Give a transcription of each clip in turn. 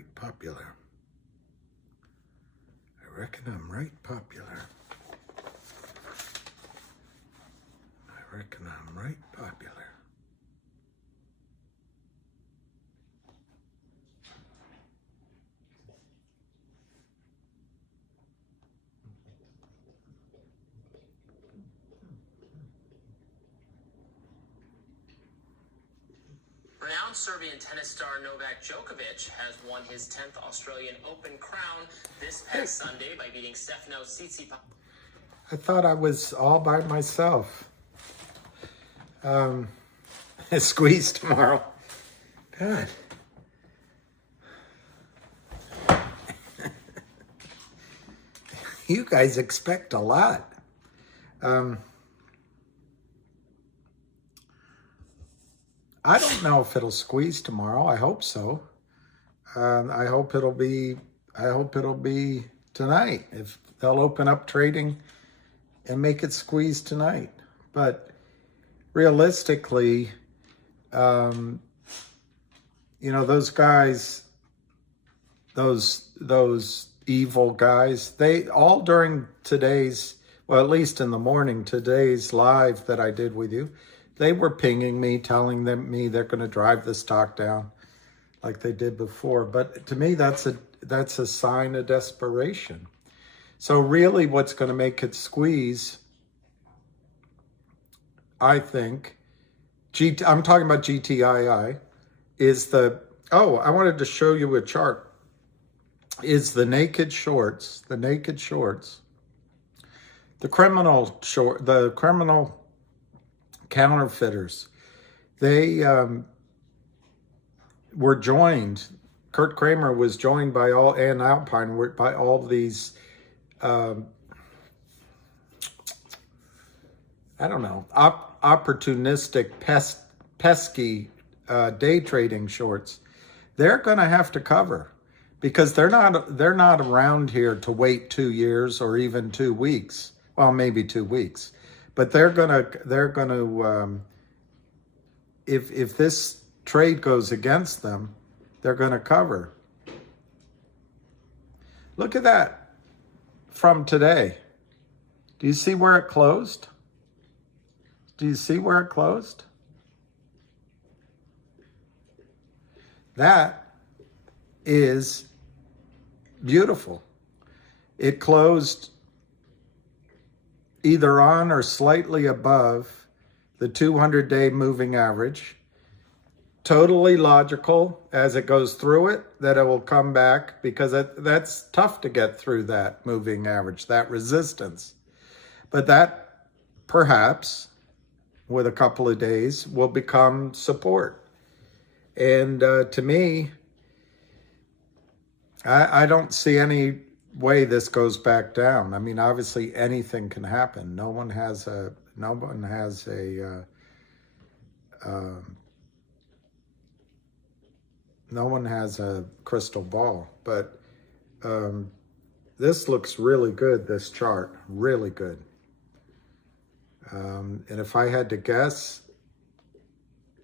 right popular. I reckon I'm right popular. I reckon I'm right popular. Renowned Serbian tennis star Novak Djokovic has won his 10th Australian Open crown this past Sunday by beating Stefano Tsitsipas. I thought I was all by myself. Squeeze tomorrow. God. You guys expect a lot. I don't know if it'll squeeze tomorrow. I hope so. I hope it'll be tonight. If they'll open up trading and make it squeeze tonight. But realistically, you know, those guys, those evil guys, they all during today's, well, at least in the morning, today's live that I did with you, they were pinging me, telling me they're going to drive the stock down like they did before. But to me, that's a sign of desperation. So really what's going to make it squeeze, I think, I'm talking about GTII, is the, I wanted to show you a chart, is the naked shorts, the criminal counterfeiters. They were joined, Kurt Kramer was joined by and Alpine, by all these, I don't know, opportunistic, pesky day trading shorts. They're going to have to cover because they're not around here to wait 2 years or even 2 weeks. Well, maybe 2 weeks, but they're gonna if this trade goes against them, they're going to cover. Look at that from today. Do you see where it closed? Do you see where it closed? That is beautiful. It closed either on or slightly above the 200-day moving average. Totally logical as it goes through it that it will come back, because that's tough to get through that moving average, that resistance. But that perhaps with a couple of days will become support. And to me, I don't see any way this goes back down. I mean, obviously anything can happen. No one has a crystal ball, but this looks really good, this chart, really good. And if I had to guess,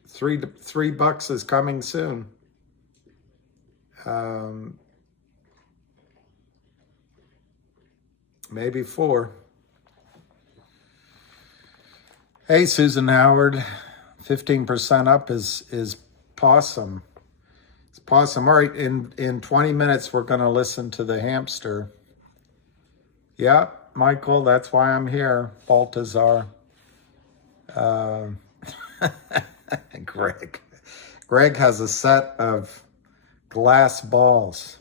$3 is coming soon. Maybe 4. Hey, Susan Howard, 15% up is possum. It's possum. All right, in 20 minutes, we're going to listen to the hamster. Yeah, Michael, that's why I'm here. Baltazar. Greg has a set of glass balls.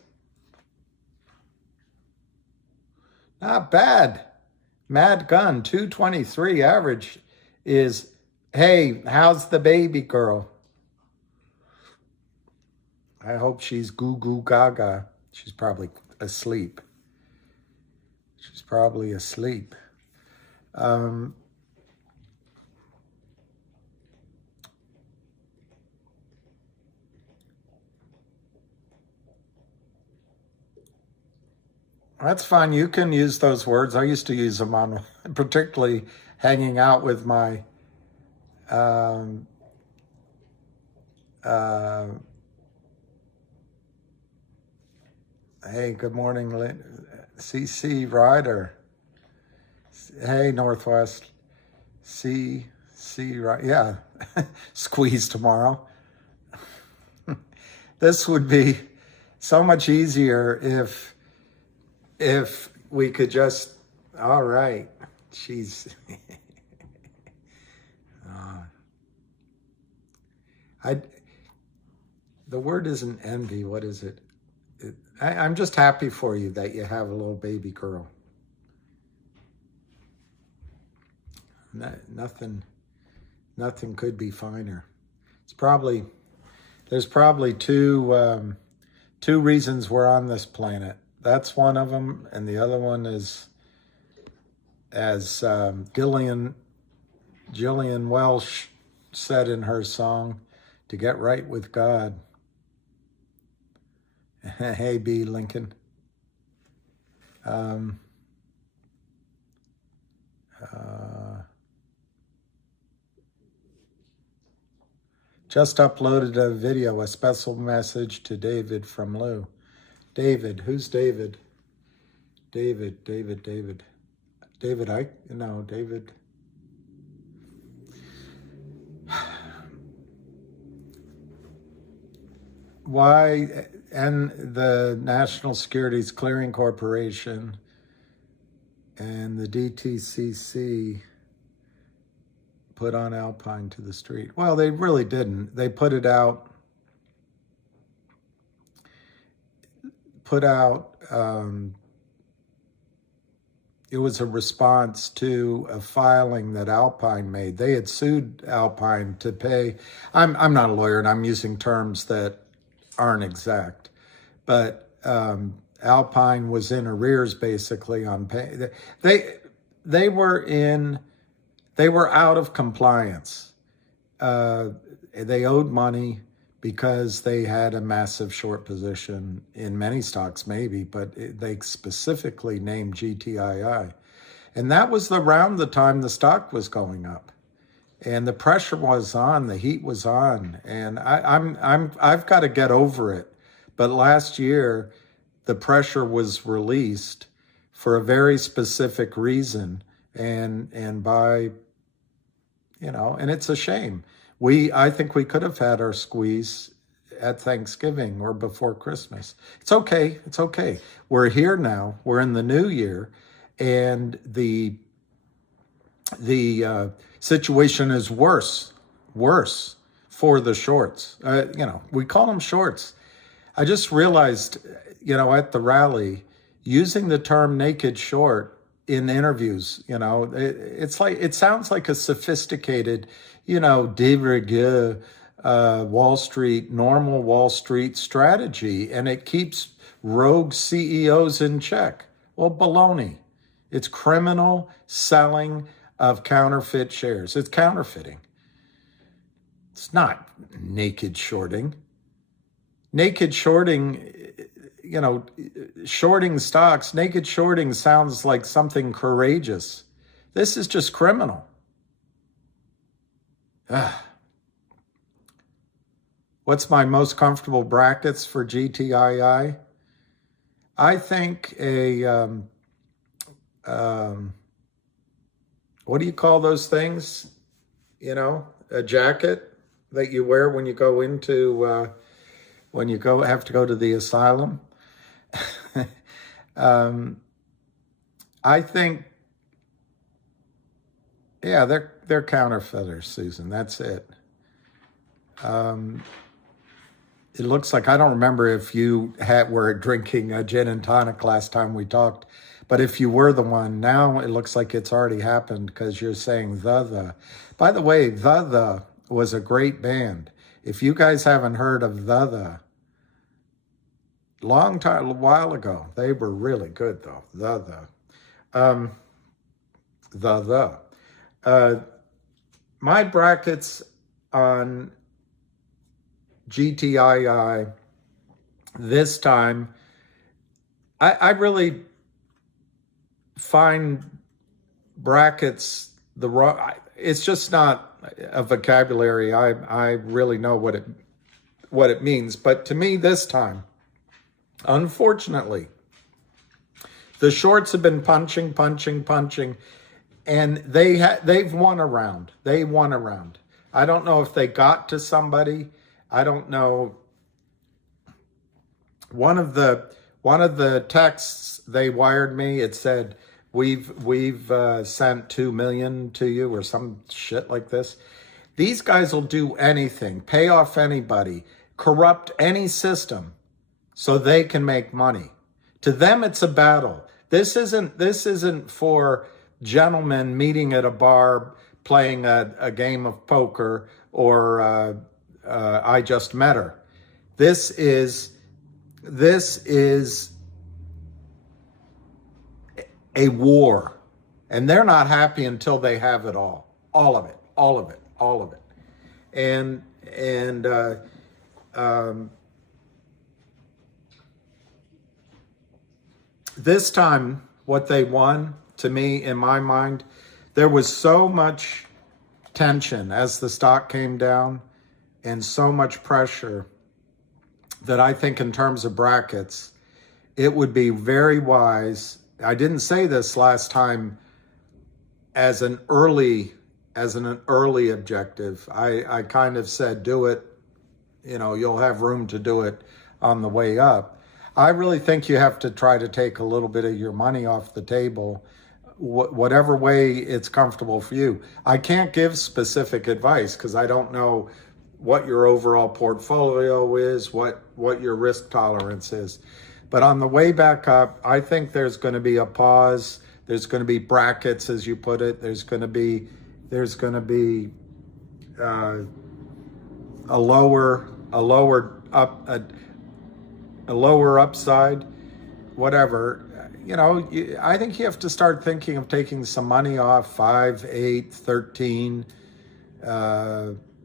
Not bad. Mad Gun, 223 average is, hey, how's the baby girl? I hope she's goo goo gaga. She's probably asleep. That's fine. You can use those words. I used to use them on, particularly hanging out with my Hey, good morning, CC Ryder. Hey, Northwest. CC Ryder. Yeah, squeeze tomorrow. This would be so much easier if we could just, all right, she's, the word isn't envy, what is it? I'm just happy for you that you have a little baby girl. Nothing could be finer. There's probably two reasons we're on this planet. That's one of them, and the other one is, as Gillian Welsh said in her song, to get right with God. Hey, B. Lincoln. Just uploaded a video, a special message to David from Lou. David, who's David? David, David. David. Why, and the National Securities Clearing Corporation and the DTCC put on Alpine to the street. Well, they really didn't. They put out it was a response to a filing that Alpine made. They had sued Alpine to pay. I'm not a lawyer, and I'm using terms that aren't exact, but Alpine was in arrears basically on pay. They were out of compliance. They owed money because they had a massive short position in many stocks, maybe, but they specifically named GTII. And that was around the time the stock was going up. And the pressure was on, the heat was on, and I've got to get over it. But last year, the pressure was released for a very specific reason, and by, and it's a shame. I think we could have had our squeeze at Thanksgiving or before Christmas. It's okay. We're here now. We're in the new year, and the situation is worse for the shorts. We call them shorts. I just realized, at the rally, using the term naked short in interviews, it sounds like a sophisticated, de rigueur, normal Wall Street strategy, and it keeps rogue CEOs in check. Well, baloney. It's criminal selling of counterfeit shares. It's counterfeiting. It's not naked shorting. Naked shorting, shorting stocks, naked shorting sounds like something courageous. This is just criminal. What's my most comfortable brackets for GTII? I think what do you call those things? A jacket that you wear when you go into, have to go to the asylum. I think, yeah, they're counterfeiters, Susan. That's it. It looks like, I don't remember if you were drinking a gin and tonic last time we talked, but if you were the one, now it looks like it's already happened because you're saying the. By the way, the was a great band. If you guys haven't heard of the, a while ago, they were really good though. My brackets on GTII this time, I really find brackets it's just not a vocabulary I really know what it means. But to me this time, Unfortunately, the shorts have been punching, and they've won a round. They won a round. I don't know if they got to somebody. I don't know. One of the texts they wired me, it said, we've sent 2 million to you or some shit like this. These guys will do anything, pay off anybody, corrupt any system so they can make money. To them, it's a battle. This isn't for gentlemen meeting at a bar playing a game of poker or I just met her. This is a war, and they're not happy until they have it all of it, and this time, what they won, to me, in my mind, there was so much tension as the stock came down and so much pressure that I think in terms of brackets, it would be very wise. I didn't say this last time as an early objective. I kind of said, do it, you'll have room to do it on the way up. I really think you have to try to take a little bit of your money off the table, whatever way it's comfortable for you. I can't give specific advice because I don't know what your overall portfolio is, what your risk tolerance is. But on the way back up, I think there's going to be a pause. There's going to be brackets, as you put it. There's going to be a lower upside, whatever. I think you have to start thinking of taking some money off 5, 8, 13,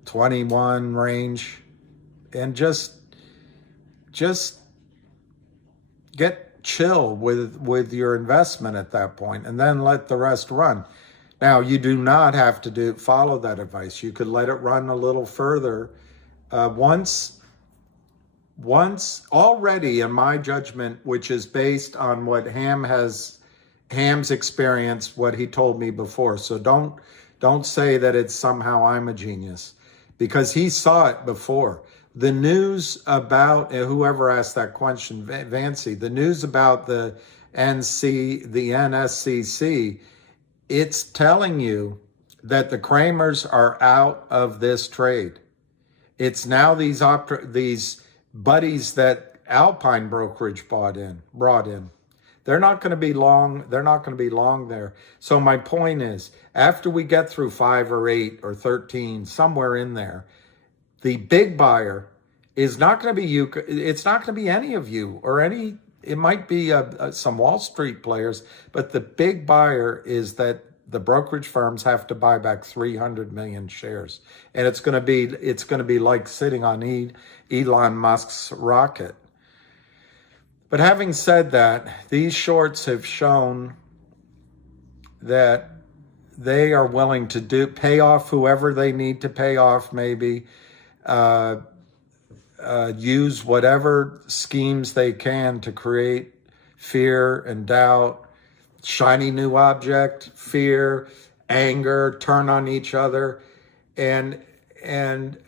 21 range, and just get chill with your investment at that point, and then let the rest run. Now, you do not have to follow that advice. You could let it run a little further. Once already, in my judgment, which is based on what Ham's experience, what he told me before. So don't say that it's somehow I'm a genius, because he saw it before. The news about, whoever asked that question, Vancy, the news about the NSCC, it's telling you that the Kramers are out of this trade. It's now these buddies that Alpine brokerage brought in. They're not going to be long. They're not going to be long there. So my point is, after we get through 5 or 8 or 13, somewhere in there, the big buyer is not going to be you. It's not going to be any of you or any. It might be some Wall Street players, but the big buyer is that the brokerage firms have to buy back 300 million shares, and it's going to be like sitting on Elon Musk's rocket. But having said that, these shorts have shown that they are willing to pay off whoever they need to pay off, maybe use whatever schemes they can to create fear and doubt, shiny new object, fear, anger, turn on each other. And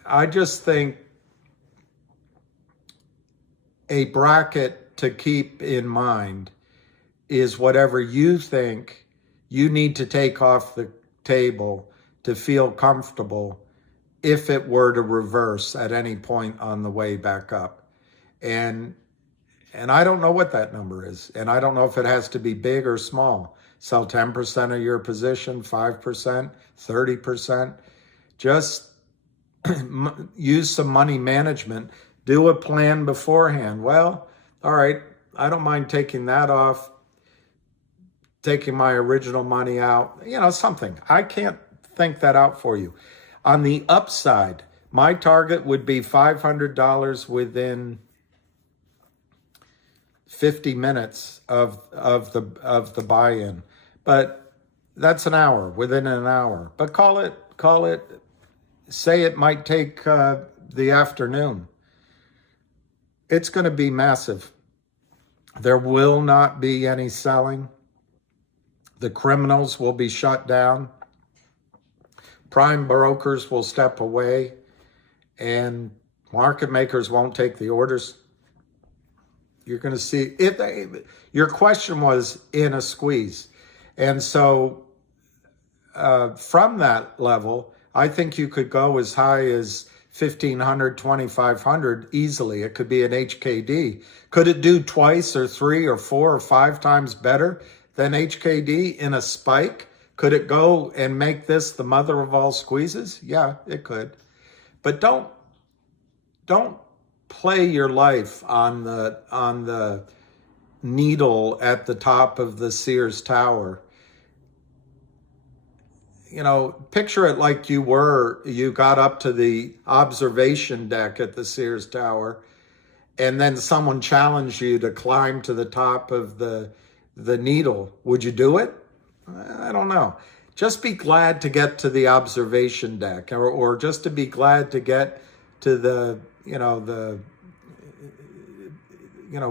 I just think a bracket to keep in mind is whatever you think you need to take off the table to feel comfortable if it were to reverse at any point on the way back up. And I don't know what that number is. And I don't know if it has to be big or small. Sell 10% of your position, 5%, 30%. Just use some money management. Do a plan beforehand. Well, all right, I don't mind taking that off, taking my original money out, something. I can't think that out for you. On the upside, my target would be $500 within 50 minutes of the buy-in, but that's an hour, within an hour. But call it. Say it might take the afternoon. It's going to be massive. There will not be any selling. The criminals will be shut down. Prime brokers will step away, and market makers won't take the orders. You're going to see it. Your question was in a squeeze. And so from that level, I think you could go as high as 1,500, 2,500 easily. It could be an HKD. Could it do twice or three or four or five times better than HKD in a spike? Could it go and make this the mother of all squeezes? Yeah, it could. But don't play your life on the needle at the top of the Sears Tower. You know, picture it like you got up to the observation deck at the Sears Tower, and then someone challenged you to climb to the top of the needle. Would you do it? I don't know. Just be glad to get to the observation deck, or just to be glad to get to the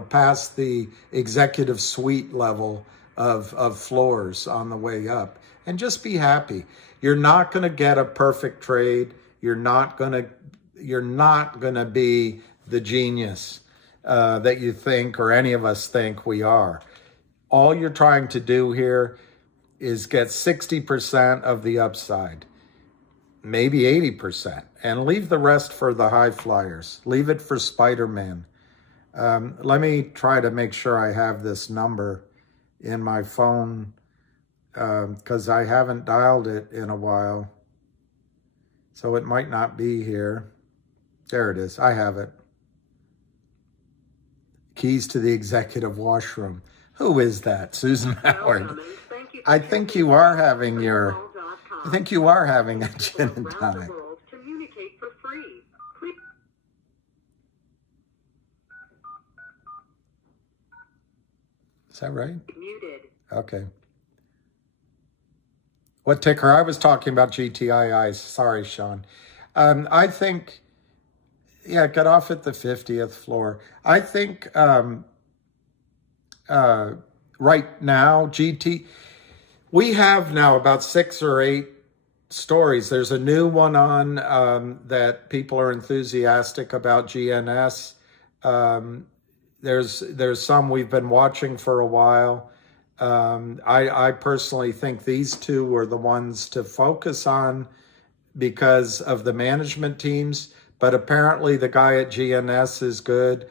past the executive suite level of floors on the way up, and just be happy. You're not going to get a perfect trade. You're not going to be the genius that you think, or any of us think we are. All you're trying to do here is get 60% of the upside, maybe 80%, and leave the rest for the high flyers. Leave it for Spider-Man. Let me try to make sure I have this number in my phone, because I haven't dialed it in a while. So it might not be here. There it is. I have it. Keys to the executive washroom. Who is that? Susan Howard. I think you are having a gin and tonic. Is that right? Muted. Okay. What ticker? I was talking about GTII. Sorry, Sean. I think, yeah, get off at the 50th floor. I think right now, we have now about 6 or 8 stories. There's a new one on that people are enthusiastic about, GNS. There's some we've been watching for a while. I personally think these two were the ones to focus on because of the management teams, but apparently the guy at GNS is good.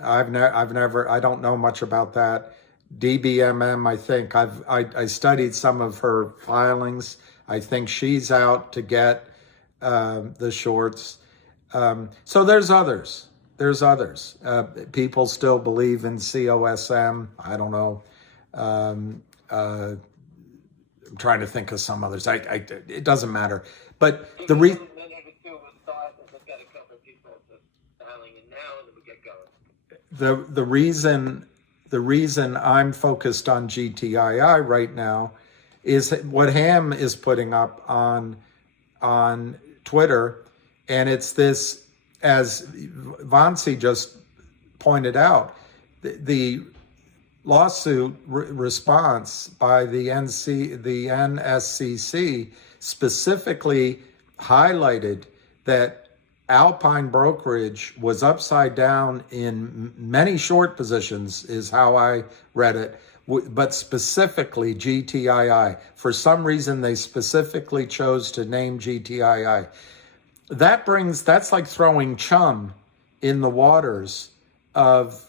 I don't know much about that. DBMM, I think I studied some of her filings. I think she's out to get the shorts. So there's others. People still believe in COSM. I don't know. I'm trying to think of some others. It doesn't matter. But the reason I'm focused on GTII right now is what Ham is putting up on Twitter, and it's this, as Vansi just pointed out, the lawsuit response by the NSCC specifically highlighted that Alpine brokerage was upside down in many short positions, is how I read it, but specifically GTII. For some reason, they specifically chose to name GTII. That's like throwing chum in the waters of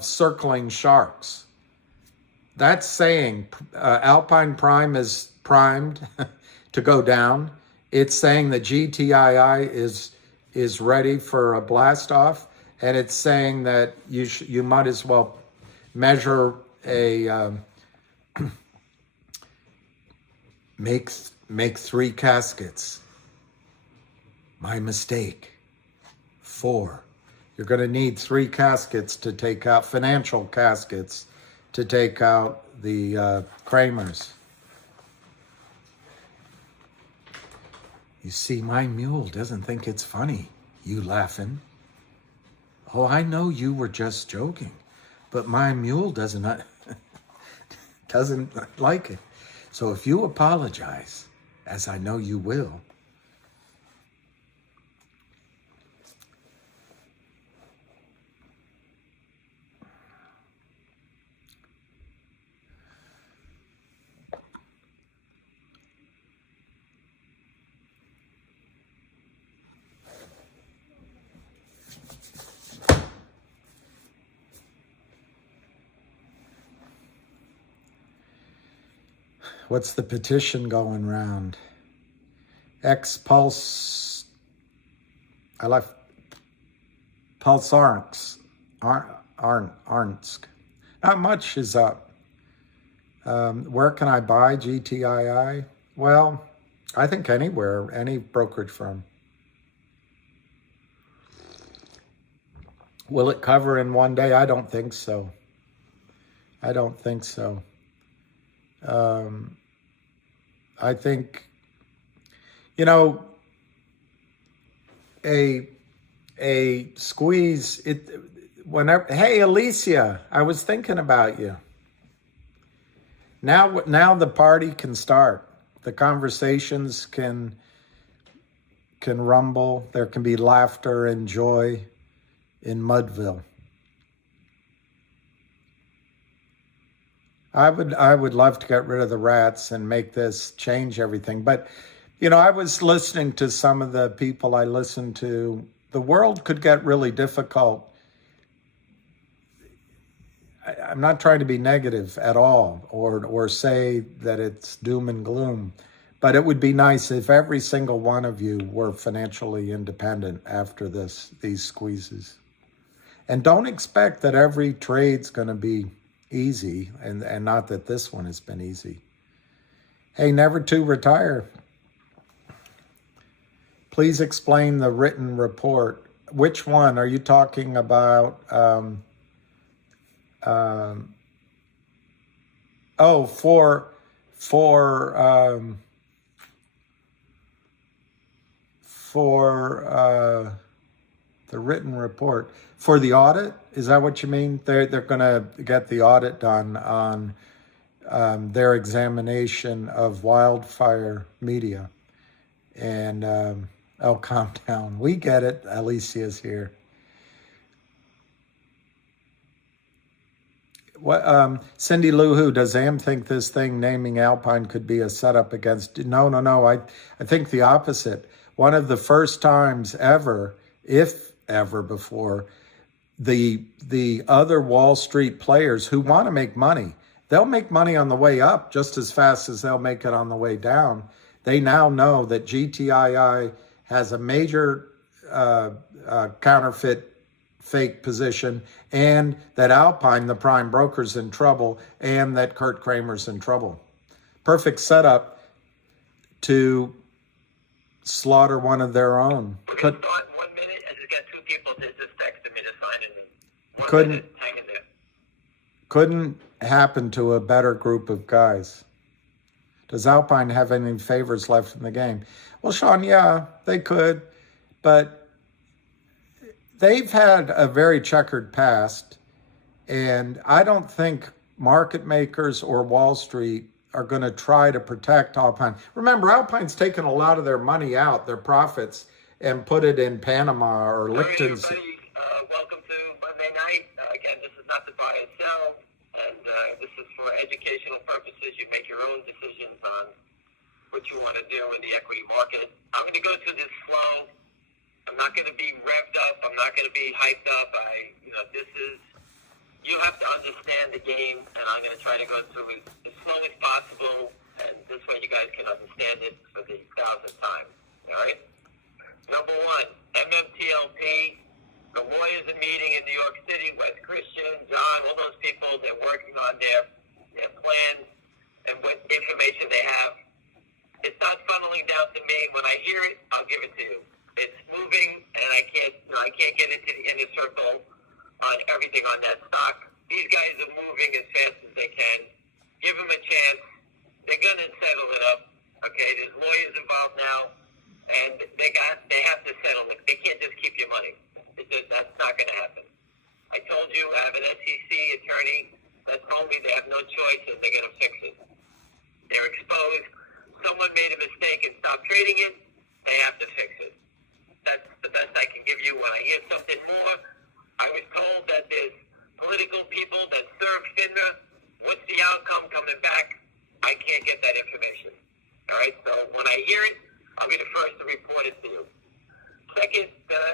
circling sharks. That's saying Alpine Prime is primed to go down. It's saying that GTII is ready for a blast off, and it's saying that you might as well measure a make 3 caskets. My mistake. 4. You're going to need 3 caskets to take out, financial caskets, to take out the Kramers. You see, my mule doesn't think it's funny, you laughing. Oh, I know you were just joking. but my mule doesn't like it. So if you apologize, as I know you will, what's the petition going round? Pulse. I left Pulse Arnsk. Not much is up. Where can I buy GTII? Well, I think anywhere, any brokerage firm. Will it cover in one day? I don't think so. I don't think so. I think, you know, a squeeze, whenever, hey, Alicia, I was thinking about you. Now the party can start. The conversations can rumble. There can be laughter and joy in Mudville. I would love to get rid of the rats and make this change everything. But, you know, I was listening to some of the people I listened to. The world could get really difficult. I'm not trying to be negative at all or say that it's doom and gloom. But it would be nice if every single one of you were financially independent after these squeezes. And don't expect that every trade's going to be easy, and not that this one has been easy. Hey, never to retire. Please explain the written report. Which one are you talking about? The written report for the audit. Is that what you mean? They're going to get the audit done on their examination of wildfire media. And oh, calm down. We get it. Alicia's here. What? Cindy Lou Who, does Am think this thing naming Alpine could be a setup against? No. I think the opposite. One of the first times ever, if ever before, the other Wall Street players who want to make money, they'll make money on the way up just as fast as they'll make it on the way down. They now know that GTII has a major counterfeit fake position, and that Alpine, the prime broker's in trouble, and that Kurt Kramer's in trouble. Perfect setup to slaughter one of their own. We're going to start in 1 minute. I just got two people that just texted me to sign in. Hang in there. Couldn't happen to a better group of guys. Does Alpine have any favors left in the game? Well, Sean, yeah, they could, but they've had a very checkered past, and I don't think market makers or Wall Street are going to try to protect Alpine. Remember, Alpine's taken a lot of their money out, their profits, and put it in Panama or Liechtenstein. Hey, everybody. Welcome to Monday night. Again, this is not to buy and sell, and this is for educational purposes. You make your own decisions on what you want to do in the equity market. I'm going to go through this slow. I'm not going to be revved up. I'm not going to be hyped up. You have to understand the game, and I'm going to try to go through it as slow as possible, and this way you guys can understand it for the 1,000th time. All right? Number one, MMTLP. The lawyers are meeting in New York City, West Christian, John, all those people, they're working on their plans and what information they have. It's not funneling down to me. When I hear it, I'll give it to you. It's moving, and I can't get into the inner circle on everything on that stock. These guys are moving as fast as they can. Give them a chance. They're going to settle it up. Okay, there's lawyers involved now, and they have to settle it. They can't just keep your money. That's not going to happen. I told you I have an SEC hear something more. I was told that there's political people that serve FINRA. What's the outcome coming back? I can't get that information. All right, so when I hear it, I'll be the first to report it to you. Second,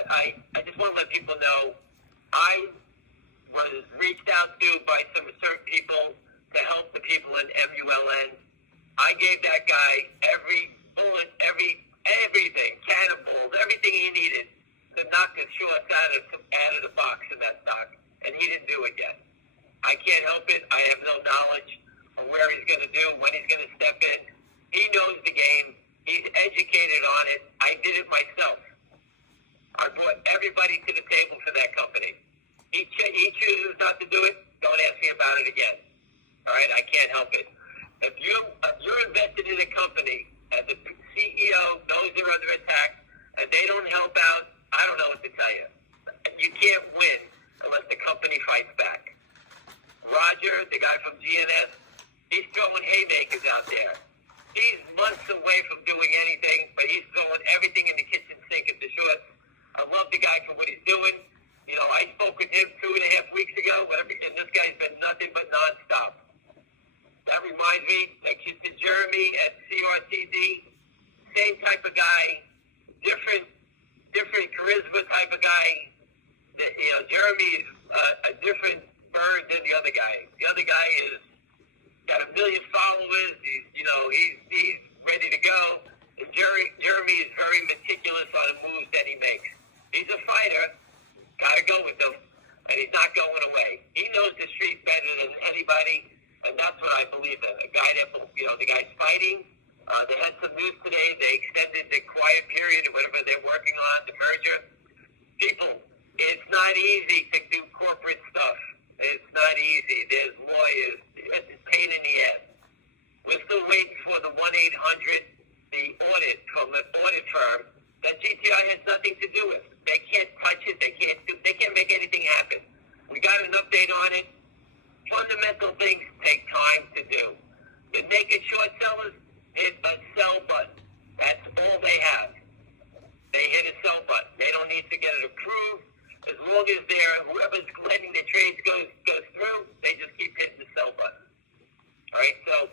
I just want to let people know I was reached out to by some certain people to help the people in MULN. I gave that guy every bullet, everything, cannonballs, everything he needed to knock the shorts out of the box in that stock, and he didn't do it yet. I can't help it. I have no knowledge of where he's going to do, when he's going to step in. He knows the game. He's educated on it. I did it myself. I brought everybody to the table for that company. He chooses not to do it. Don't ask me about it again. All right, I can't help it. If you're invested in a company and the CEO knows they're under attack and they don't help out, I don't know what to tell you. You can't win unless the company fights back. Roger, the guy from GNS, he's throwing haymakers out there. He's months away from doing anything, but he's throwing everything in the kitchen sink at the shorts. I love the guy for what he's doing. You know, I spoke with him 2.5 weeks ago, and this guy's been nothing but nonstop. That reminds me, like to Jeremy at CRTD, same type of guy, different charisma type of guy. You know, Jeremy is a different bird than the other guy. The other guy is got 1 million followers. He's ready to go. And Jeremy is very meticulous on the moves that he makes. He's a fighter. Gotta go with him, and he's not going away. He knows the street better than anybody, and that's what I believe in. A guy that, the guy's fighting. They had some news today. They extended the quiet period or whatever they're working on, the merger. People, it's not easy to do corporate stuff. It's not easy. There's lawyers. It's a pain in the ass. We're still waiting for the 1-800, the audit from the audit firm that GTI has nothing to do with. They can't touch it. They can't make anything happen. We got an update on it. Fundamental things take time to do. The naked short sellers hit a sell button. That's all they have. They hit a sell button. They don't need to get it approved. As long as whoever's letting the trades goes through, they just keep hitting the sell button. All right, so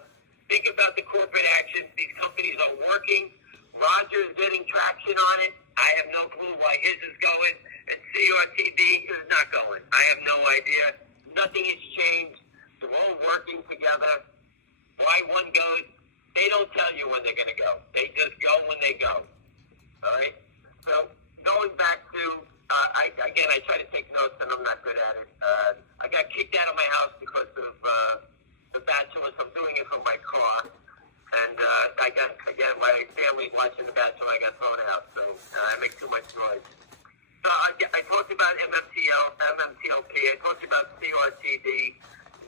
think about the corporate actions. These companies are working. Roger's getting traction on it. I have no clue why his is going, and CRTD is not going. I have no idea. Nothing has changed. They're all working together. Why one goes, they don't tell you when they're going to go. They just go when they go. All right? So going back to, I try to take notes, and I'm not good at it. I got kicked out of my house because of The Bachelor. I'm doing it from my car. And my family watching The Bachelor, I got thrown out. So I make too much noise. So I talked about MMTLP. I talked about CRTD,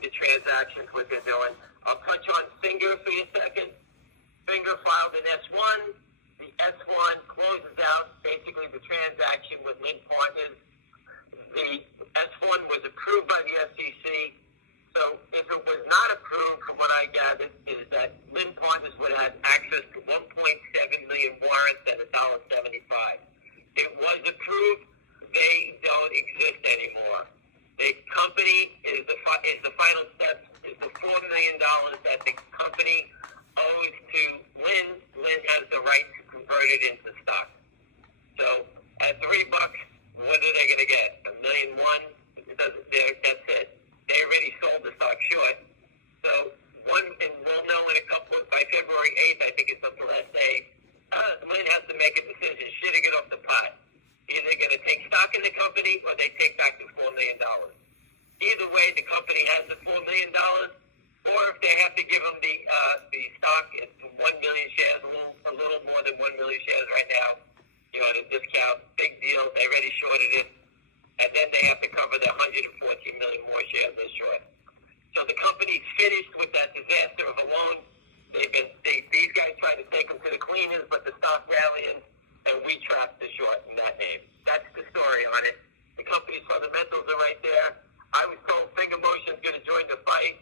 the transactions, what they're doing. I'll touch on Finger for a second. Finger filed an S1. The S1 closes out basically the transaction with Lynn Partners. The S1 was approved by the SEC. So if it was not approved, from what I gathered, is that Lynn Partners would have access to 1.7 million warrants at $1.75. It was approved. They don't exist anymore. The company is the final step. Is the $4 million that the company owes to Lynn. Lynn has the right to convert it into stock. So at $3, what are they going to get? $1.1 million? That's it. They already sold the stock short. So we'll know by February 8th, I think it's up the last day, Lynn has to make a decision. Should it get off the pot? Either they're going to take stock in the company or they take back the $4 million. Either way, the company has the $4 million, or if they have to give them the stock at 1 million shares, a little more than 1 million shares right now, at a discount, big deal. They already shorted it. And then they have to cover the 114 million more shares they're short. So the company's finished with that disaster of a loan. These guys tried to take them to the cleaners, but the stock rallying, and we trapped the short in that name. That's the story on it. The company's fundamentals are right there. I was told Finger Motion's going to join the fight,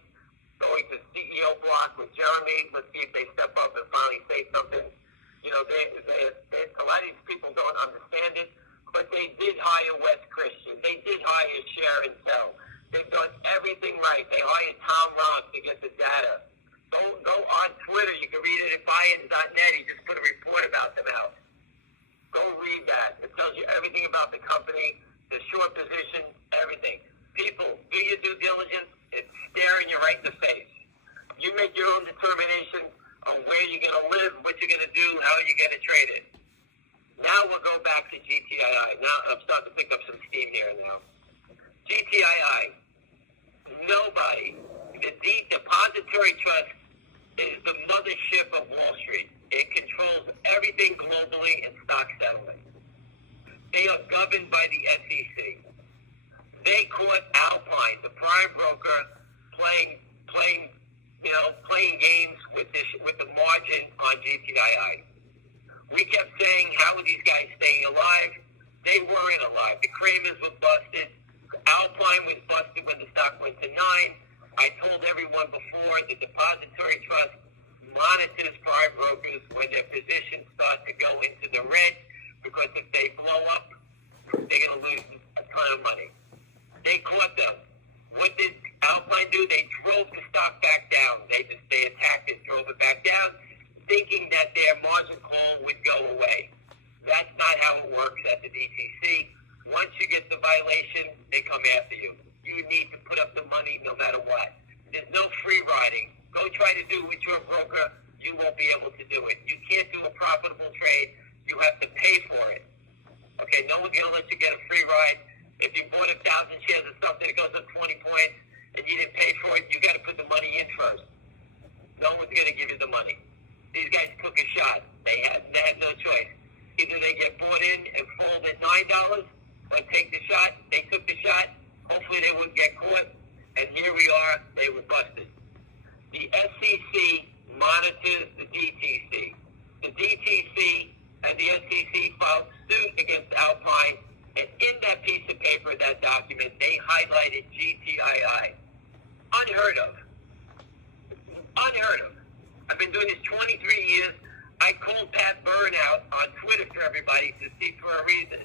going to CEO block with Jeremy. Let's see if they step up and finally say something. A lot of these people don't understand it. but they did hire Wes Christian. They did hire Sharon Tell. They've done everything right. They hired Tom Ross to get the data. Go on Twitter. You can read it at buyins.net. He just put a report about them out. Go read that. It tells you everything about the company, the short position, everything. People, do your due diligence. It's staring you right in the face. You make your own determination on where you're going to live, what you're going to do, how you're going to trade it. Now we'll go back to GTII. Now I'm starting to pick up some steam here now. GTII. Nobody. The Depository Trust is the mothership of Wall Street. It controls everything globally in stock settling. They are governed by the SEC. They caught Alpine, the prime broker, playing games with the margin on GTII. We kept saying, how are these guys staying alive? They weren't alive. The Kramers were busted. Alpine was busted when the stock went to 9. I told everyone before, the Depository Trust monitors prime brokers when their positions start to go into the red, because if they blow up, they're going to lose a ton of money. They caught them. What did Alpine do? They drove the stock back down. They attacked it, drove it back down, thinking that their margin call would go away. That's not how it works at the DTC. Once you get the violation, they come after you. You need to put up the money no matter what. There's no free riding. Go try to do it with your broker. You won't be able to do it. You can't do a profitable trade. You have to pay for it. Okay, no one's going to let you get a free ride. If you bought 1,000 shares of something that goes up 20 points and you didn't pay for it, you got to put the money in first. No one's going to give you the money. These guys took a shot. They had no choice. Either they get bought in and fold at $9 or take the shot. They took the shot. Hopefully they wouldn't get caught. And here we are. They were busted. The SEC monitors the DTC. The DTC and the SEC filed suit against Alpine. And in that piece of paper, that document, they highlighted GTII. Unheard of. Unheard of. I've been doing this 23 years. I called Pat Byrne out on Twitter for everybody to see for a reason.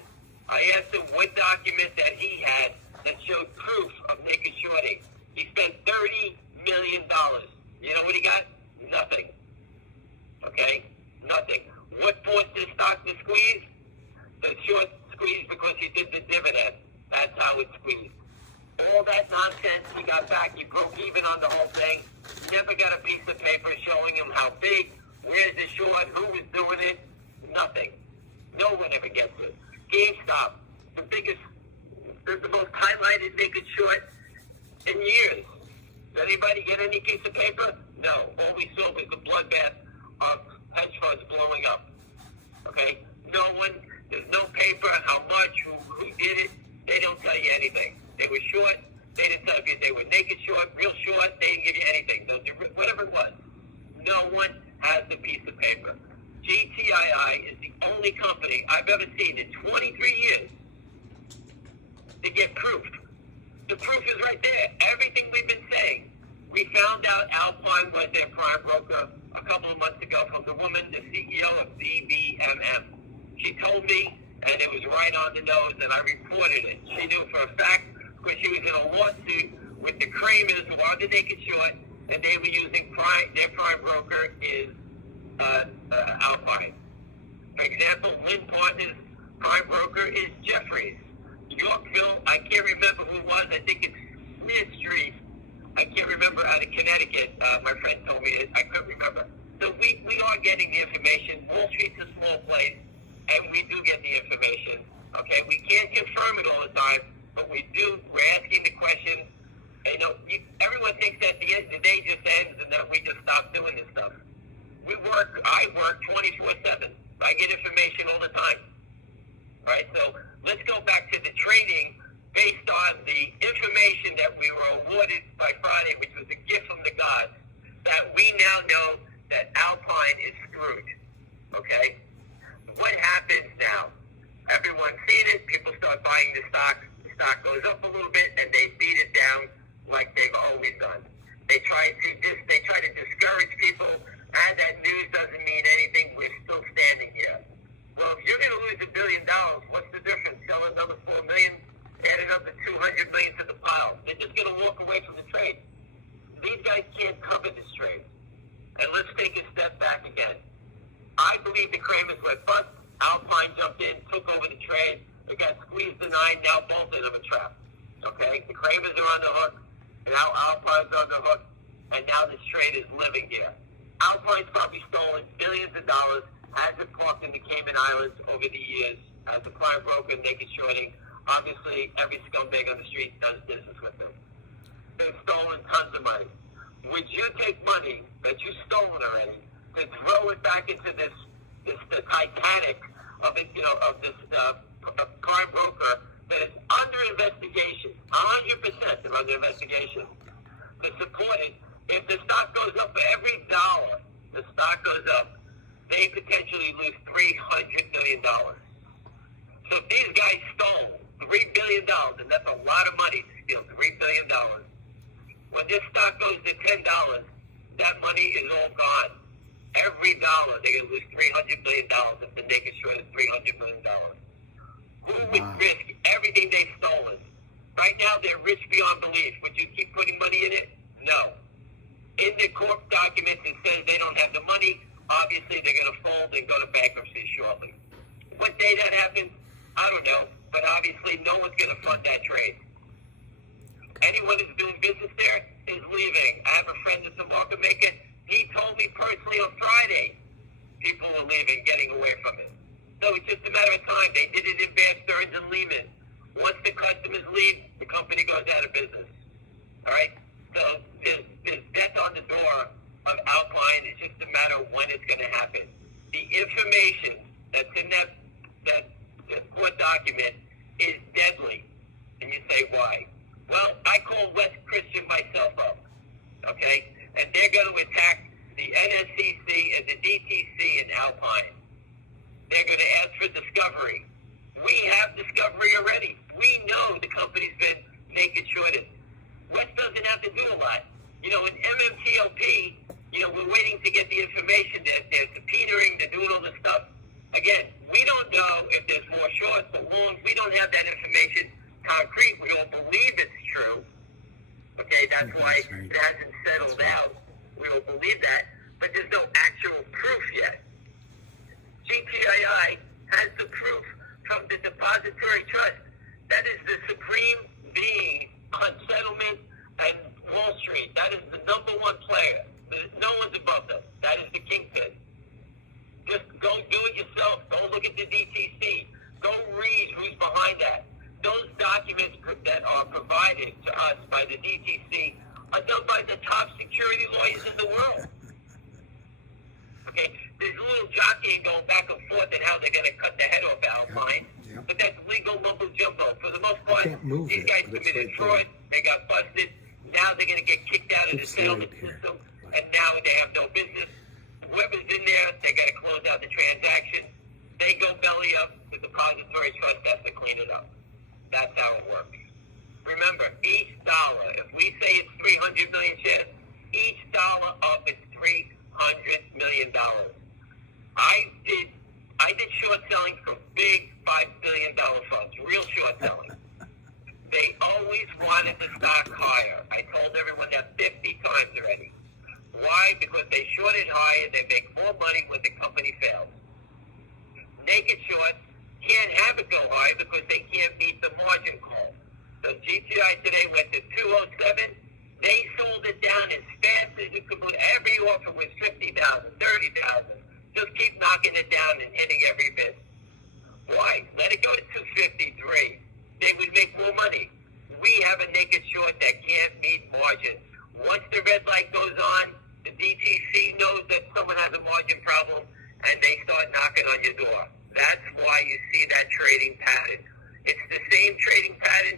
I asked him what document that he had that showed proof of naked shorting. He spent $30 million. You know what he got? Nothing. Okay? Nothing. What forced this stock to squeeze? The short squeeze because he did the dividend. That's how it squeezed. All that nonsense, he got back. He broke even on the whole thing. Never got a piece of paper showing him how big, where's the short, who was doing it. Nothing. No one ever gets it. GameStop, the most highlighted naked short in years. Did anybody get any piece of paper? No. All we saw was the bloodbath of hedge funds blowing up. Okay? No one, there's no paper, how much, who did it. They don't tell you anything. They were short. They didn't tell you they were naked short, real short. They didn't give you anything. Whatever it was. No one has the piece of paper. GTII is the only company I've ever seen in 23 years to get proof. The proof is right there. Everything we've been saying. We found out Alpine was their prime broker a couple of months ago from the woman, the CEO of BBMM. She told me, and it was right on the nose, and I reported it. She knew for a fact because she was in a lawsuit with the Kramers who are the naked short, and they were using their prime broker is Alpine. For example, Lynn Partners' prime broker is Jeffries. Yorkville, I can't remember who it was. I think it's Smith Street. I can't remember out of Connecticut. My friend told me it. I couldn't remember. So we are getting the information. Wall Street's a small place, and we do get the information. Okay, we can't confirm it all the time, but we do. We're asking the question. You know, everyone thinks that the day just ends and that we just stop doing this stuff. I work 24/7. I get information all the time. All right, so let's go back to the training based on the information that we were awarded by Friday, which was a gift from the gods, that we now know that Alpine is screwed. Okay? What happens now? Everyone's seen it. People start buying the stock. The stock goes up a little bit, and they beat it down like they've always done. They try to discourage people. And that news doesn't mean anything. We're still standing here. Well, if you're going to lose $1 billion, what's the difference? It got squeezed to 9. Now both of them are trapped. Okay? The Kravers are on the hook. Now Alpine's on the hook. And now this trade is living here. Alpine's probably stolen billions of dollars, has it parked in the Cayman Islands over the years as a prime broker, naked shorting. Obviously, every scumbag on the street does business with them. They've stolen tons of money. Would you take money that you've stolen already to throw it back into the Titanic of it, of this prime broker that is under investigation, 100% of under investigation, to support it? If the stock goes up for every dollar the stock goes up, they potentially lose $300 million. So if these guys stole $3 billion, and that's a lot of money to steal $3 billion, when this stock goes to $10, that money is all gone. Every dollar, they're going to lose $300 million if the naked short is $300 million. Who would risk everything they've stolen? Right now, they're rich beyond belief. Would you keep putting money in it? No. In the court documents, it says they don't have the money. Obviously, they're going to fold and go to bankruptcy shortly. What day that happens, I don't know. But obviously, no one's going to fund that trade. Anyone who's doing business there is leaving. I have a friend that's a market maker. He told me personally on Friday, people were leaving, getting away from it. So it's just a matter of time. They did it in Bear Stearns and Lehman. Once the customers leave, the company goes out of business. All right? So there's death on the door of Alpine. It's just a matter of when it's going to happen. The information that's in that court document is deadly. And you say, why? Well, I call West Christian myself up, okay? And they're going to attack the NSCC and the DTC and Alpine. They're going to ask for discovery. We have discovery already. We know the company's been naked shorted. West doesn't have to do a lot. In MMTLP, we're waiting to get the information. They're subpoenaing, they're doing all this stuff. Again, we don't know if there's more shorts or longs. We don't have that information concrete. We don't believe it's true. Okay, that's why it hasn't settled out. We don't believe that, but there's no actual proof yet. GTII has the proof from the depository trust. That is the supreme being on settlement and Wall Street. That is the number one player. No one's above them. That is the kingpin. Just go do it yourself. Go look at the DTC. Go read who's behind that. Those documents that are provided to us by the DTC are done by the top security lawyers in the world. Okay? There's a little jockeying going back and forth on how they're going to cut the head off Alpine. Yep. But that's legal mumbo jumbo. For the most part, these guys committed fraud. They got busted. Now they're going to get kicked out of the settlement system. And now they have no business. Whoever's in there, they got to close out the transaction. They go belly up. The depository trust has to clean it up. That's how it works. Remember, each dollar, if we say it's 300 million shares, each dollar up is $300 million. I did short selling for big $5 billion funds, real short selling. They always wanted the stock higher. I told everyone that 50 times already. Why? Because they shorted high and they make more money when the company fails. Naked shorts can't have it go high because they can't meet the margin call. So GTI today went to 207. They sold it down as fast as you could. Every offer was 50,000, 30,000. Just keep knocking it down and hitting every bid. Why? Let it go to 253. They would make more money. We have a naked short that can't meet margin. Once the red light goes on, the DTC knows that someone has a margin problem, and they start knocking on your door. That's why you see that trading pattern. It's the same trading pattern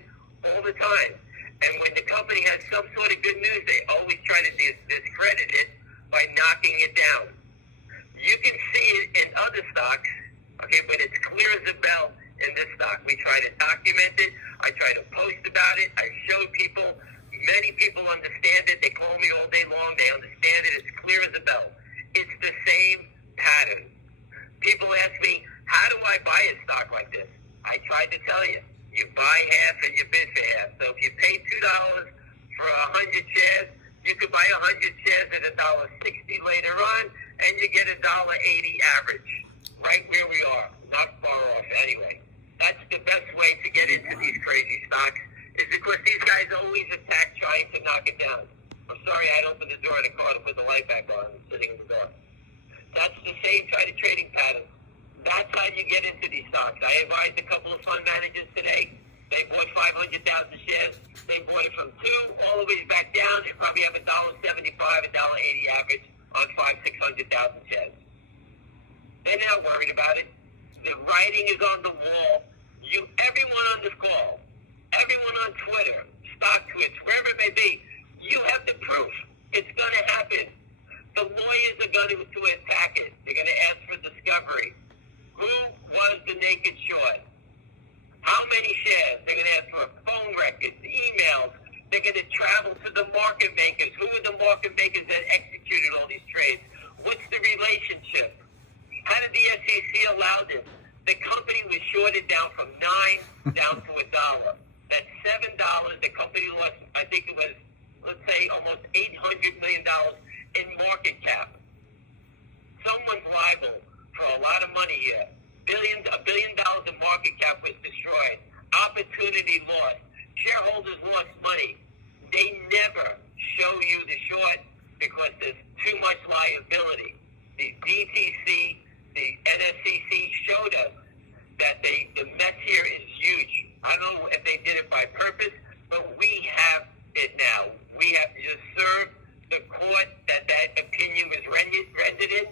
all the time. And when the company has some sort of good news, they always try to discredit it by knocking it down. You can see it in other stocks, okay, but it's clear as a bell in this stock. We try to document it. I try to post about it. I show people. Many people understand it. They call me all day long. They understand it. It's clear as a bell. It's the same pattern. People ask me, how do I buy a stock like this? I tried to tell you. You buy half and you bid for half. So if you pay $2 for 100 shares, you could buy 100 shares at $1.60 later on, and you get $1.80 average. Right where we are. Not far off anyway. That's the best way to get into these crazy stocks, is because these guys always attack trying to knock it down. I'm sorry I had opened the door of the car to put the light back on. I'm sitting in the door. That's the same kind of trading pattern. That's how you get into these stocks. I advised a couple of fund managers today. They bought 500,000 shares. They bought it from 2 all the way back down. They probably have $1.75, $1.80 average on 600,000 shares. They're not worried about it. The writing is on the wall. Everyone on this call, everyone on Twitter, stock tweets, wherever it may be, you have the proof. It's going to happen. The lawyers are going to attack it. They're going to ask for discovery. Who was the naked short? How many shares? They're going to ask for phone records, emails. They're going to travel to the market makers. Who are the market makers that executed all these trades? What's the relationship? How did the SEC allow this? The company was shorted down from $9 down to $1. That's $7. The company lost, I think it was, let's say, almost $800 million in market cap. Someone's liable for a lot of money here. $1 billion in market cap was destroyed. Opportunity lost. Shareholders lost money. They never show you the short because there's too much liability. The DTC, the NSCC showed us that the mess here is huge. I don't know if they did it by purpose, but we have it now. We have to just serve the court that opinion was rendered in,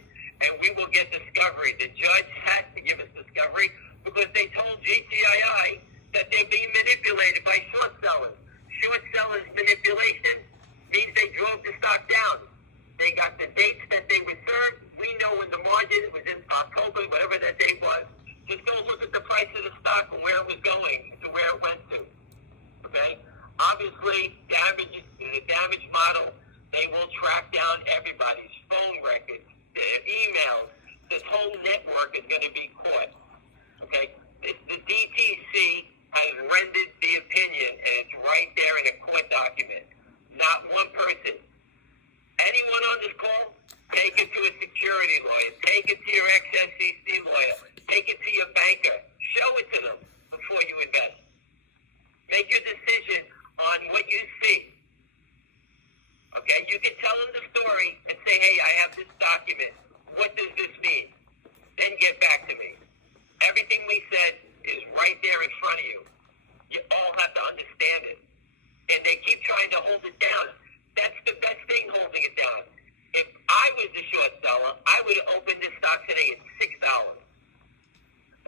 and we will get discovery. The judge has to give us discovery because they told GTII that they're being manipulated by short sellers. Short sellers manipulation means they drove the stock down. They got the dates that they were served. We know when the margin, it was in October, whatever that date was. Just go look at the price of the stock and where it was going to where it went to. Okay? Obviously, the damage model, they will track down everybody's phone records, their emails. This whole network is going to be caught. Okay? The DTC has rendered the opinion, and it's right there in a court document. Not one person. Anyone on this call, take it to a security lawyer. Take it to your ex-SEC lawyer. Take it to your banker. Show it to them before you invest. Make your decision on what you see. Okay? You can tell them the story and say, hey, I have this document. What does this mean? Then get back to me. Everything we said is right there in front of you. You all have to understand it. And they keep trying to hold it down. That's the best thing, holding it down. If I was the short seller, I would have opened this stock today at $6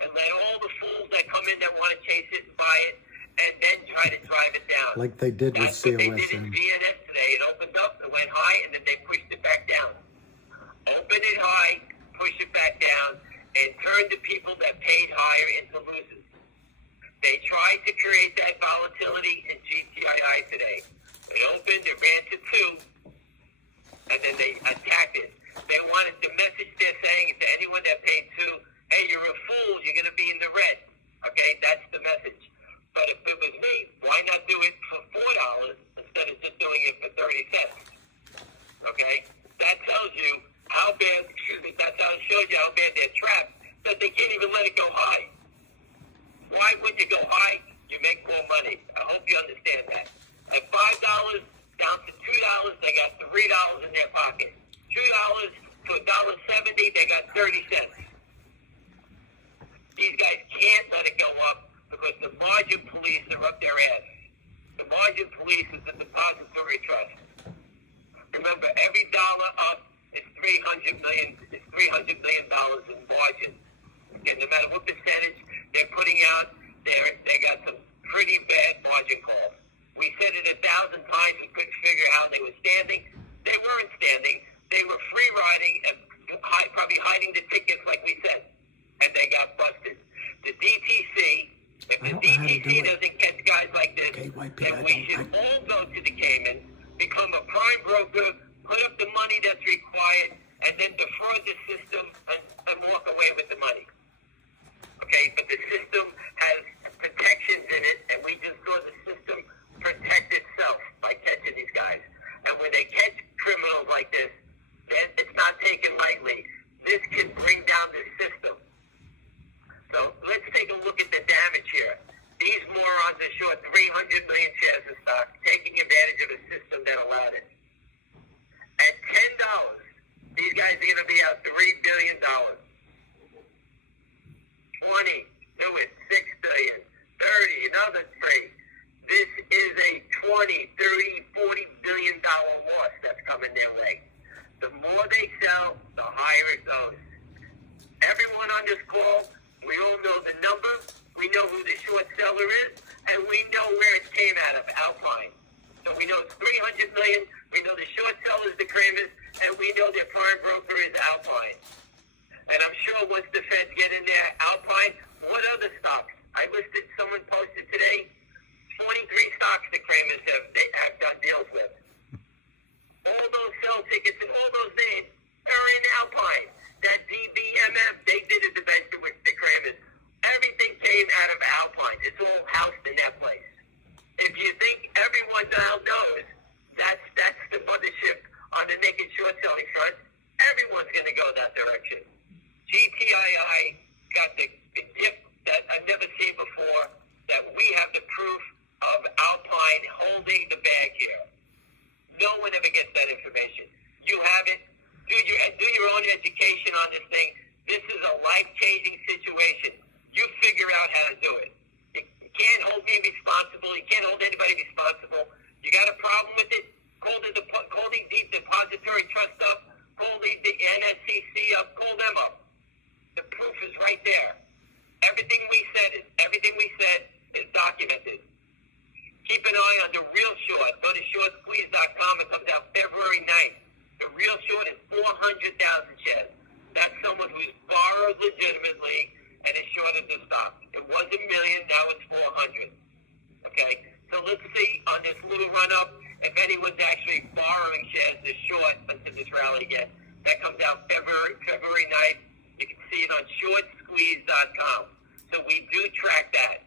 and let all the fools that come in that want to chase it and buy it and then try to drive it down. Like they did with That's what they did in COSN. VNS today. It opened up, it went high, and then they pushed it back down. Open it high, push it back down, and turn the people that paid higher into losers. They tried to create that volatility in GTII today. It opened, it ran to 2, and then they attacked it. They wanted the message they're saying to anyone that paid 2, hey, you're a fool, you're going to be in the red. Okay, that's the message. But if it was me, why not do it for $4 instead of just doing it for 30 cents? Okay? That tells you how bad, that's how it shows you how bad they're trapped, that they can't even let it go high. Why would you go high? You make more money. I hope you understand that. At $5 down to $2, they got $3 in their pocket. $2 to $1.70, they got 30 cents. These guys can't let it go up because the margin police are up their ass. The margin police is the depository trust. Remember, every dollar up is $300 million in margin. And no matter what percentage they're putting out, they got some pretty bad margin calls. We said it 1,000 times. We couldn't figure how they were standing. They weren't standing. They were free riding and probably hiding the tickets, like we said. And they got busted. The DTC, if the DTC doesn't catch guys like this, then we should all go to the Cayman, become a prime broker, put up the money that's required, and then defraud the system and walk away with the money. Okay, but the system has protections in it, and we just saw the system protect itself by catching these guys. And when they catch criminals like this, then it's not taken lightly. This can bring down the system. So let's take a look at the damage are short 300 million shares of stock, taking advantage of a system that allowed it. At $10, these guys are going to be out $3 billion. 20, do it, $6 billion. 30, another 3. This is a 20, 30, $40 billion loss that's coming their way. The more they sell, the higher it goes. Everyone on this call, we all know the number, we know who the short seller is, and we know where it came out of, Alpine. So we know it's $300 million, we know the short seller is the Kramers, and we know their prime broker is Alpine. And I'm sure once the feds get in there, Alpine, what other stocks? I listed, someone posted today, 23 stocks the Kramers have done deals with. All those sell tickets and all those names are in Alpine. That DBMF, they did a venture with the Kramers. Everything came out of Alpine. It's all housed in that place. If you think everyone now knows that's the mothership on the naked short selling front, everyone's going to go that direction. GTII got the gift that I've never seen before, that we have the proof of Alpine holding the bag here. No one ever gets that information. You have it. Do your own education on this thing. This is a life-changing situation. You figure out how to do it. You can't hold me responsible. You can't hold anybody responsible. You got a problem with it? Call the Depository Trust up. Call the NSCC up. Call them up. The proof is right there. Everything we said is documented. Keep an eye on the real short. Go to shortsqueeze.com. It comes out February 9th. The real short is 400,000 shares. That's someone who's borrowed legitimately and is shorted the stock. It was $1 million, now it's 400. Okay? So let's see on this little run-up if anyone's actually borrowing shares to short until this rally again. That comes out February 9th. You can see it on shortsqueeze.com. So we do track that.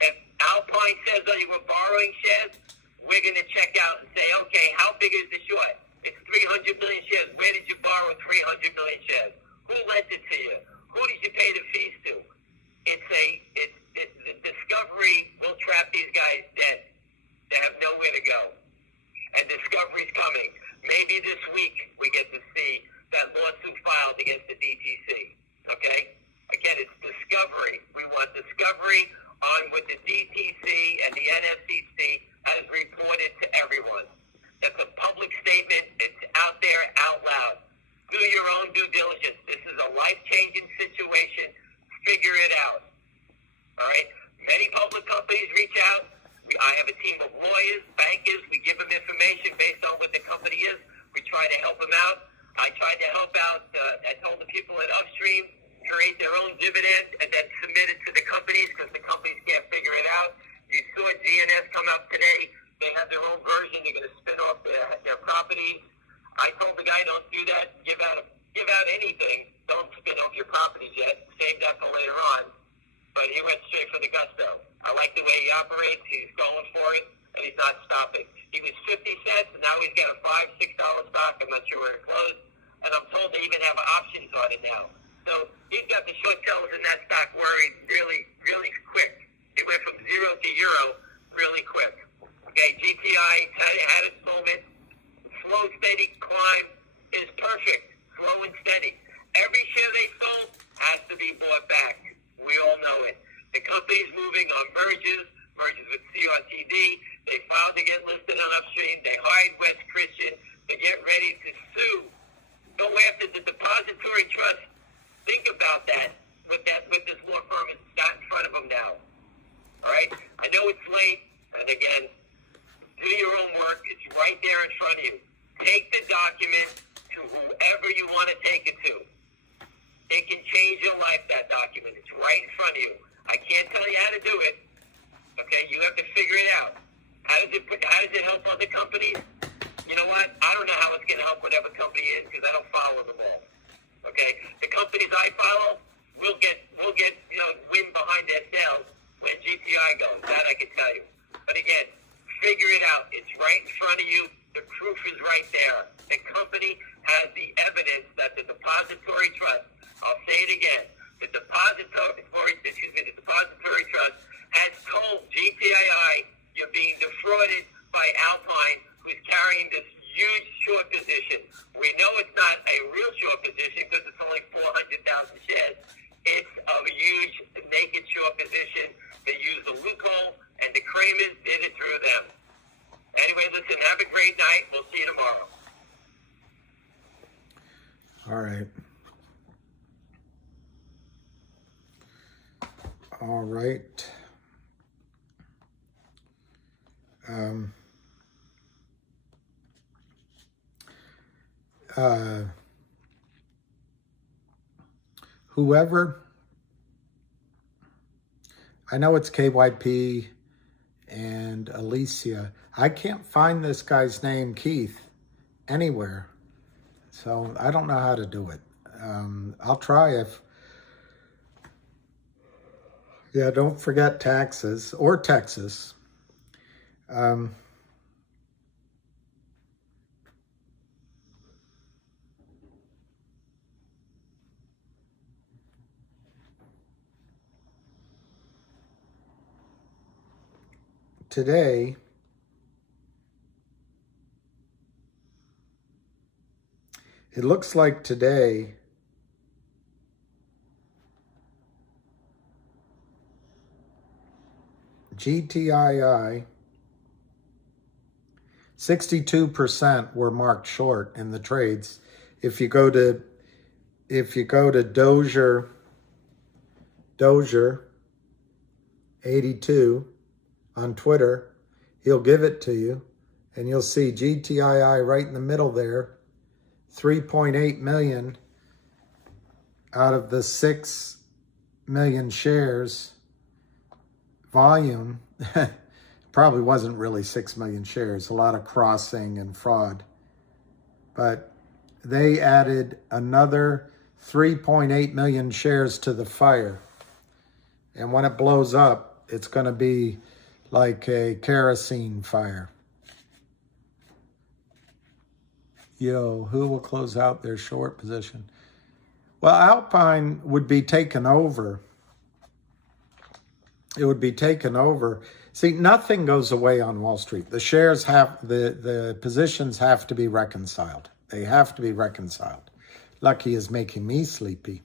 If Alpine says that you were borrowing shares, we're going to check out and say, okay, how big is the short? It's 300 million shares. Where did you borrow 300 million shares? Who lent it to you? Who did you pay the fees to? The Discovery will trap these guys dead. They have nowhere to go. And Discovery's coming. Maybe this week we get to see that lawsuit filed against the DTC. Okay? Again, it's Discovery. We want Discovery on with the DTC and the NFCC as reported to everyone. That's a public statement. It's out there, out loud. Do your own due diligence. This is a life-changing situation. Figure it out. All right? Many public companies reach out. I have a team of lawyers, bankers. We give them information based on what the company is. We try to help them out. I tried to help out. I told the people at Upstream create their own dividend and then submit it to the companies because the companies can't figure it out. You saw GNS come out today. They have their own version. They're going to spin off their properties. I told the guy, don't do that. Give out anything. Don't spin off your properties yet. Save that for later on. But he went straight for the gusto. I like the way he operates. He's going for it, and he's not stopping. He was 50 cents, and now he's got a $5, $6 stock. I'm not sure where it closed. And I'm told they even have options on it now. So he's got the short sellers in that stock worried really, really quick. He went from zero to euro really quick. Okay, GTI had its moment. Slow, steady climb is perfect. Slow and steady. Every share they sold has to be bought back. We all know it. The company's moving on mergers with CRTD. They filed to get listed on Upstream. They hired West Christian to get ready to sue. Go after the depository trust. Think about that with this law firm. It's not in front of them now. All right? I know it's late, and again, do your own work. It's right there in front of you. Take the document to whoever you want to take it to. It can change your life, that document. It's right in front of you. I can't tell you how to do it. Okay? You have to figure it out. How does it help other companies? You know what? I don't know how it's going to help whatever company it is because I don't follow them all. Okay? The companies I follow will get wind behind their sails when GTI goes. That I can tell you. But again, figure it out. It's right in front of you. The proof is right there. The company has the evidence that the depository trust, I'll say it again, the depository trust has told GTII agreement, did it through them. Anyway, listen, have a great night. We'll see you tomorrow. All right. All right. Whoever, I know it's KYP and Alicia. I can't find this guy's name, Keith, anywhere. So I don't know how to do it. I'll try if, yeah, don't forget taxes or Texas. Today, it looks like today GTII 62% were marked short in the trades. If you go to Dozier 82 on Twitter, he'll give it to you, and you'll see GTII right in the middle there, 3.8 million out of the 6 million shares volume. Probably wasn't really 6 million shares, a lot of crossing and fraud. But they added another 3.8 million shares to the fire. And when it blows up, it's going to be like a kerosene fire. Yo, who will close out their short position? Well, Alpine would be taken over. It would be taken over. See, nothing goes away on Wall Street. The shares have, the positions have to be reconciled. They have to be reconciled. Lucky is making me sleepy.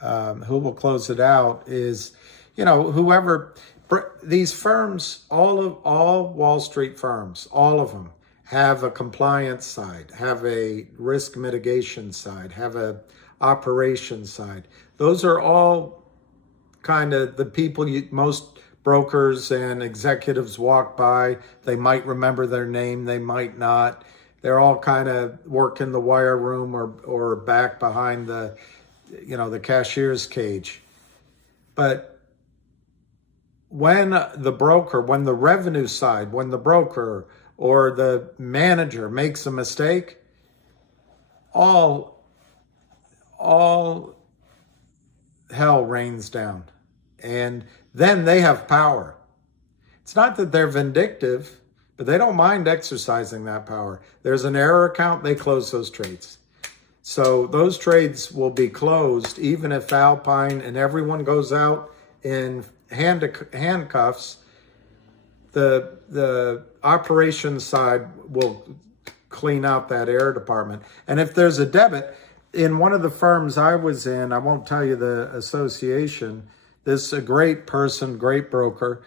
Who will close it out is, whoever, these firms, all Wall Street firms, all of them have a compliance side, have a risk mitigation side, have a operations side. Those are all kind of the people most brokers and executives walk by. They might remember their name, they might not. They're all kind of work in the wire room or back behind the cashier's cage. But when the revenue side, when the broker or the manager makes a mistake, all hell rains down. And then they have power. It's not that they're vindictive, but they don't mind exercising that power. There's an error account, they close those trades. So those trades will be closed even if Alpine and everyone goes out in handcuffs. The operations side will clean out that error department. And if there's a debit, in one of the firms I was in, I won't tell you the association, a great person, great broker,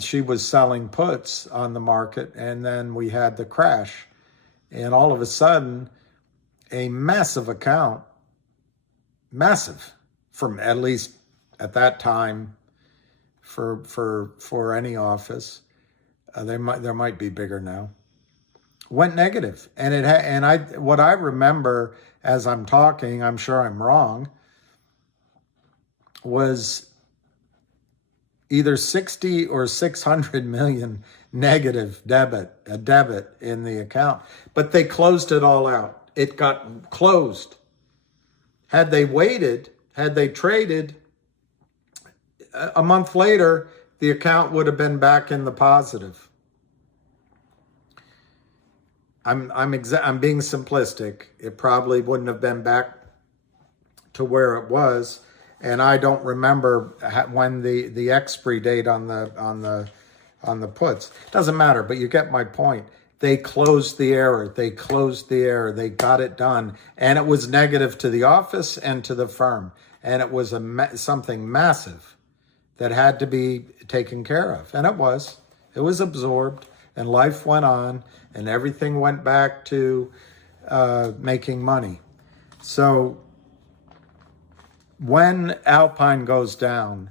she was selling puts on the market, and then we had the crash. And all of a sudden, a massive account, from at least at that time for any office, there might be bigger now, went negative. And what I remember as I'm talking, I'm sure I'm wrong, was either 60 or 600 million negative debit in the account. But they closed it all out. It got closed. Had they waited, had they traded, a month later, the account would have been back in the positive. I'm being simplistic. It probably wouldn't have been back to where it was. And I don't remember when the expiry date on the puts. Doesn't matter, but you get my point. They closed the error. They got it done, and it was negative to the office and to the firm, and it was something massive, that had to be taken care of. And it was. It was absorbed, and life went on, and everything went back to making money. So when Alpine goes down,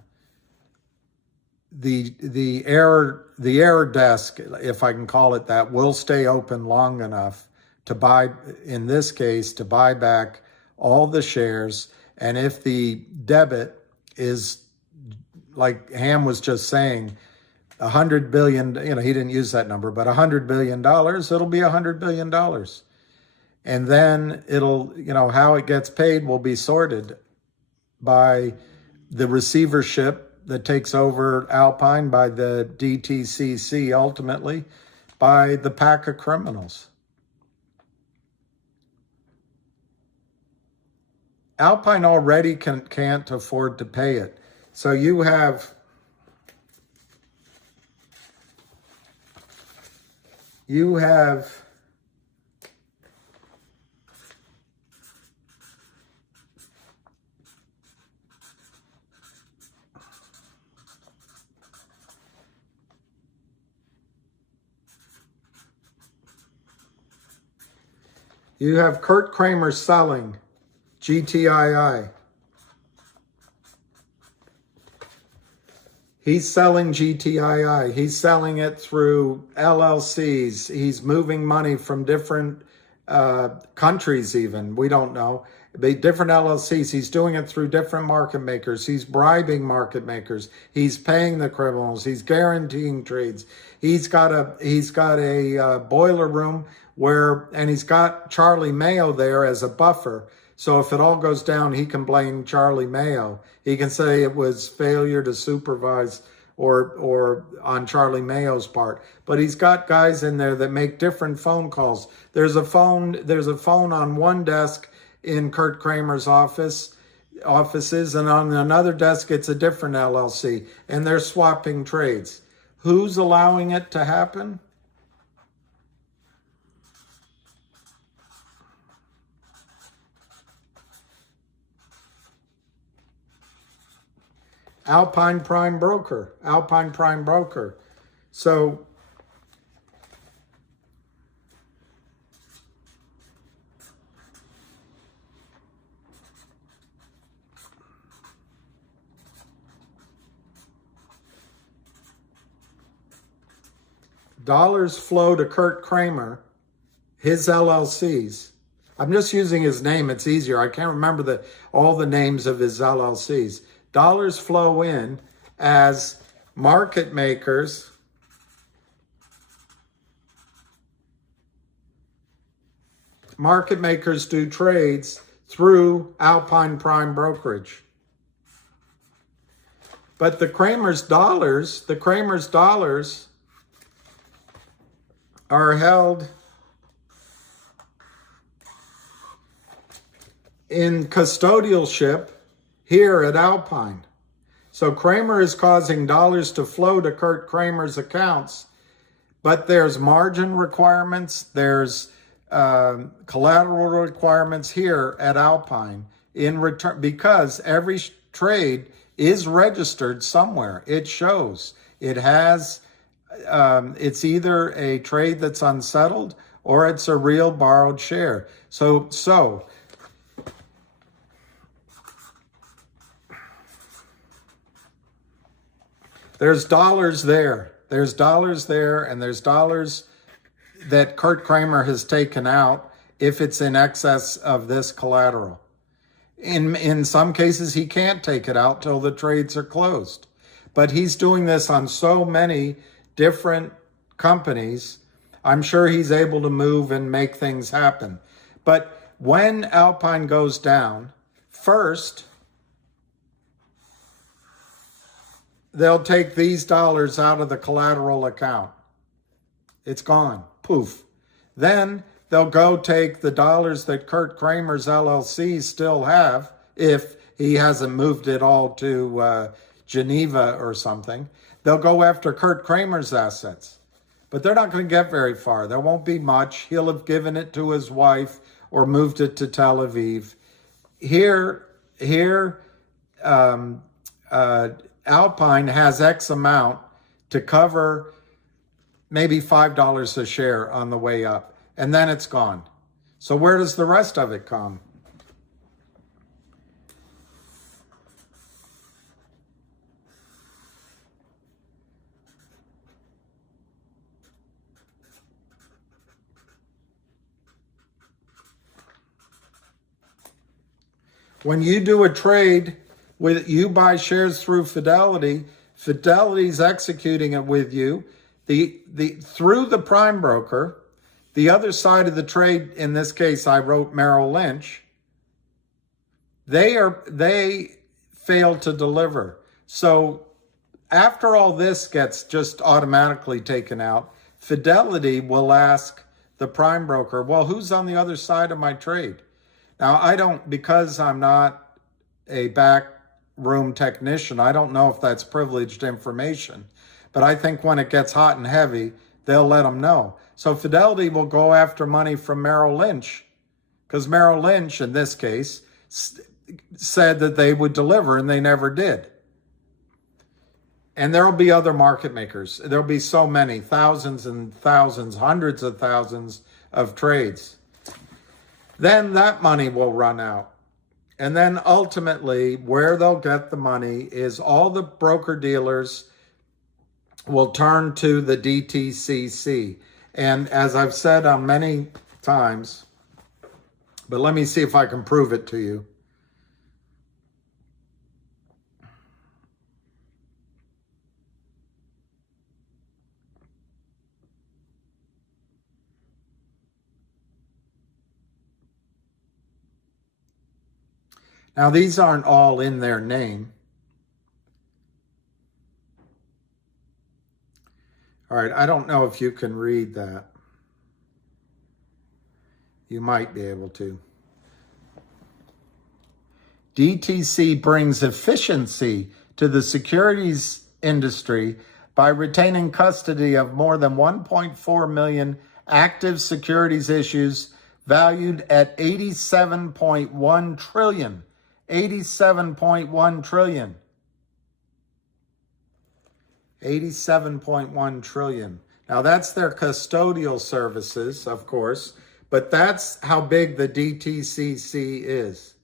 the error desk, if I can call it that, will stay open long enough to buy, in this case, to buy back all the shares. And if the debit is, like Ham was just saying, $100 billion, he didn't use that number, but $100 billion, it'll be $100 billion. And then it'll, how it gets paid will be sorted by the receivership that takes over Alpine, by the DTCC, ultimately, by the pack of criminals. Alpine already can't afford to pay it. So you have Kurt Kramer selling GTII. He's selling GTII. He's selling it through LLCs. He's moving money from different countries even. We don't know. Different LLCs. He's doing it through different market makers. He's bribing market makers. He's paying the criminals. He's guaranteeing trades. He's got a boiler room and he's got Charlie Mayo there as a buffer. So if it all goes down, he can blame Charlie Mayo. He can say it was failure to supervise or on Charlie Mayo's part. But he's got guys in there that make different phone calls. There's a phone on one desk in Kurt Kramer's offices, and on another desk it's a different LLC, and they're swapping trades. Who's allowing it to happen? Alpine Prime Broker. So dollars flow to Kurt Kramer, his LLCs. I'm just using his name, it's easier. I can't remember all the names of his LLCs. Dollars flow in as market makers do trades through Alpine Prime Brokerage. But the Kramer's dollars are held in custodialship here at Alpine. So Kramer is causing dollars to flow to Kurt Kramer's accounts, but there's margin requirements, there's collateral requirements here at Alpine in return, because every trade is registered somewhere. It shows. It has, it's either a trade that's unsettled or it's a real borrowed share. So there's dollars there. There's dollars there, and there's dollars that Kurt Kramer has taken out if it's in excess of this collateral. In some cases, he can't take it out till the trades are closed. But he's doing this on so many different companies. I'm sure he's able to move and make things happen. But when Alpine goes down, first, they'll take these dollars out of the collateral account. It's gone. Poof. Then they'll go take the dollars that Kurt Kramer's LLC still have, if he hasn't moved it all to Geneva or something. They'll go after Kurt Kramer's assets. But they're not going to get very far. There won't be much. He'll have given it to his wife or moved it to Tel Alpine has X amount to cover maybe $5 a share on the way up, and then it's gone. So where does the rest of it come? When you do a trade with, you buy shares through Fidelity, Fidelity's executing it with you. Through the prime broker, the other side of the trade, in this case, I wrote Merrill Lynch, they failed to deliver. So after all this gets just automatically taken out, Fidelity will ask the prime broker, well, who's on the other side of my trade? Now, I don't, because I'm not a backroom technician, I don't know if that's privileged information. But I think when it gets hot and heavy, they'll let them know. So Fidelity will go after money from Merrill Lynch, because Merrill Lynch, in this case, said that they would deliver, and they never did. And there'll be other market makers. There'll be so many, thousands and thousands, hundreds of thousands of trades. Then that money will run out. And then ultimately, where they'll get the money is all the broker-dealers will turn to the DTCC. And as I've said on many times, but let me see if I can prove it to you. Now, these aren't all in their name. All right, I don't know if you can read that. You might be able to. DTC brings efficiency to the securities industry by retaining custody of more than 1.4 million active securities issues valued at 87.1 trillion. 87.1 trillion. 87.1 trillion. Now that's their custodial services, of course, but that's how big the DTCC is.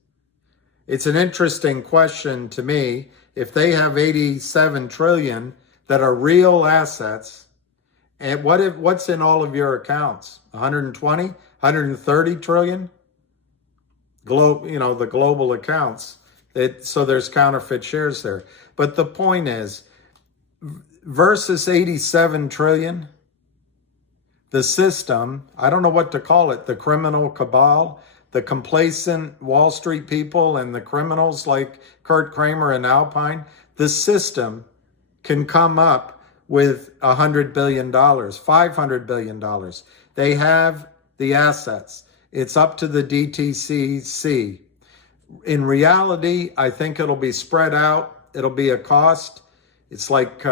It's an interesting question to me. If they have 87 trillion that are real assets, and what's in all of your accounts? 120, 130 trillion? The global accounts. So there's counterfeit shares there. But the point is, versus 87 trillion, the system, I don't know what to call it, the criminal cabal, the complacent Wall Street people and the criminals like Kurt Kramer and Alpine, the system can come up with $100 billion, $500 billion. They have the assets. It's up to the DTCC. In reality, I think it'll be spread out. It'll be a cost. It's like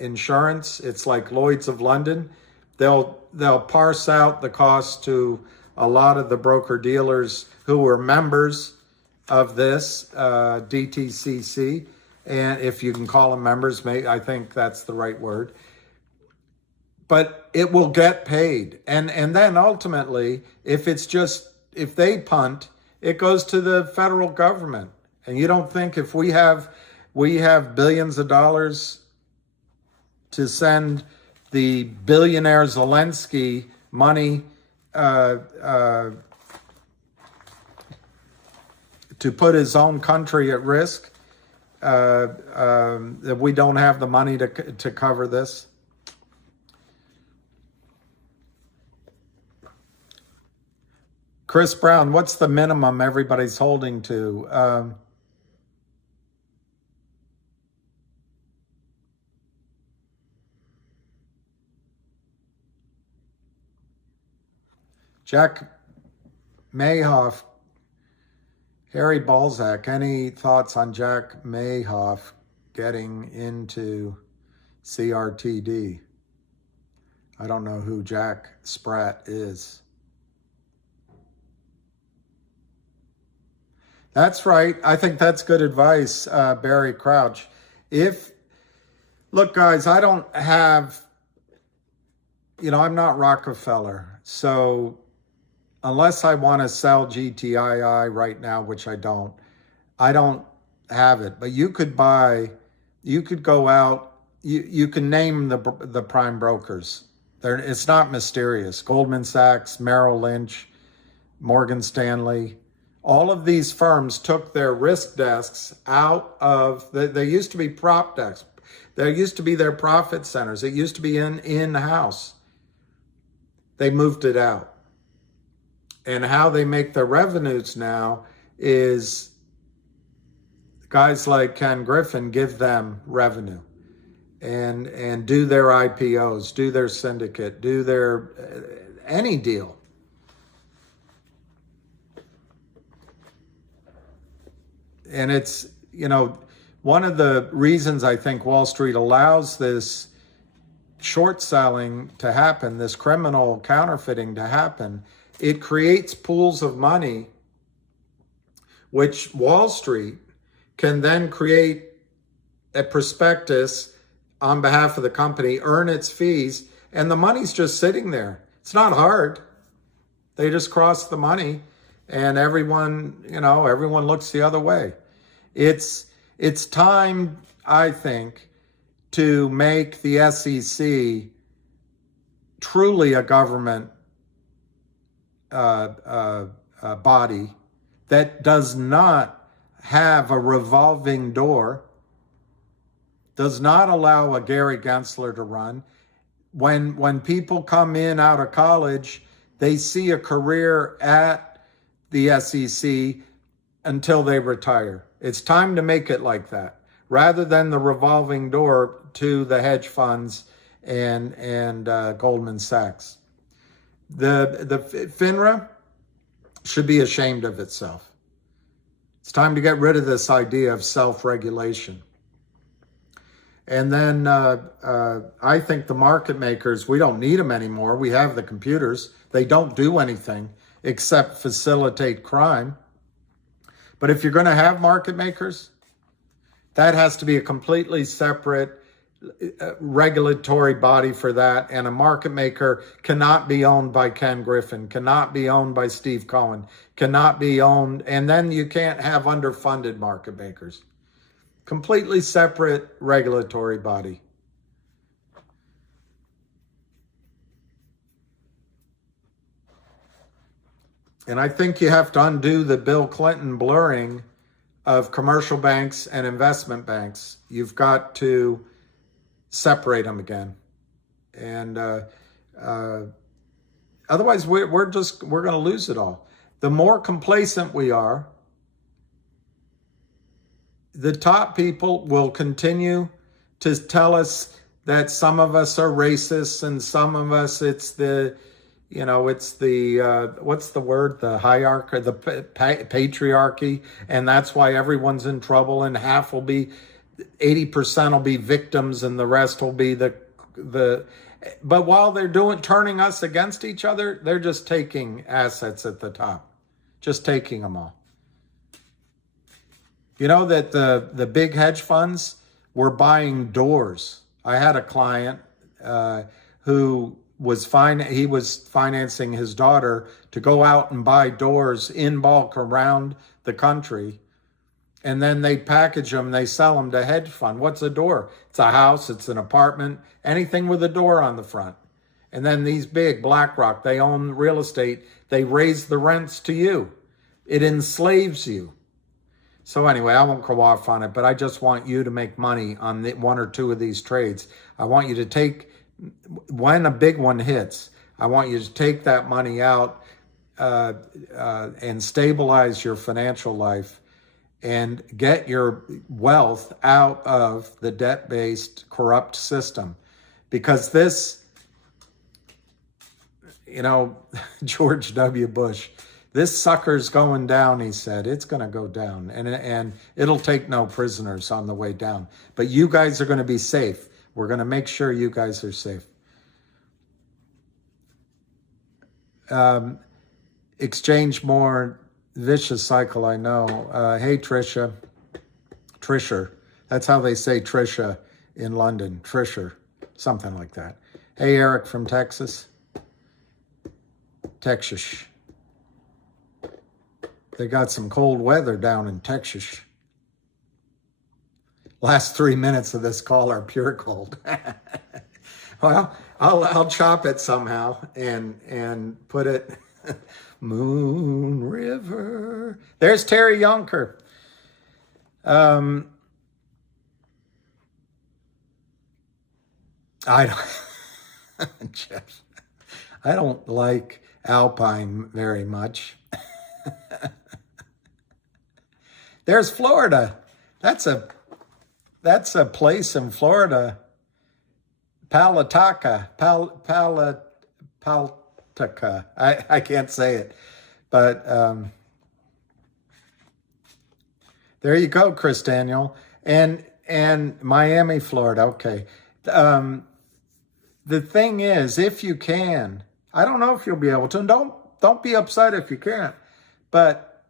insurance. It's like Lloyd's of London. They'll parse out the cost to a lot of the broker dealers who were members of this DTCC, and if you can call them members, I think that's the right word. But it will get paid, and then ultimately, if they punt, it goes to the federal government. And you don't think if we have billions of dollars to send the billionaire Zelensky money to put his own country at risk, that we don't have the money to cover this? Chris Brown, what's the minimum everybody's holding to? Jack Mayhoff, Harry Balzac, any thoughts on Jack Mayhoff getting into CRTD? I don't know who Jack Spratt is. That's right. I think that's good advice, Barry Crouch. Look, guys, I don't have, I'm not Rockefeller. So unless I want to sell GTII right now, which I don't have it. But you could go out, you can name the prime brokers. It's not mysterious. Goldman Sachs, Merrill Lynch, Morgan Stanley. All of these firms took their risk desks out of, they used to be prop desks. There used to be their profit centers. It used to be in-house. They moved it out. And how they make their revenues now is guys like Ken Griffin give them revenue and do their IPOs, do their syndicate, do their any deal. And it's, one of the reasons I think Wall Street allows this short selling to happen, this criminal counterfeiting to happen, it creates pools of money, which Wall Street can then create a prospectus on behalf of the company, earn its fees, and the money's just sitting there. It's not hard. They just cross the money and everyone looks the other way. It's time, I think, to make the SEC truly a government body that does not have a revolving door, does not allow a Gary Gensler to run. When people come in out of college, they see a career at the SEC until they retire. It's time to make it like that, rather than the revolving door to the hedge funds and Goldman Sachs. The FINRA should be ashamed of itself. It's time to get rid of this idea of self-regulation. And then I think the market makers, we don't need them anymore. We have the computers. They don't do anything except facilitate crime. But if you're going to have market makers, that has to be a completely separate regulatory body for that. And a market maker cannot be owned by Ken Griffin, cannot be owned by Steve Cohen, cannot be owned. And then you can't have underfunded market makers. Completely separate regulatory body. And I think you have to undo the Bill Clinton blurring of commercial banks and investment banks. You've got to separate them again. And otherwise, we're going to lose it all. The more complacent we are, the top people will continue to tell us that some of us are racists and some of us, it's the what's the word? The hierarchy, the patriarchy. And that's why everyone's in trouble, and 80% will be victims and the rest will be but while they're turning us against each other, they're just taking assets at the top, just taking them all. You know that the big hedge funds were buying doors. I had a client who was financing his daughter to go out and buy doors in bulk around the country. And then they package them, they sell them to hedge fund. What's a door? It's a house, it's an apartment, anything with a door on the front. And then these big, BlackRock, they own real estate. They raise the rents to you. It enslaves you. So anyway, I won't go off on it, but I just want you to make money on one or two of these trades. I want you to take, when a big one hits, I want you to take that money out and stabilize your financial life and get your wealth out of the debt-based corrupt system. Because this, George W. Bush, this sucker's going down, he said. It's going to go down, and it'll take no prisoners on the way down. But you guys are going to be safe. We're going to make sure you guys are safe. Exchange more, vicious cycle, I know. Hey, Trisha. That's how they say Trisha in London. Trisha, something like that. Hey, Eric from Texas. Texas. They got some cold weather down in Texas. Last 3 minutes of this call are pure cold. Well, I'll chop it somehow and put it Moon River. There's Terry Yonker. I don't, Jeff, I don't like Alpine very much. There's Florida. That's a place in Florida. Palataca. I can't say it. But there you go, Chris Daniel. And Miami, Florida. Okay. The thing is, if you can, I don't know if you'll be able to, and don't be upset if you can't. But,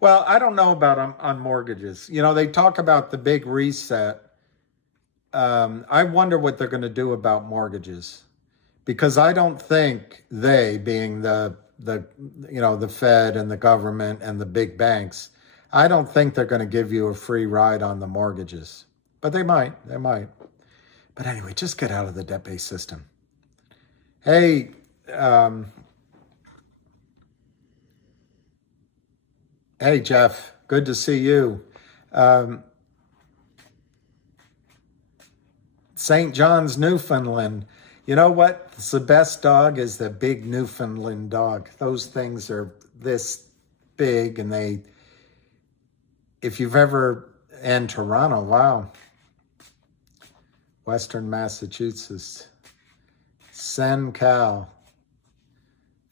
well, I don't know about on mortgages. You know, they talk about the big reset. I wonder what they're going to do about mortgages, because I don't think they, being the Fed and the government and the big banks, I don't think they're going to give you a free ride on the mortgages. But they might. But anyway, just get out of the debt-based system. Hey, hey, Jeff, good to see you. St. John's, Newfoundland. You know what? It's the best dog is the big Newfoundland dog. Those things are this big, and if you've ever, and Toronto, wow. Western Massachusetts. SenCal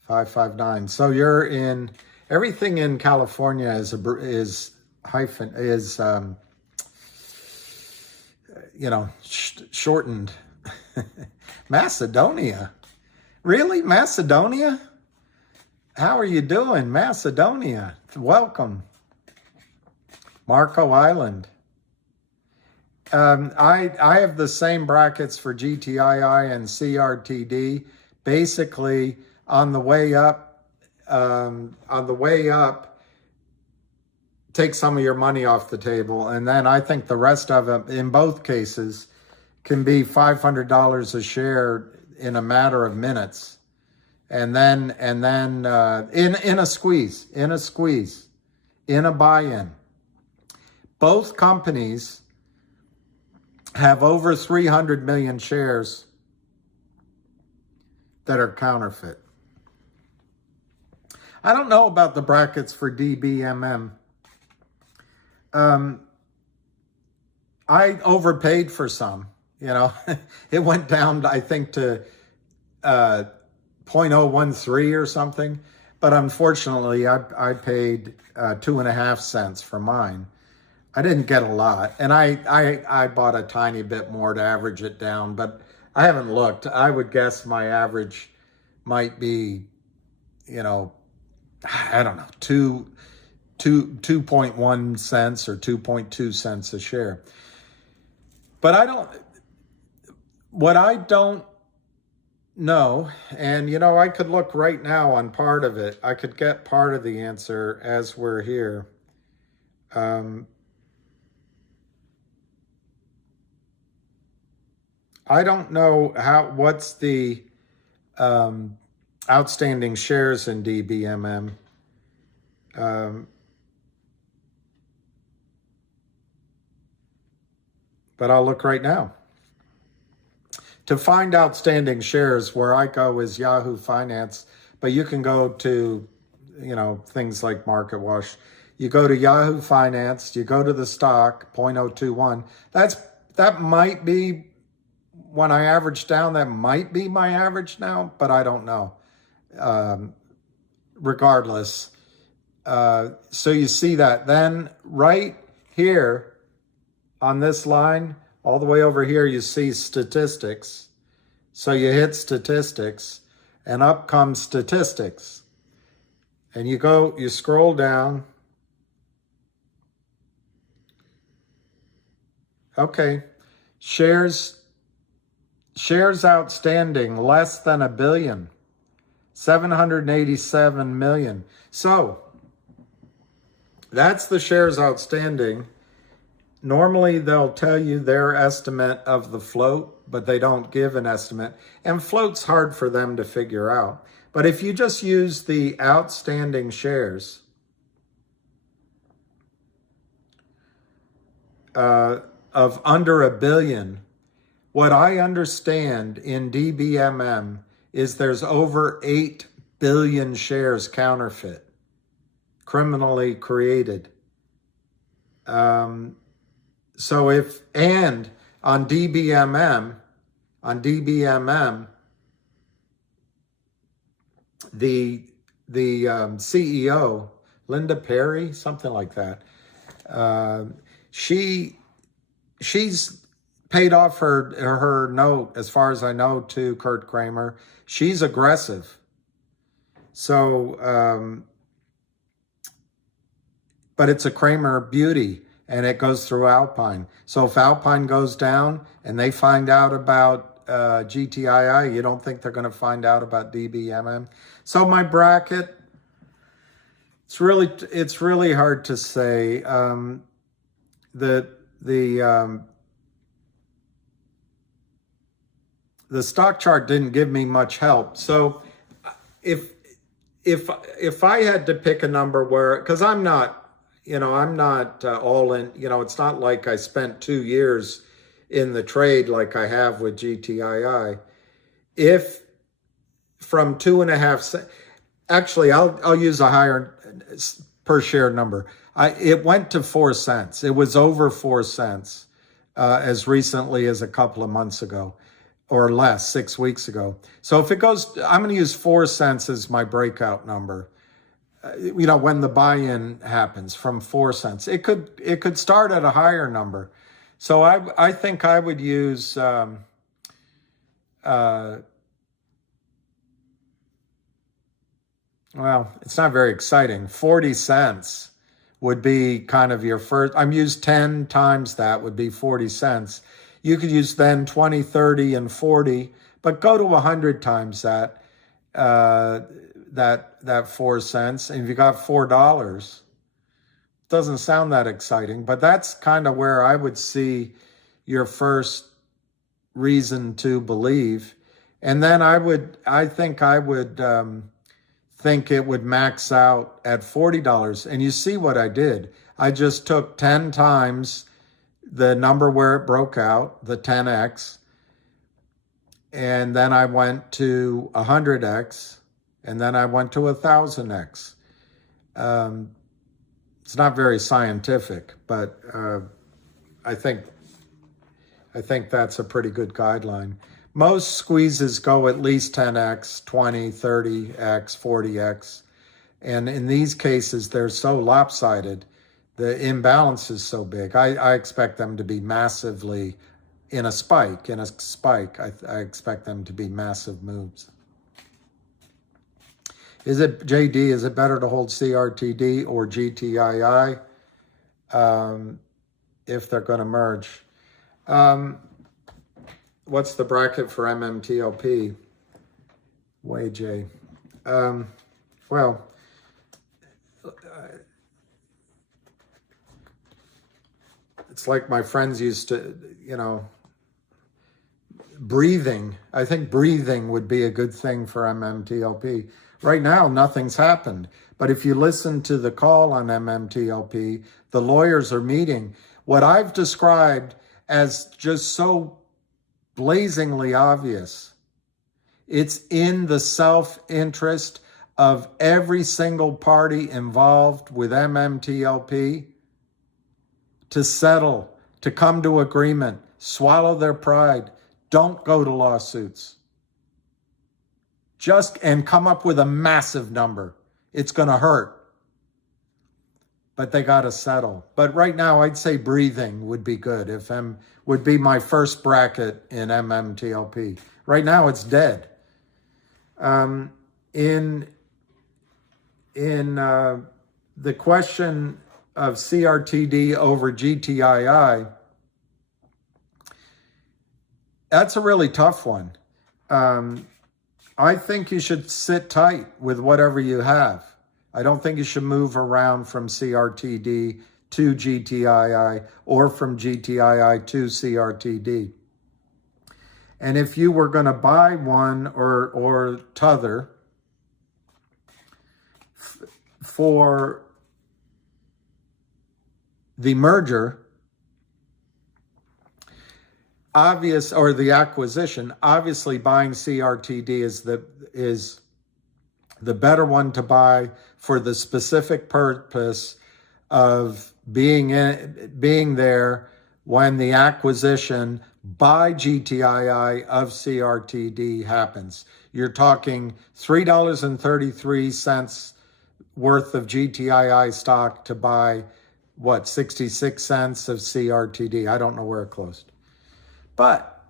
559. So you're in, everything in California is shortened. Macedonia. Really? Macedonia? How are you doing, Macedonia? Welcome. Marco Island. I have the same brackets for GTII and CRTD. Basically, on the way up, take some of your money off the table, and then I think the rest of it, in both cases, can be $500 a share in a matter of minutes, and then in a squeeze, in a buy-in. Both companies have over 300 million shares that are counterfeit. I don't know about the brackets for DBMM. I overpaid for some, it went down, I think, to 0.013 or something. But unfortunately, I paid 2.5 cents for mine. I didn't get a lot. And I bought a tiny bit more to average it down, but I haven't looked. I would guess my average might be, I don't know, 2.1 cents or 2.2 cents a share. But what I don't know, and I could look right now on part of it. I could get part of the answer as we're here. I don't know what's the outstanding shares in DBMM. But I'll look right now. To find outstanding shares, where I go is Yahoo Finance, but you can go to, things like Market Watch. You go to Yahoo Finance, you go to the stock, 0.021. That might be, when I average down, that might be my average now, but I don't know. Regardless. So you see that. Then right here on this line, all the way over here, you see statistics. So you hit statistics, and up comes statistics. And you scroll down. Okay. Shares outstanding, less than $1 billion. 787 million. So that's the shares outstanding. Normally they'll tell you their estimate of the float, but they don't give an estimate. And float's hard for them to figure out. But if you just use the outstanding shares of under $1 billion, what I understand in DBMM is there's over 8 billion shares counterfeit, criminally created. So if, and on DBMM, the CEO, Linda Perry, something like that, she's paid off her note, as far as I know, to Kurt Kramer. She's aggressive. So, but it's a Kramer beauty, and it goes through Alpine. So if Alpine goes down and they find out about GTII, you don't think they're going to find out about DBMM? So my bracket, it's really hard to say. The stock chart didn't give me much help. So if I had to pick a number where, because I'm not all in, it's not like I spent 2 years in the trade like I have with GTII. If from 2.5 cents, actually, I'll use a higher per share number. It went to 4 cents. It was over 4 cents as recently as a couple of months ago, or less, 6 weeks ago. So if it goes, I'm going to use 4 cents as my breakout number. When the buy-in happens from 4 cents, it could start at a higher number. So I think I would use well, it's not very exciting. 40 cents would be kind of your first. I'm used 10 times that would be 40 cents. You could use then 20, 30, and 40, but go to 100 times that. That 4 cents, and if you got $4, doesn't sound that exciting, but that's kind of where I would see your first reason to believe. And then I think it would max out at $40. And you see what I did. I just took 10 times the number where it broke out, the 10x, and then I went to 100x, and then I went to 1,000x. It's not very scientific, but I think that's a pretty good guideline. Most squeezes go at least 10x, 20, 30x, 40x. And in these cases, they're so lopsided, the imbalance is so big. I expect them to be massively in a spike. I expect them to be massive moves. Is it better to hold CRTD or GTII if they're going to merge? What's the bracket for MMTLP? J. Well, it's like my friends used to, breathing. I think breathing would be a good thing for MMTLP. Right now, nothing's happened. But if you listen to the call on MMTLP, the lawyers are meeting. What I've described as just so blazingly obvious, it's in the self-interest of every single party involved with MMTLP to settle, to come to agreement, swallow their pride, don't go to lawsuits. And come up with a massive number. It's going to hurt. But they got to settle. But right now, I'd say breathing would be good. Would be my first bracket in MMTLP. Right now, it's dead. In the question of CRTD over GTII, That's a really tough one. I think you should sit tight with whatever you have. I don't think you should move around from CRTD to GTII or from GTII to CRTD. And if you were going to buy one or t'other for the merger, or the acquisition, obviously buying CRTD is the better one to buy for the specific purpose of being there when the acquisition by GTII of CRTD happens. You're talking $3.33 worth of GTII stock to buy, 66 cents of CRTD. I don't know where it closed. But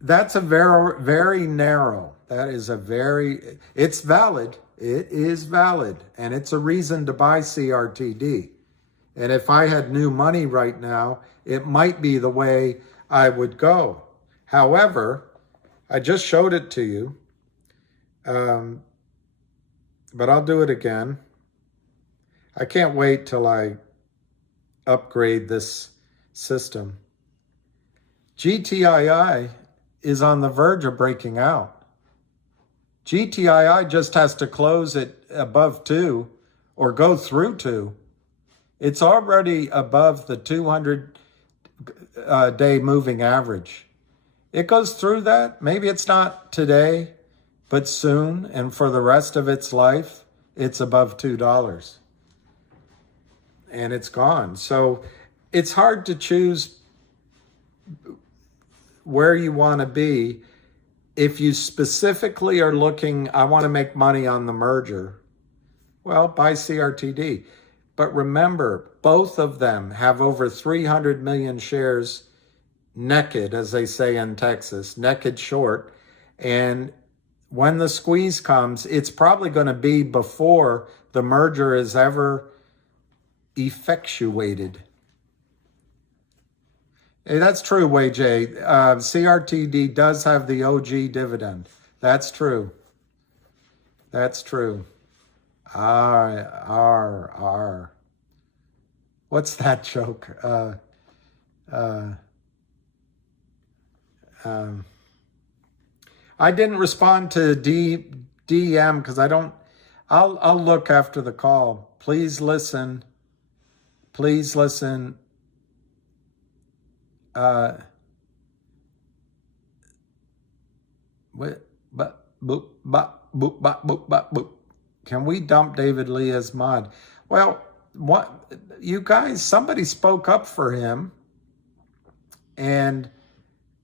that's a very, very narrow. It's valid. It is valid. And it's a reason to buy CRTD. And if I had new money right now, it might be the way I would go. However, I just showed it to you. But I'll do it again. I can't wait till I upgrade this system. GTII is on the verge of breaking out. GTII just has to close it above 2 or go through 2. It's already above the 200-day moving average. It goes through that. Maybe it's not today, but soon. And for the rest of its life, it's above $2. And it's gone. So it's hard to choose where you want to be. If you specifically are looking, I want to make money on the merger, well, buy CRTD. But remember, both of them have over 300 million shares naked, as they say in Texas, naked short. And when the squeeze comes, it's probably going to be before the merger is ever effectuated. Hey, that's true, Wei J. CRTD does have the OG dividend. That's true. That's true. R. What's that joke? I didn't respond to DM because I don't. I'll look after the call. Please listen. Please listen. Can we dump David Lee as mod? Well, what you guys? Somebody spoke up for him, and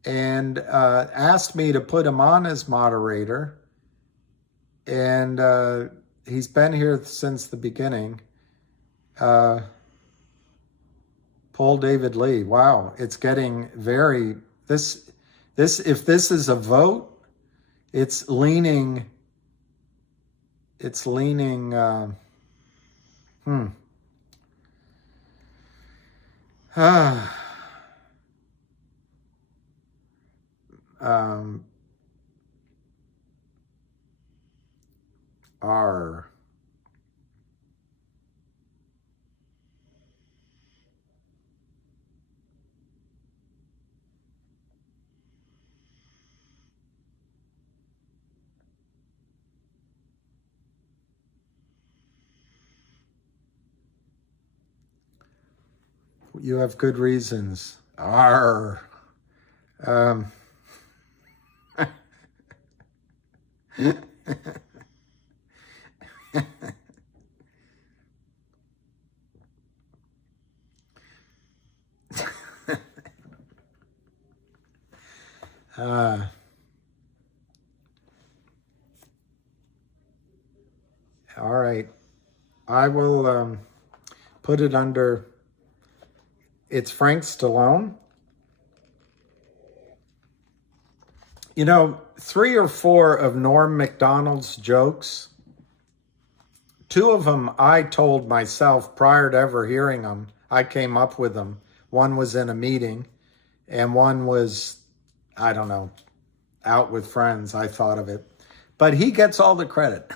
asked me to put him on as moderator, and he's been here since the beginning. Pull David Lee. Wow, it's getting very this. If this is a vote, it's leaning. It's leaning. R. You have good reasons. R. All right. I will put it under, it's Frank Stallone. You know, 3 or 4 of Norm Macdonald's jokes, 2 of them I told myself prior to ever hearing them. I came up with them. One was in a meeting, and one was I don't know, out with friends, I thought of it. But he gets all the credit.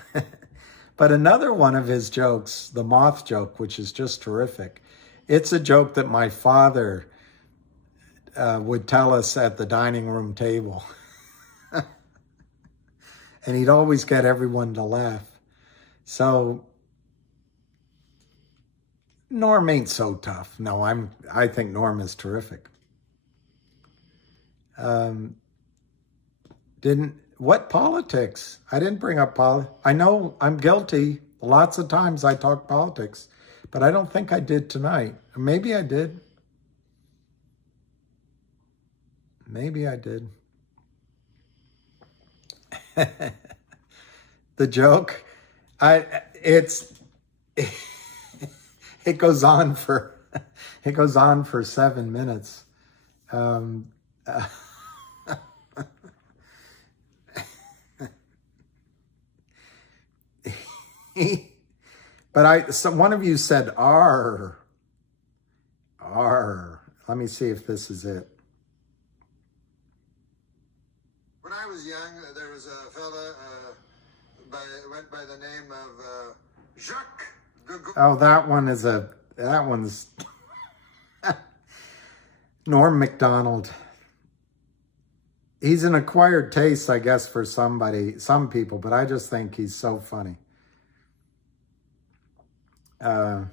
But another one of his jokes, the moth joke, which is just terrific. It's a joke that my father would tell us at the dining room table. And he'd always get everyone to laugh. So Norm ain't so tough. No, I think Norm is terrific. What politics? I didn't bring up politics. I know I'm guilty. Lots of times I talk politics, but I don't think I did tonight. Maybe I did. Maybe I did. The joke, it goes on for 7 minutes. But one of you said R. Let me see if this is it. When I was young, there was a fella went by the name of Jacques. Oh, that one's Norm Macdonald. He's an acquired taste, I guess, for some people, but I just think he's so funny. Let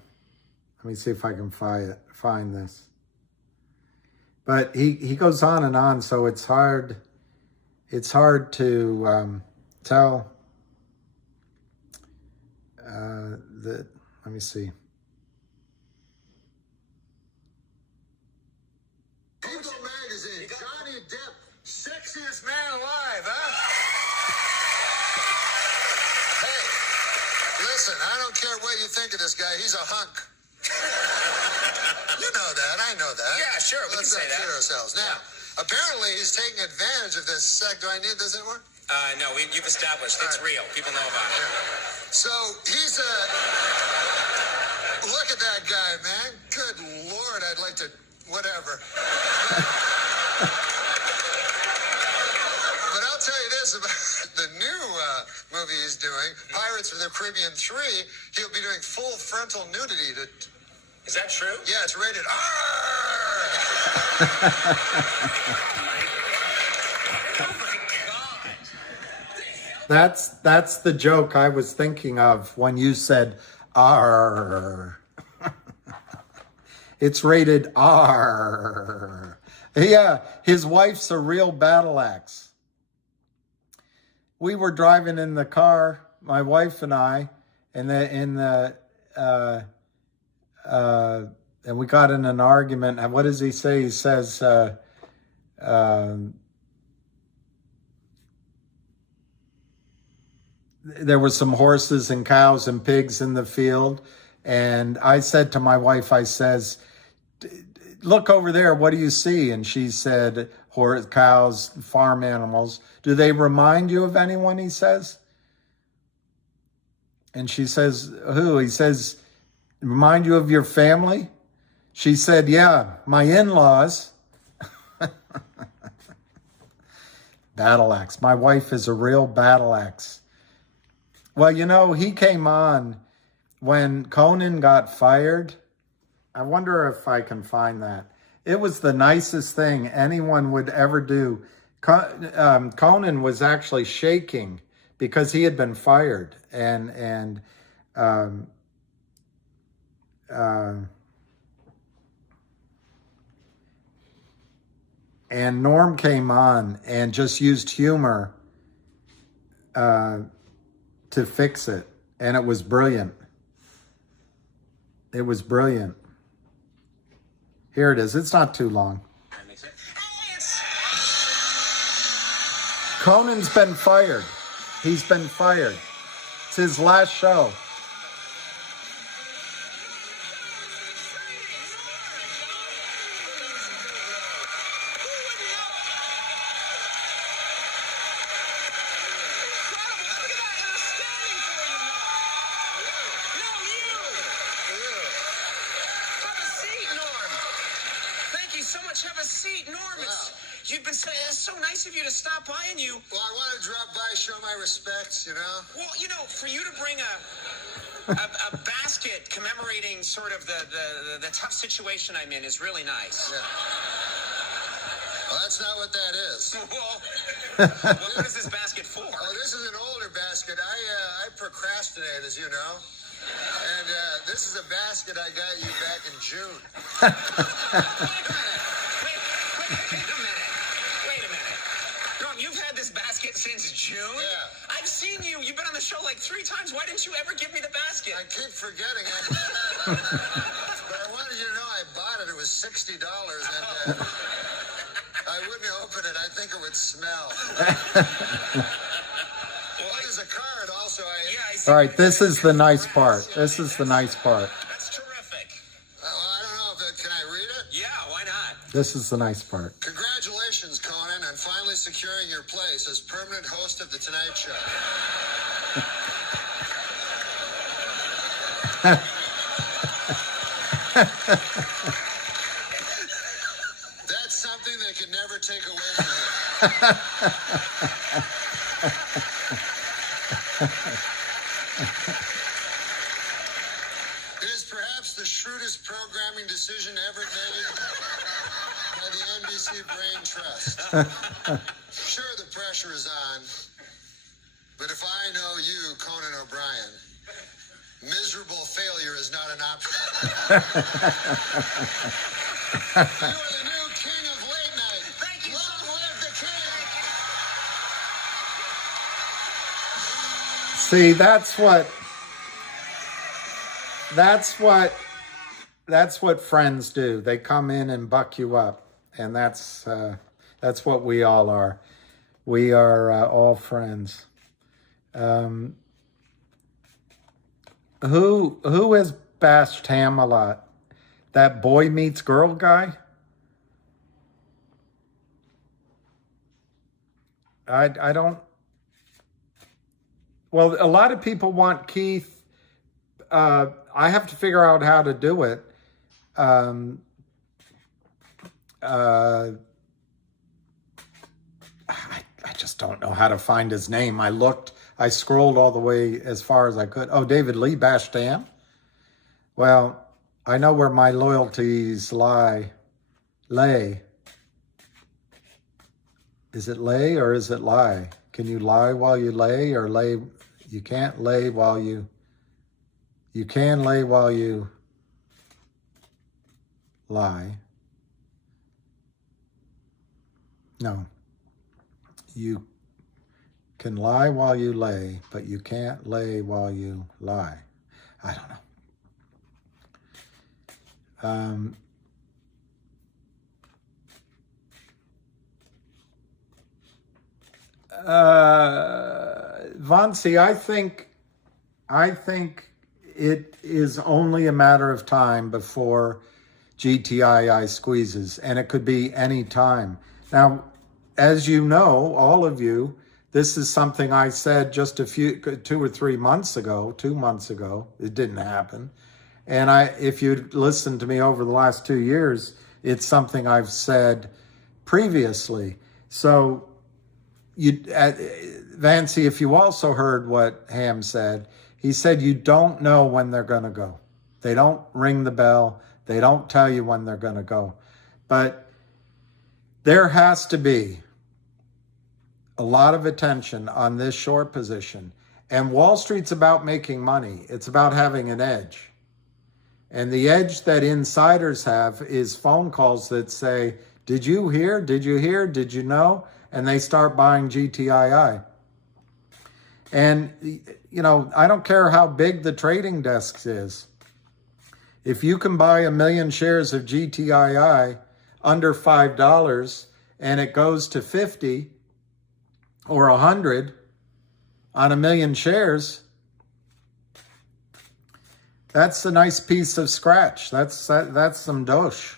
me see if I can find this. But he goes on and on, so it's hard to tell. Let me see. People magazine, Johnny Depp, sexiest man alive, huh? Hey, listen, I don't care what you think of this guy. He's a hunk. You know that. I know that. Yeah, sure. We can say that. Let's not kid ourselves. Now, apparently he's taking advantage of this Do I need this anymore? No, you've established it's real. People know about it. So he's look at that guy, man. Good Lord, I'd like to, whatever. But I'll tell you this about the new movie he's doing, Pirates of the Caribbean 3. He'll be doing full frontal nudity. Is that true? Yeah, it's rated R. That's the joke I was thinking of when you said R. It's rated R. Yeah, his wife's a real battle axe. We were driving in the car, my wife and I, and we got in an argument. And what does he say? He says, there were some horses and cows and pigs in the field. And I said to my wife, I says, look over there, what do you see? And she said, cows, farm animals. Do they remind you of anyone, he says? And she says, who? He says, remind you of your family? She said, yeah, my in-laws. Battle axe. My wife is a real battle axe. Well, you know, he came on when Conan got fired. I wonder if I can find that. It was the nicest thing anyone would ever do. Conan was actually shaking because he had been fired. And Norm came on and just used humor to fix it. And it was brilliant. It was brilliant. Here it is. It's not too long. Conan's been fired. He's been fired. It's his last show. So much. Have a seat, Norm. You've you've been saying it's so nice of you to stop by, and you. Well, I want to drop by, show my respects, you know? Well, you know, for you to bring a basket commemorating sort of the tough situation I'm in is really nice. Yeah. Well, that's not what that is. Well, what is this basket for? Oh, this is an older basket. I procrastinate, as you know. And this is a basket I got you back in June. Wait a minute. Norm, you've had this basket since June? Yeah. I've seen you. You've been on the show like 3 times. Why didn't you ever give me the basket? I keep forgetting it. But I wanted you to know I bought it. It was $60, and I wouldn't open it. I think it would smell. Well, there's a card also. Yeah, I see. All right, this is the nice part. This is the nice part. That's terrific. I don't know if can I read it? Yeah, why not? This is the nice part. Congratulations, Conan, on finally securing your place as permanent host of The Tonight Show. That's something they can never take away from you. It is perhaps the shrewdest programming decision ever made by the NBC Brain Trust. Sure, the pressure is on, but if I know you, Conan O'Brien, miserable failure is not an option. You are the new king of late night. Thank you. Long live the king. See, that's what friends do. They come in and buck you up, and that's what we all are. We are all friends. Who has bashed Ham a lot? That boy meets girl guy? I don't. Well, a lot of people want Keith. I have to figure out how to do it. I just don't know how to find his name. I scrolled all the way as far as I could. Oh, David Lee bashed Ham? Well, I know where my loyalties lay. Is it lay or is it lie? Can you lie while you lay, or lay? You can't lay while you... You can lay while you lie. No. You can lie while you lay, but you can't lay while you lie. I don't know. Vansi, I think it is only a matter of time before GTII squeezes, and it could be any time. Now, as you know, all of you, this is something I said just 2 or 3 months ago, 2 months ago. It didn't happen. And if you listened to me over the last 2 years, it's something I've said previously. So, Vancy, if you also heard what Ham said, he said you don't know when they're going to go. They don't ring the bell. They don't tell you when they're going to go. But there has to be a lot of attention on this short position. And Wall Street's about making money. It's about having an edge. And the edge that insiders have is phone calls that say, did you hear? Did you hear? Did you know? And they start buying GTII. And, you know, I don't care how big the trading desk is. If you can buy 1 million shares of GTII under $5 and it goes to 50 or 100 on 1 million shares, that's a nice piece of scratch. That's some dosh.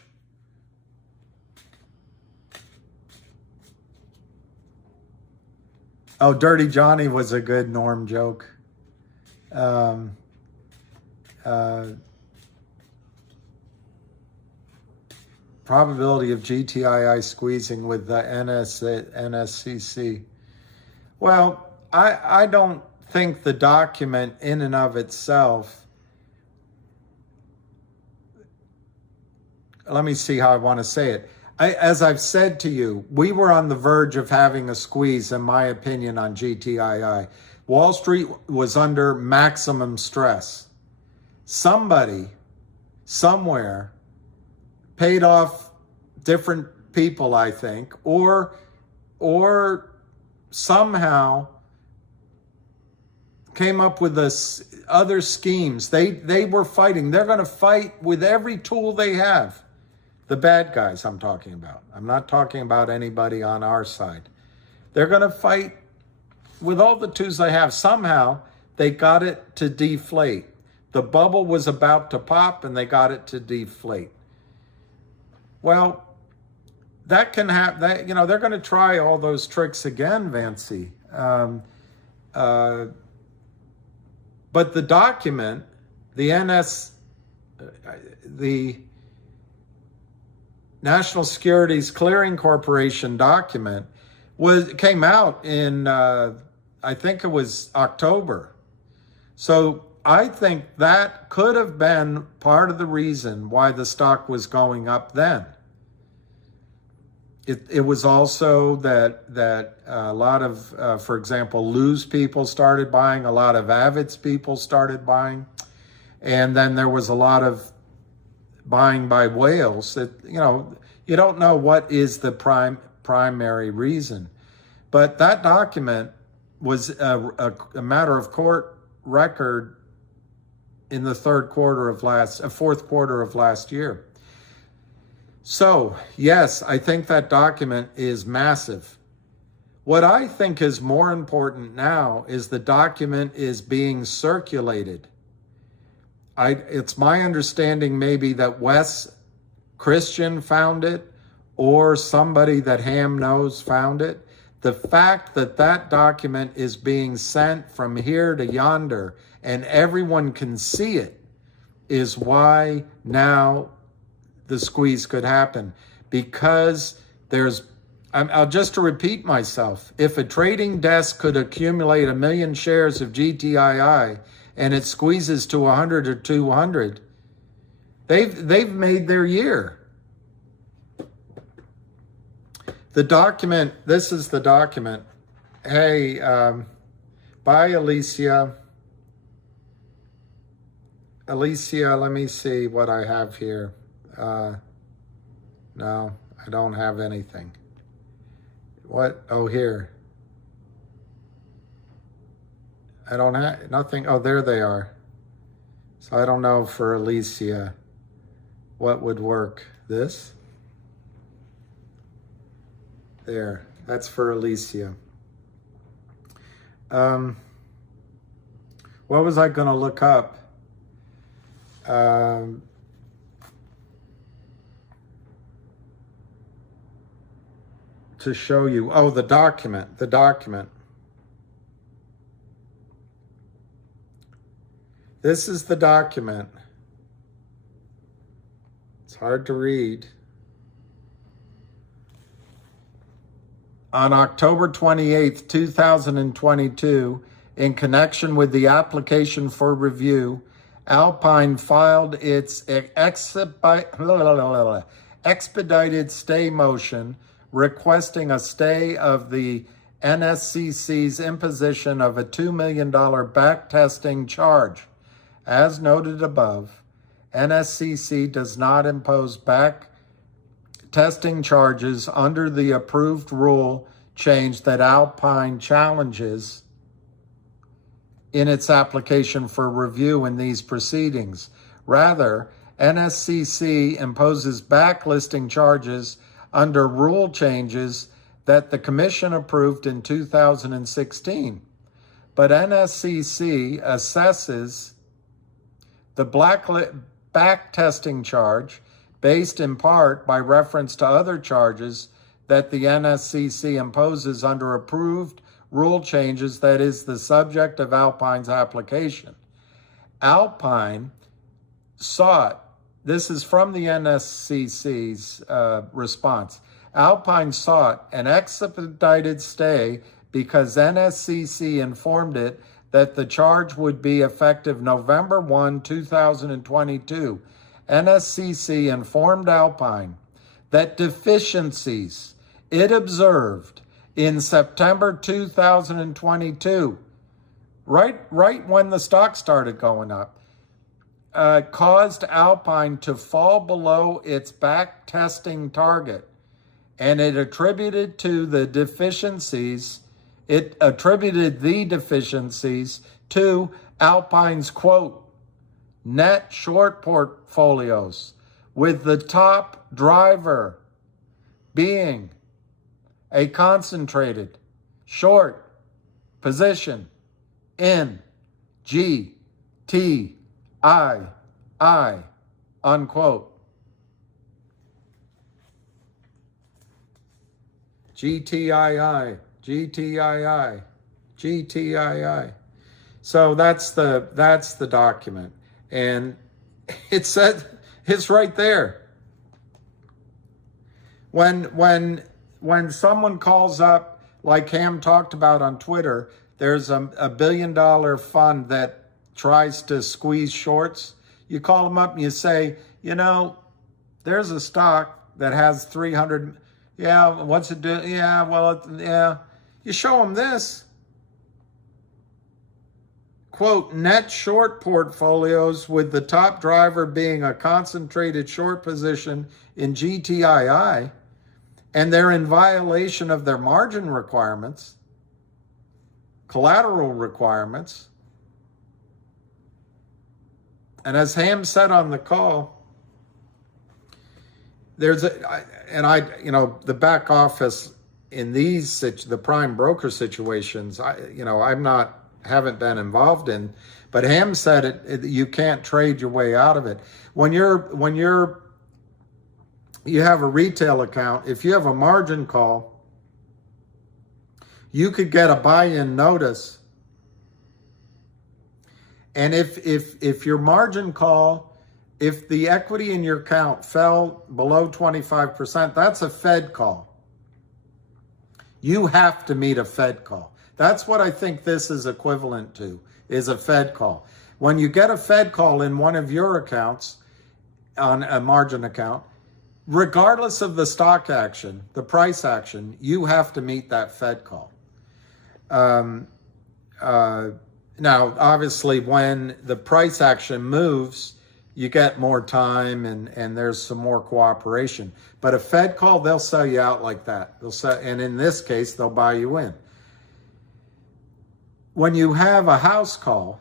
Oh, Dirty Johnny was a good Norm joke. probability of GTII squeezing with the NSCC. Well, I don't think the document in and of itself, let me see how I want to say it. As I've said to you, we were on the verge of having a squeeze, in my opinion, on GTII. Wall Street was under maximum stress. Somebody, somewhere, paid off different people, I think, or somehow came up with other schemes. They were fighting. They're going to fight with every tool they have. The bad guys I'm talking about. I'm not talking about anybody on our side. They're going to fight with all the tools they have. Somehow they got it to deflate. The bubble was about to pop and they got it to deflate. Well, that can happen. That, they're going to try all those tricks again, Vancy. But the document, the National Securities Clearing Corporation document came out in, I think it was October. So I think that could have been part of the reason why the stock was going up then. It was also that a lot of, for example, Lou's people started buying, a lot of Avid's people started buying, and then there was a lot of buying by whales. That you don't know what is the primary reason, but that document was a matter of court record in the fourth quarter of last year. So, yes, I think that document is massive. What I think is more important now is the document is being circulated. It's my understanding maybe that Wes Christian found it or somebody that Ham knows found it. The fact that that document is being sent from here to yonder and everyone can see it is why now the squeeze could happen, because I'll just to repeat myself, if a trading desk could accumulate 1 million shares of GTII and it squeezes to 100 or 200, they've made their year. The document, this is the document. Hey, bye, Alicia. Alicia, let me see what I have here. No, I don't have anything. What? Oh, here. I don't have nothing. Oh, there they are. So I don't know for Alicia what would work. This? There. That's for Alicia. What was I going to look up? To show you. Oh, the document. This is the document. It's hard to read. On October 28th, 2022, in connection with the application for review, Alpine filed its expedited stay motion requesting a stay of the NSCC's imposition of a $2 million backtesting charge. As noted above, NSCC does not impose backtesting charges under the approved rule change that Alpine challenges in its application for review in these proceedings. Rather, NSCC imposes backlisting charges under rule changes that the Commission approved in 2016. But NSCC assesses the backtesting charge based in part by reference to other charges that the NSCC imposes under approved rule changes that is the subject of Alpine's application. Alpine sought this is from the NSCC's response. Alpine sought an expedited stay because NSCC informed it that the charge would be effective November 1, 2022. NSCC informed Alpine that deficiencies it observed in September 2022, right when the stock started going up, caused Alpine to fall below its back testing target. And it attributed the deficiencies to Alpine's, quote, net short portfolios, with the top driver being a concentrated short position in GTIII, unquote. GTIII. So that's the document, and it said it's right there. When someone calls up, like Ham talked about on Twitter, there's a $1 billion fund that tries to squeeze shorts. You call them up and you say, there's a stock that has 300. Yeah, what's it do? Yeah, well, yeah. You show them this. Quote, net short portfolios with the top driver being a concentrated short position in GTIII, and they're in violation of their margin requirements, collateral requirements. And as Ham said on the call, the back office in the prime broker situations, haven't been involved in, but Ham said you can't trade your way out of it. When you have a retail account, if you have a margin call, you could get a buy-in notice. And if your margin call, if the equity in your account fell below 25%, that's a Fed call. You have to meet a Fed call. That's what I think this is equivalent to, is a Fed call. When you get a Fed call in one of your accounts, on a margin account, regardless of the stock action, the price action, you have to meet that Fed call. Now, obviously, when the price action moves, you get more time and there's some more cooperation. But a Fed call, they'll sell you out like that. And in this case, they'll buy you in. When you have a house call,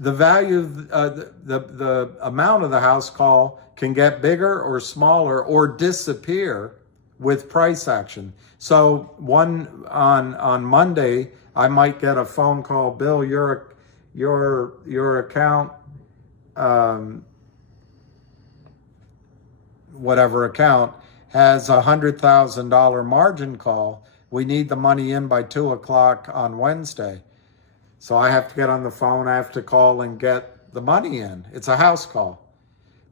the value, the amount of the house call can get bigger or smaller or disappear with price action. So on Monday, I might get a phone call, Bill, your account, whatever account, has a $100,000 margin call. We need the money in by 2:00 on Wednesday. So I have to get on the phone, I have to call and get the money in. It's a house call.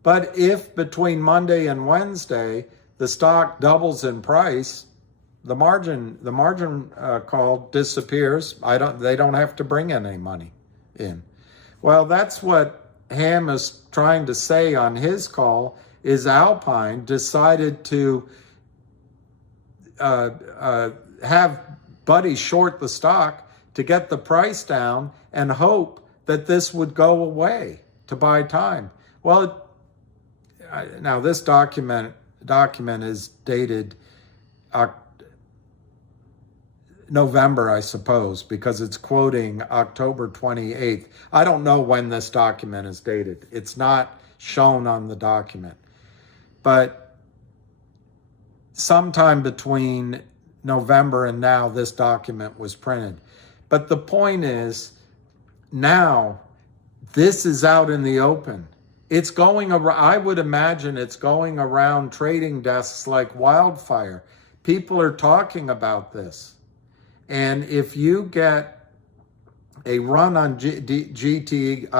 But if between Monday and Wednesday, the stock doubles in price, the margin call disappears. They don't have to bring any money in. Well, that's what Ham is trying to say on his call, is Alpine decided to have Buddy short the stock to get the price down and hope that this would go away to buy time. Well, now this document is dated November, I suppose, because it's quoting October 28th. I don't know when this document is dated. It's not shown on the document. But sometime between November and now, this document was printed. But the point is, now this is out in the open. It's going around, I would imagine it's going around trading desks like wildfire. People are talking about this. And if you get a run on GTIII,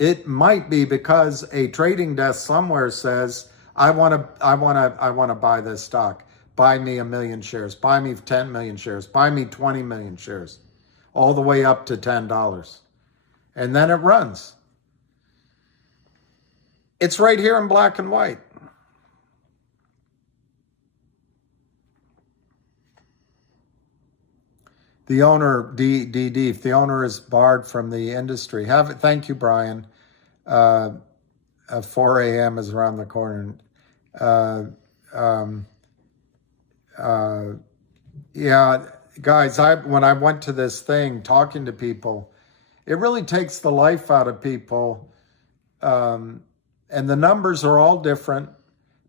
It might be because a trading desk somewhere says, I want to buy this stock. Buy me 1 million shares. Buy me 10 million shares. Buy me 20 million shares. All the way up to $10. And then it runs. It's right here in black and white. The owner, if the owner is barred from the industry. Thank you, Brian. 4 a.m. is around the corner. Yeah, guys, when I went to this thing, talking to people, it really takes the life out of people. And the numbers are all different,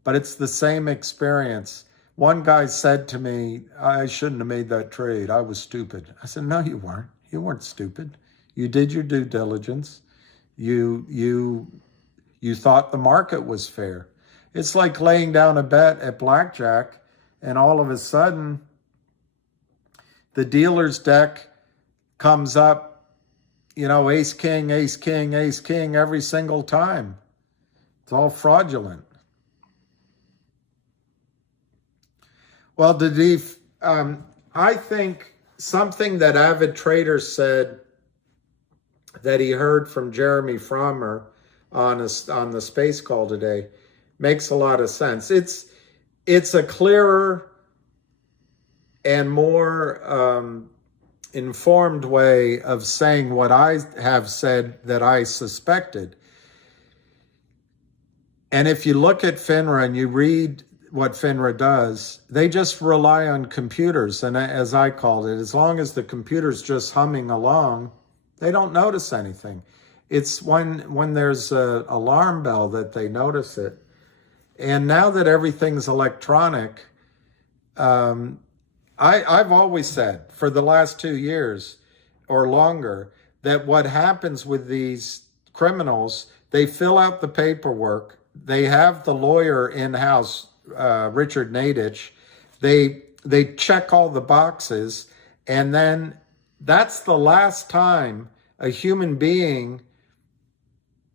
but it's the same experience. One guy said to me, I shouldn't have made that trade. I was stupid. I said, no, you weren't. You weren't stupid. You did your due diligence. You thought the market was fair. It's like laying down a bet at blackjack, and all of a sudden, the dealer's deck comes up, ace, king, ace, king, ace, king every single time. It's all fraudulent. Well, Dadif, I think something that Avid Trader said that he heard from Jeremy Frommer on the space call today makes a lot of sense. It's a clearer and more informed way of saying what I have said that I suspected. And if you look at FINRA and you read what FINRA does, they just rely on computers. And as I called it, as long as the computer's just humming along, they don't notice anything. It's when there's an alarm bell that they notice it. And now that everything's electronic, I've always said for the last 2 years or longer that what happens with these criminals, they fill out the paperwork, they have the lawyer in-house, Richard Nadich, they check all the boxes, and then that's the last time a human being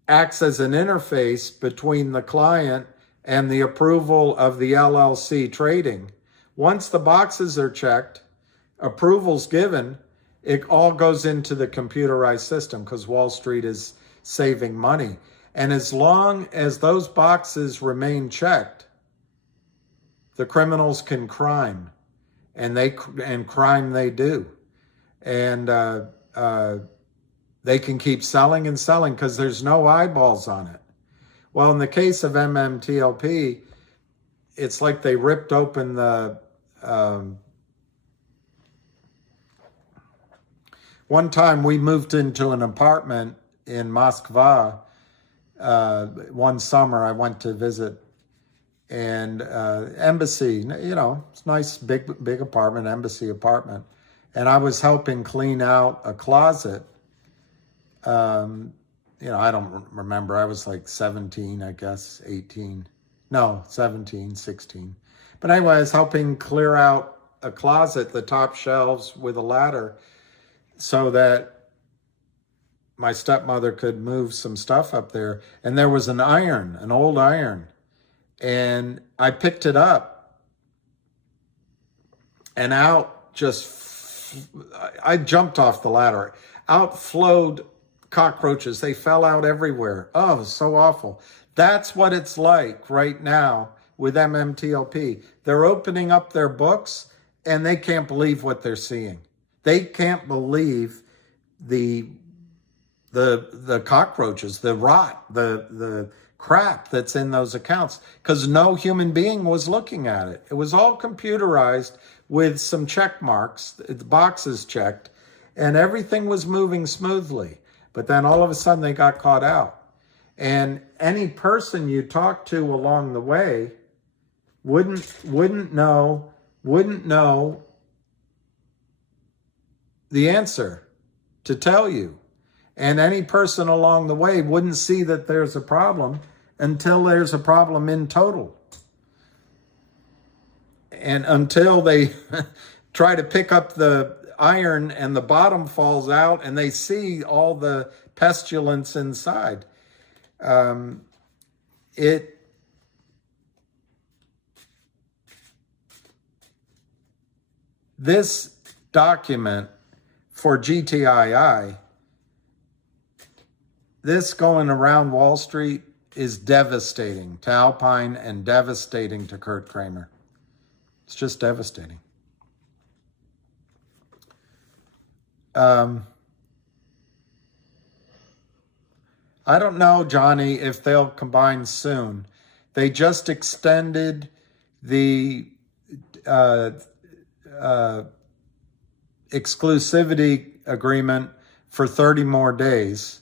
acts as an interface between the client and the approval of the LLC trading. Once the boxes are checked, approval's given, it all goes into the computerized system because Wall Street is saving money. And as long as those boxes remain checked, the criminals can crime, and crime they do. And they can keep selling and selling because there's no eyeballs on it. Well, in the case of MMTLP, it's like they ripped open the... one time we moved into an apartment in Moskva. One summer I went to visit, and embassy, it's nice, big apartment, embassy apartment. And I was helping clean out a closet. I don't remember. I was like 17, I guess, 18. No, 17, 16. But anyway, I was helping clear out a closet, the top shelves with a ladder, so that my stepmother could move some stuff up there. And there was an iron, an old iron. And I picked it up, and I jumped off the ladder. Out flowed cockroaches. They fell out everywhere. Oh, so awful. That's what it's like right now with MMTLP. They're opening up their books, and they can't believe what they're seeing. They can't believe the cockroaches, the rot, the crap that's in those accounts, because no human being was looking at it. It was all computerized with some check marks, the boxes checked, and everything was moving smoothly. But then all of a sudden they got caught out. And any person you talk to along the way wouldn't know the answer to tell you. And any person along the way wouldn't see that there's a problem until there's a problem in total. And until they try to pick up the iron and the bottom falls out and they see all the pestilence inside. This document for GTII, this going around Wall Street is devastating to Alpine and devastating to Kurt Kramer. It's just devastating. I don't know, Johnny, if they'll combine soon. They just extended the exclusivity agreement for 30 more days.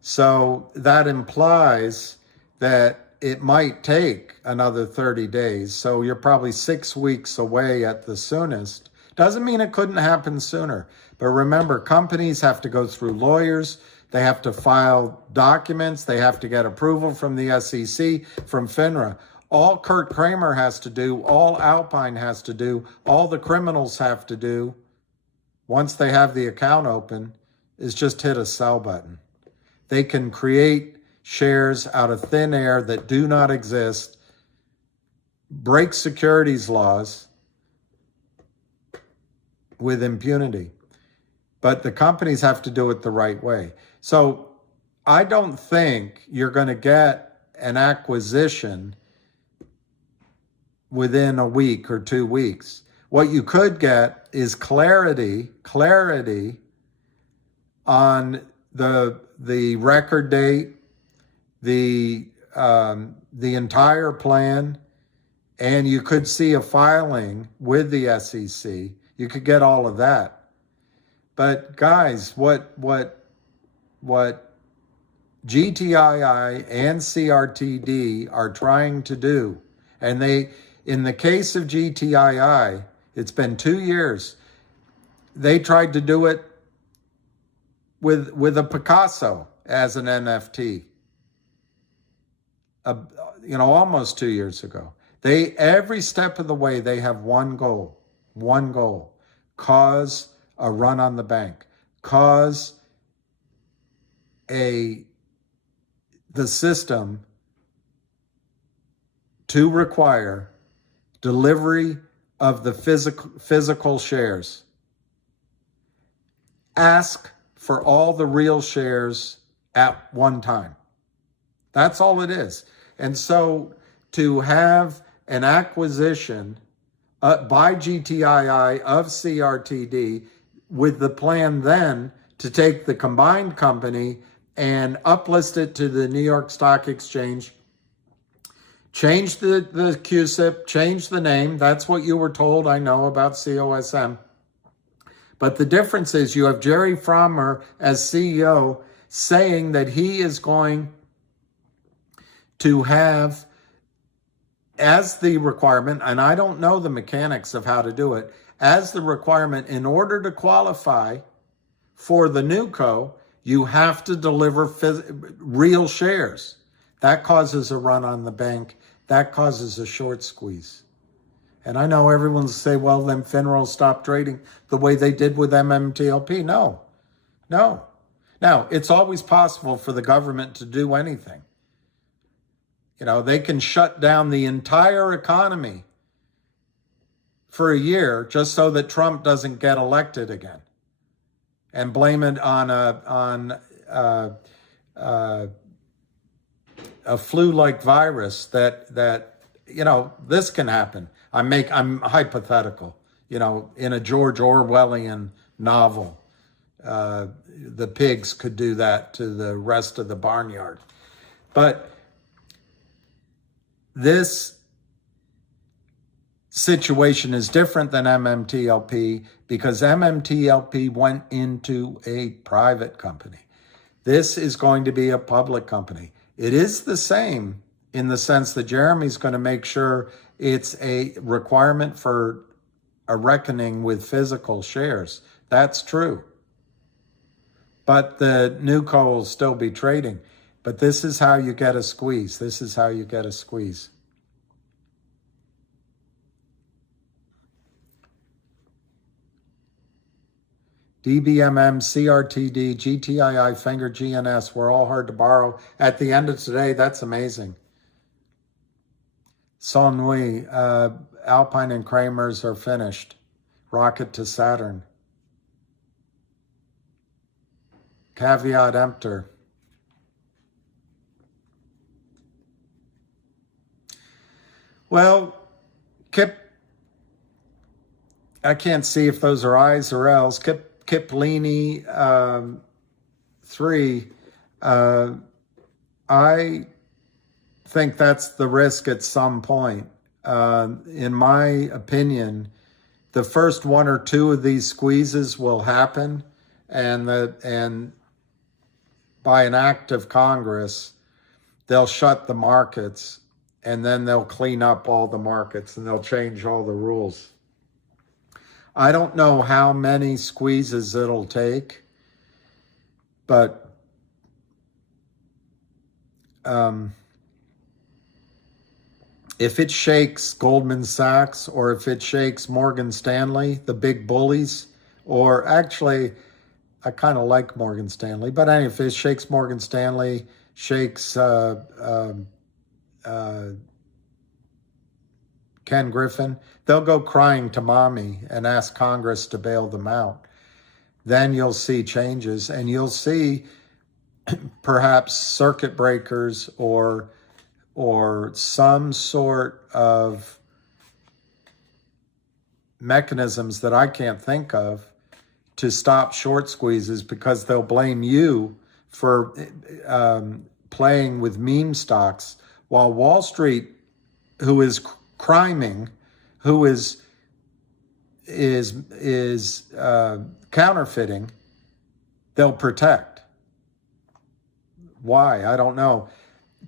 So that implies that it might take another 30 days. So you're probably 6 weeks away at the soonest. Doesn't mean it couldn't happen sooner. But remember, companies have to go through lawyers. They have to file documents. They have to get approval from the SEC, from FINRA. All Kurt Kramer has to do, all Alpine has to do, all the criminals have to do, once they have the account open, is just hit a sell button. They can create shares out of thin air that do not exist, break securities laws with impunity. But the companies have to do it the right way. So I don't think you're going to get an acquisition within a week or 2 weeks. What you could get is clarity on the record date, the entire plan, and you could see a filing with the SEC. You could get all of that. But guys, what GTII and CRTD are trying to do, and in the case of GTII, it's been 2 years. They tried to do it with a Picasso as an NFT, almost 2 years ago. Every step of the way, they have one goal, cause a run on the bank, cause the system to require delivery of the physical shares. Ask for all the real shares at one time. That's all it is. And so to have an acquisition by GTII of CRTD with the plan then to take the combined company and uplist it to the New York Stock Exchange, change the QSIP, change the name. That's what you were told, I know, about COSM. But the difference is you have Jerry Frommer as CEO saying that he is going to have as the requirement, and I don't know the mechanics of how to do it, as the requirement in order to qualify for the new co, you have to deliver real shares. That causes a run on the bank. That causes a short squeeze. And I know everyone will say, well, then FINRA will stop trading the way they did with MMTLP. No. Now, it's always possible for the government to do anything. They can shut down the entire economy for a year just so that Trump doesn't get elected again, and blame it on a flu-like virus that this can happen. I'm hypothetical. In a George Orwellian novel, the pigs could do that to the rest of the barnyard. But this situation is different than MMTLP because MMTLP went into a private company. This is going to be a public company. It is the same in the sense that Jeremy's going to make sure it's a requirement for a reckoning with physical shares. That's true. But the new co will still be trading. But this is how you get a squeeze. This is how you get a squeeze. DBMM, CRTD, GTII, Finger, GNS were all hard to borrow. At the end of today, that's amazing. Sonui, Alpine and Kramer's are finished. Rocket to Saturn. Caveat emptor. Well, Kip, I can't see if those are I's or L's. Kiplini 3, I think that's the risk at some point. In my opinion, the first one or two of these squeezes will happen, and by an act of Congress, they'll shut the markets, and then they'll clean up all the markets, and they'll change all the rules. I don't know how many squeezes it'll take, but if it shakes Goldman Sachs, or if it shakes Morgan Stanley, the big bullies, or actually, I kind of like Morgan Stanley, but anyway, if it shakes Morgan Stanley, shakes Ken Griffin, they'll go crying to mommy and ask Congress to bail them out. Then you'll see changes, and you'll see perhaps circuit breakers or some sort of mechanisms that I can't think of to stop short squeezes, because they'll blame you for playing with meme stocks, while Wall Street, who is criming, who is counterfeiting, they'll protect. Why? I don't know.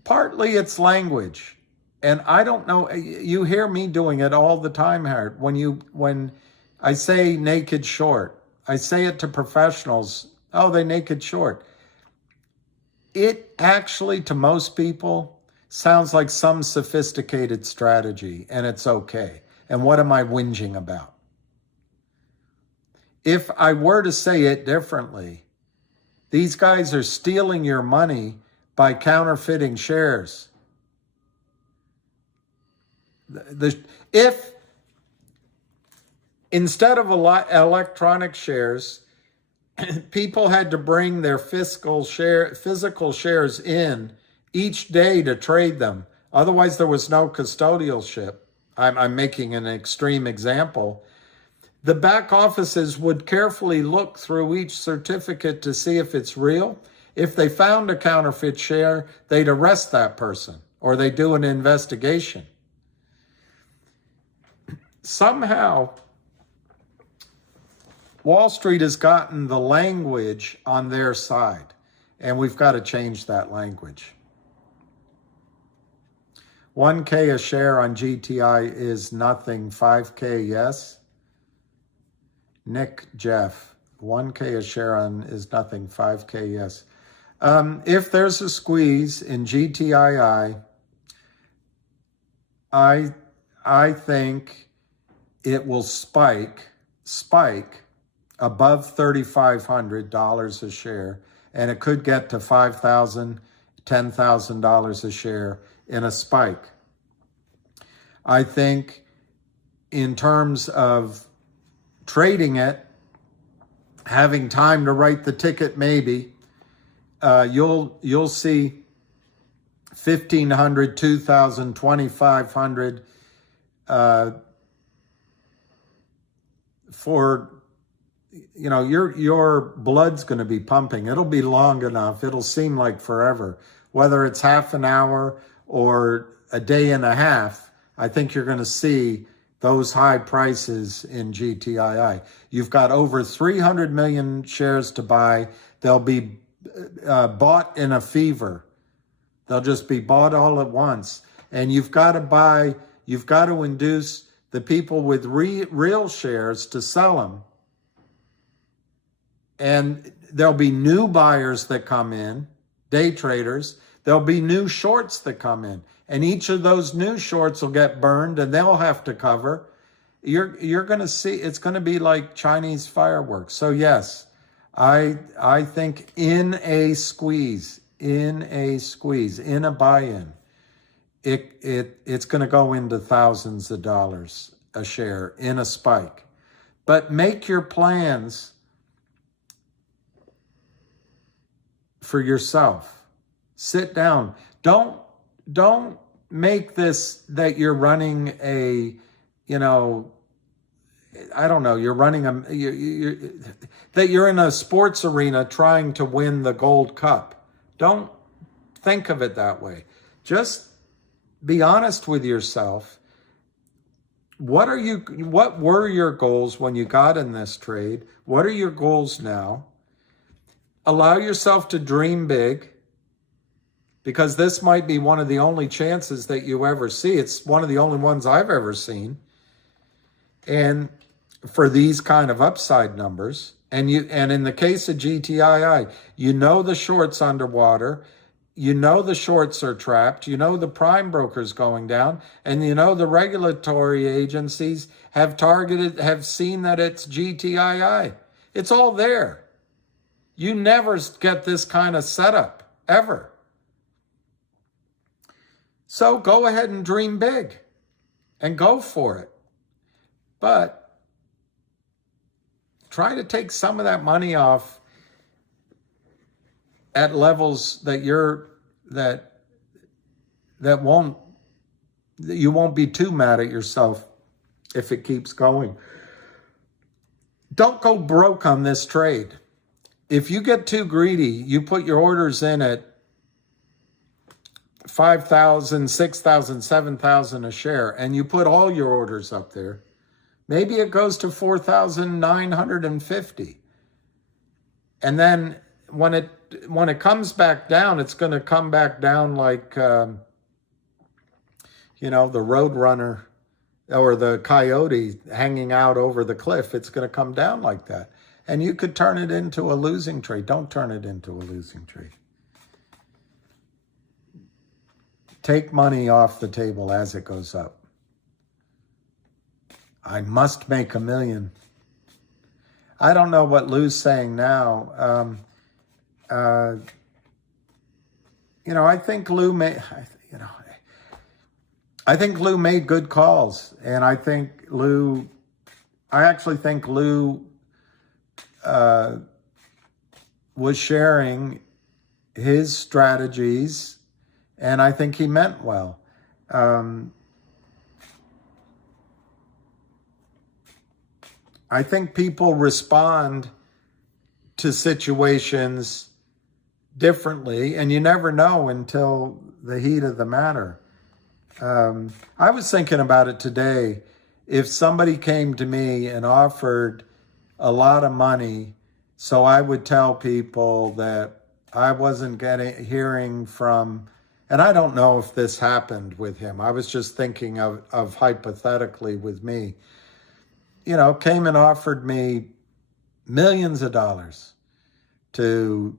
Partly it's language, and I don't know. You hear me doing it all the time, Howard. When I say naked short, I say it to professionals. Oh, they naked short. It actually, to most people, sounds like some sophisticated strategy, and it's okay. And what am I whinging about? If I were to say it differently, these guys are stealing your money by counterfeiting shares. If instead of electronic shares, people had to bring their physical shares in each day to trade them, otherwise there was no custodialship. I'm making an extreme example. The back offices would carefully look through each certificate to see if it's real. If they found a counterfeit share, they'd arrest that person, or they do an investigation. Somehow, Wall Street has gotten the language on their side, and we've got to change that language. 1K a share on GTI is nothing. 5K, yes. Nick Jeff, 1K a share on is nothing. 5K, yes. If there's a squeeze in GTII, I think it will spike above $3,500 a share, and it could get to $5,000, $10,000 a share in a spike. I think in terms of trading it, having time to write the ticket, maybe, you'll see 1,500, 2,000, 2,500 for, your blood's going to be pumping. It'll be long enough. It'll seem like forever. Whether it's half an hour or a day and a half, I think you're going to see those high prices in GTII. You've got over 300 million shares to buy. They'll be bought in a fever. They'll just be bought all at once. And you've got to induce the people with real shares to sell them. And there'll be new buyers that come in, day traders. There'll be new shorts that come in. And each of those new shorts will get burned, and they'll have to cover. You're going to see, it's going to be like Chinese fireworks. So yes, I think in a squeeze, in a buy-in, it's going to go into thousands of dollars a share in a spike. But make your plans for yourself. Sit down. Don't make this that you're running a, I don't know, you're running that you're in a sports arena trying to win the gold cup. Don't think of it that way. Just be honest with yourself. What were your goals when you got in this trade? What are your goals now? Allow yourself to dream big, because this might be one of the only chances that you ever see. It's one of the only ones I've ever seen. And for these kind of upside numbers, and in the case of GTII, the short's underwater, the shorts are trapped, the prime broker's going down, and the regulatory agencies have seen that it's GTII. It's all there. You never get this kind of setup, ever. So go ahead and dream big and go for it. But try to take some of that money off at levels that you won't be too mad at yourself if it keeps going. Don't go broke on this trade. If you get too greedy, you put your orders in at 5,000, 6,000, 7,000 a share, and you put all your orders up there, maybe it goes to 4,950. And then when it comes back down, it's going to come back down like, the Roadrunner or the coyote hanging out over the cliff. It's going to come down like that. And you could turn it into a losing trade. Don't turn it into a losing trade. Take money off the table as it goes up. I must make $1 million. I don't know what Lou's saying now. I think Lou made good calls, and I actually think Lou was sharing his strategies, and I think he meant well. I think people respond to situations differently, and you never know until the heat of the matter. I was thinking about it today. If somebody came to me and offered a lot of money, so I would tell people that I wasn't hearing from, and I don't know if this happened with him. I was just thinking of hypothetically with me. Came and offered me millions of dollars to,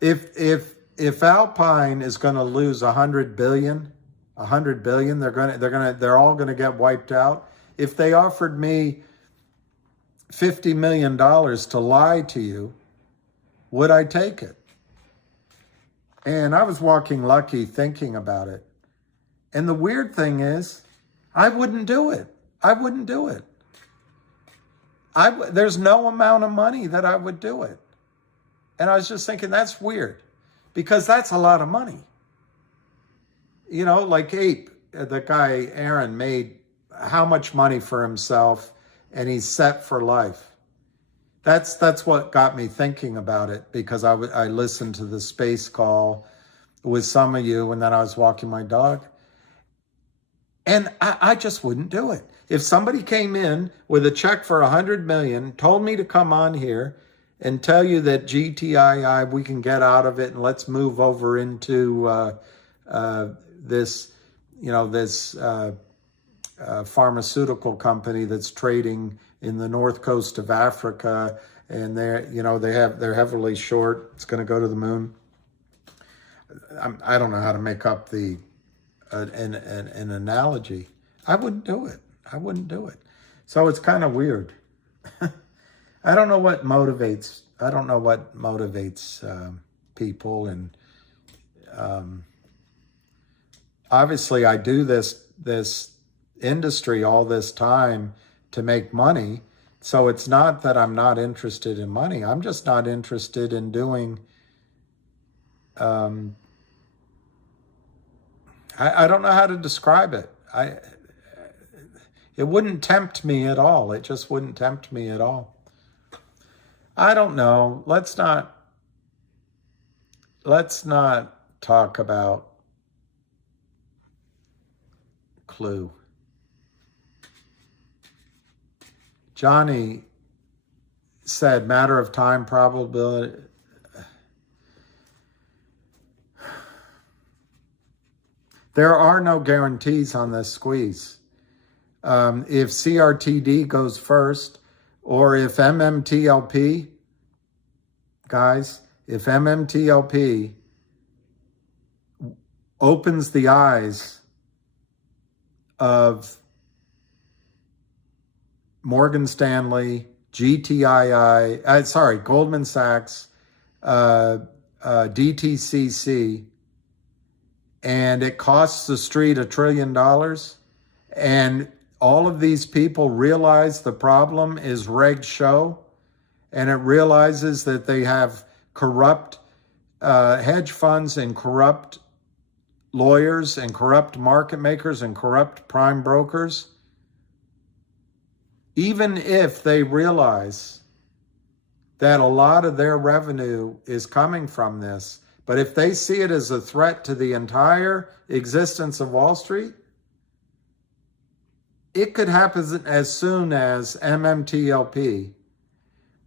if Alpine is going to lose 100 billion, they're all going to get wiped out. If they offered me $50 million to lie to you, would I take it? And I was walking lucky thinking about it. And the weird thing is, I wouldn't do it. There's no amount of money that I would do it. And I was just thinking, that's weird, because that's a lot of money. Like Ape, the guy, Aaron, made how much money for himself, and he's set for life. That's what got me thinking about it, because I listened to the space call with some of you, and then I was walking my dog. And I just wouldn't do it. If somebody came in with a check for $100 million, told me to come on here and tell you that GTII, we can get out of it and let's move over into this pharmaceutical company that's trading in the north coast of Africa, and they're heavily short. It's going to go to the moon. I don't know how to make up an analogy. I wouldn't do it. So it's kind of weird. I don't know what motivates I don't know what motivates people, and obviously I do this industry all this time to make money. So it's not that I'm not interested in money. I'm just not interested in doing. I don't know how to describe it. It wouldn't tempt me at all. It just wouldn't tempt me at all. I don't know. Let's not talk about Clue. Johnny said, matter of time, probability. There are no guarantees on this squeeze. If CRTD goes first, or if MMTLP, guys, if MMTLP opens the eyes of Morgan Stanley, Goldman Sachs, DTCC, and it costs the street $1 trillion, and all of these people realize the problem is reg show, and it realizes that they have corrupt hedge funds and corrupt lawyers and corrupt market makers and corrupt prime brokers. Even if they realize that a lot of their revenue is coming from this, but if they see it as a threat to the entire existence of Wall Street, it could happen as soon as MMTLP.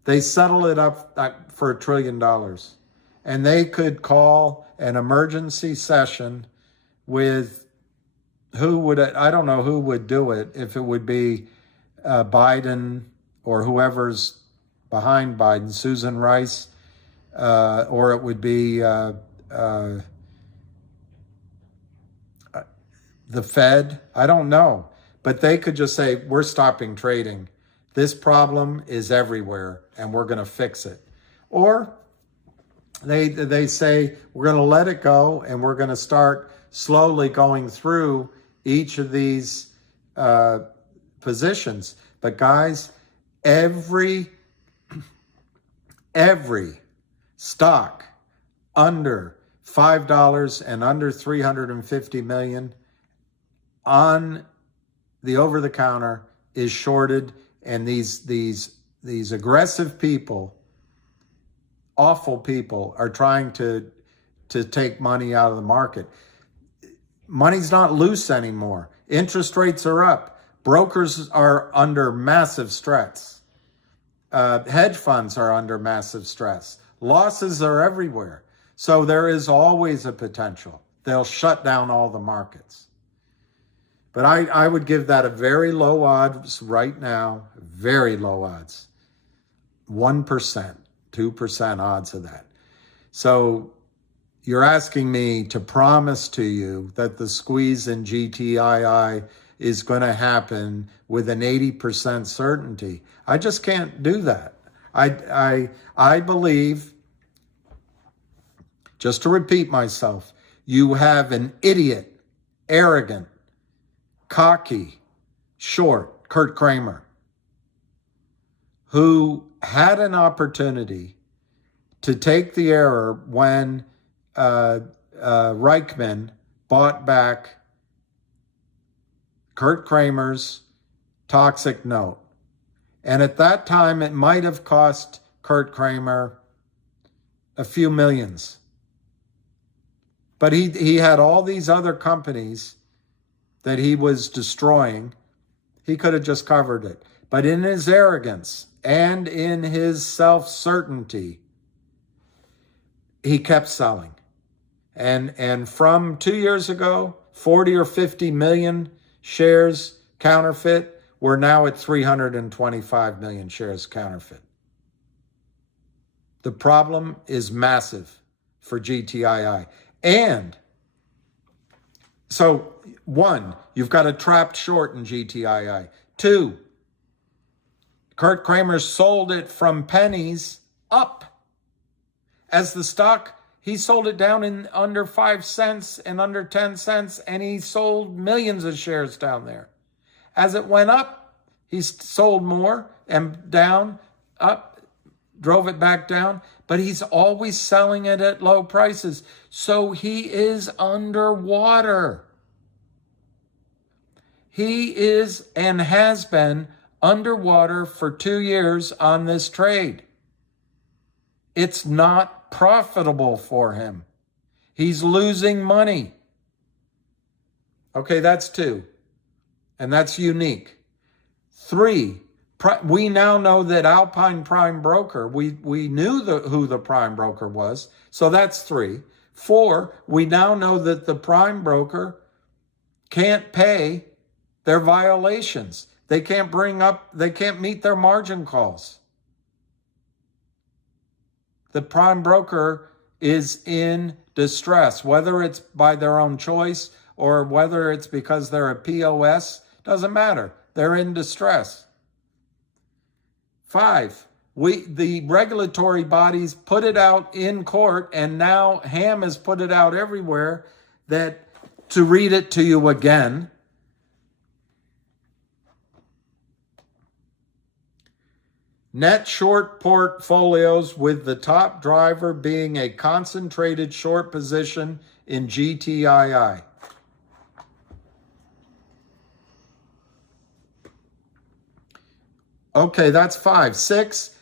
They settle it up for $1 trillion. And they could call an emergency session with I don't know who would do it, if it would be Biden or whoever's behind Biden, Susan Rice, or it would be the Fed. I don't know. But they could just say, we're stopping trading. This problem is everywhere, and we're going to fix it. Or they say, we're going to let it go, and we're going to start slowly going through each of these positions. But guys, every stock under $5 and under 350 million on the over-the-counter is shorted, and these aggressive people, awful people, are trying to take money out of the market. Money's not loose anymore. Interest rates are up. Brokers are under massive stress. Hedge funds are under massive stress. Losses are everywhere. So there is always a potential. They'll shut down all the markets. But I would give that a very low odds right now, very low odds. 1%, 2% odds of that. So you're asking me to promise to you that the squeeze in GTII is going to happen with an 80% certainty. I just can't do that. I believe, just to repeat myself, you have an idiot, arrogant, cocky, short, Kurt Kramer, who had an opportunity to take the error when Reichman bought back Kurt Kramer's toxic note. And at that time, it might have cost Kurt Kramer a few millions. But he had all these other companies that he was destroying. He could have just covered it. But in his arrogance and in his self-certainty, he kept selling. And from 2 years ago, 40 or 50 million shares counterfeit, we're now at 325 million shares counterfeit. The problem is massive for GTII. And so, 1, you've got a trapped short in GTII. 2, Kurt Kramer sold it from pennies up. As the stock, he sold it down in under 5 cents and under 10 cents, and he sold millions of shares down there. As it went up, he sold more and down, up, drove it back down, but he's always selling it at low prices. So he is underwater. He is and has been underwater for 2 years on this trade. It's not profitable for him. He's losing money. Okay, that's 2. And that's unique. 3, we now know that Alpine prime broker, we knew who the prime broker was, so that's 3. 4, we now know that the prime broker can't pay their violations. They can't meet their margin calls. The prime broker is in distress, whether it's by their own choice or whether it's because they're a POS, doesn't matter. They're in distress. 5, the regulatory bodies put it out in court, and now Ham has put it out everywhere, that, to read it to you again, net short portfolios with the top driver being a concentrated short position in GTII. Okay, that's 5. 6,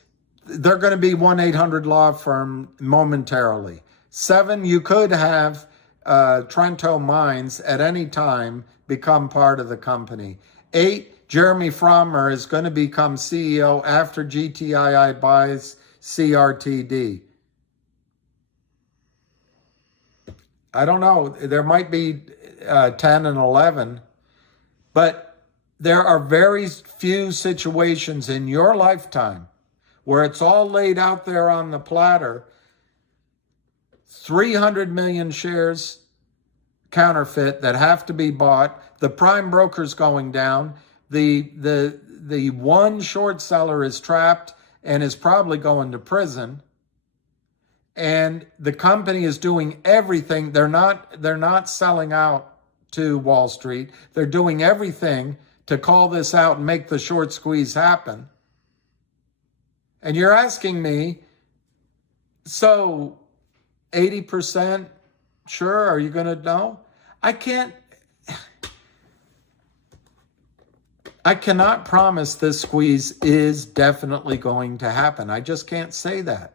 they're going to be 1-800 law firm momentarily. 7, you could have Trento Mines at any time become part of the company. 8, Jeremy Frommer is going to become CEO after GTII buys CRTD. I don't know. There might be 10 and 11, but there are very few situations in your lifetime where it's all laid out there on the platter. 300 million shares counterfeit that have to be bought. The prime broker's going down. The one short seller is trapped and is probably going to prison. And the company is doing everything. They're not selling out to Wall Street. They're doing everything to call this out and make the short squeeze happen. And you're asking me, so 80% sure, are you going to know? I cannot promise this squeeze is definitely going to happen. I just can't say that.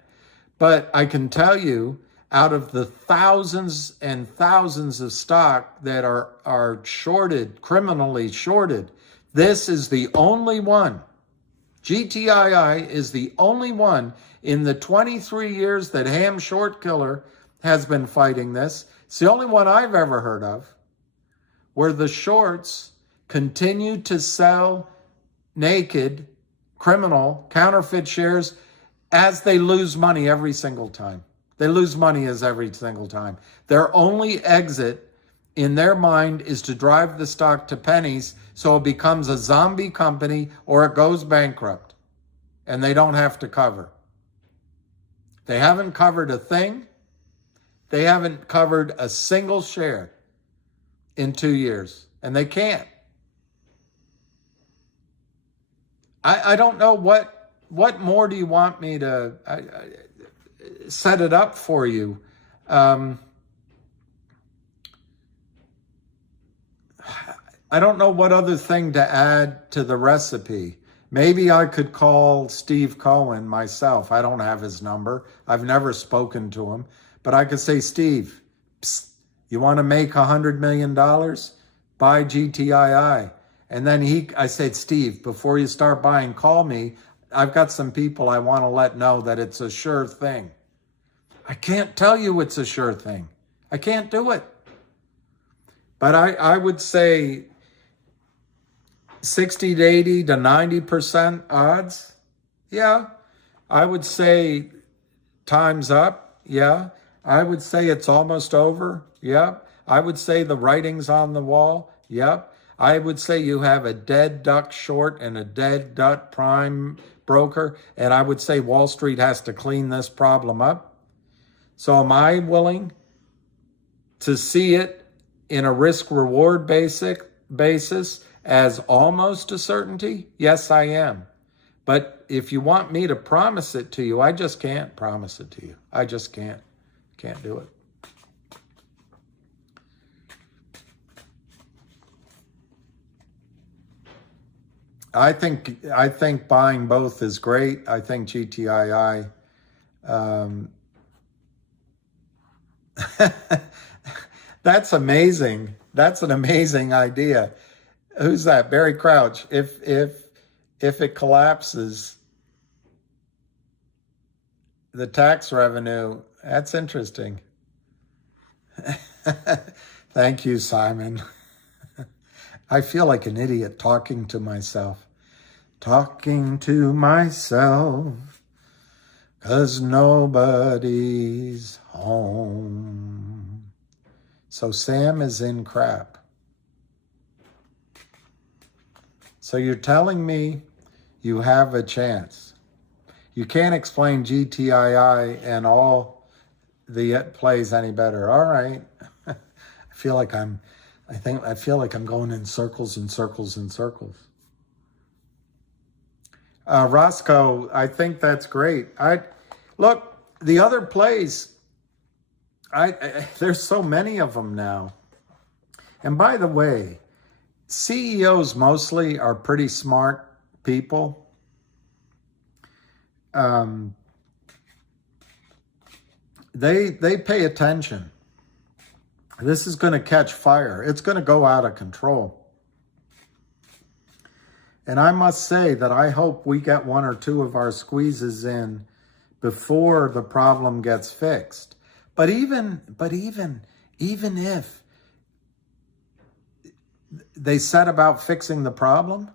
But I can tell you, out of the thousands and thousands of stock that are shorted, criminally shorted, this is the only one. GTII is the only one in the 23 years that Ham Short Killer has been fighting this. It's the only one I've ever heard of where the shorts continue to sell naked, criminal, counterfeit shares as they lose money every single time. They lose money as every single time. Their only exit in their mind is to drive the stock to pennies so it becomes a zombie company or it goes bankrupt and they don't have to cover. They haven't covered a thing. They haven't covered a single share in 2 years, and they can't. I don't know what more do you want me to set it up for you. I don't know what other thing to add to the recipe. Maybe I could call Steve Cohen myself. I don't have his number. I've never spoken to him. But I could say, Steve, psst, you want to make $100 million? Buy GTII. And then I said, Steve, before you start buying, call me. I've got some people I want to let know that it's a sure thing. I can't tell you it's a sure thing. I can't do it. But I would say 60 to 80 to 90% odds. Yeah. I would say time's up. Yeah. I would say it's almost over. Yep. I would say the writing's on the wall. Yep. I would say you have a dead duck short and a dead duck prime broker, and I would say Wall Street has to clean this problem up. So am I willing to see it in a risk-reward basis as almost a certainty? Yes, I am. But if you want me to promise it to you, I just can't promise it to you. I just can't. Can't do it. I think buying both is great. I think GTII. That's amazing. That's an amazing idea. Who's that? Barry Crouch. If it collapses, the tax revenue. That's interesting. Thank you, Simon. I feel like an idiot talking to myself. Talking to myself, 'cause nobody's home. So Sam is in crap. So you're telling me you have a chance. You can't explain GTII and all the plays any better. All right. I feel like I'm going in circles and circles and circles. Roscoe, I think that's great. Look, the other plays, there's so many of them now. And by the way, CEOs mostly are pretty smart people. They pay attention. This is going to catch fire. It's going to go out of control. And I must say that I hope we get one or two of our squeezes in before the problem gets fixed. But even if they set about fixing the problem,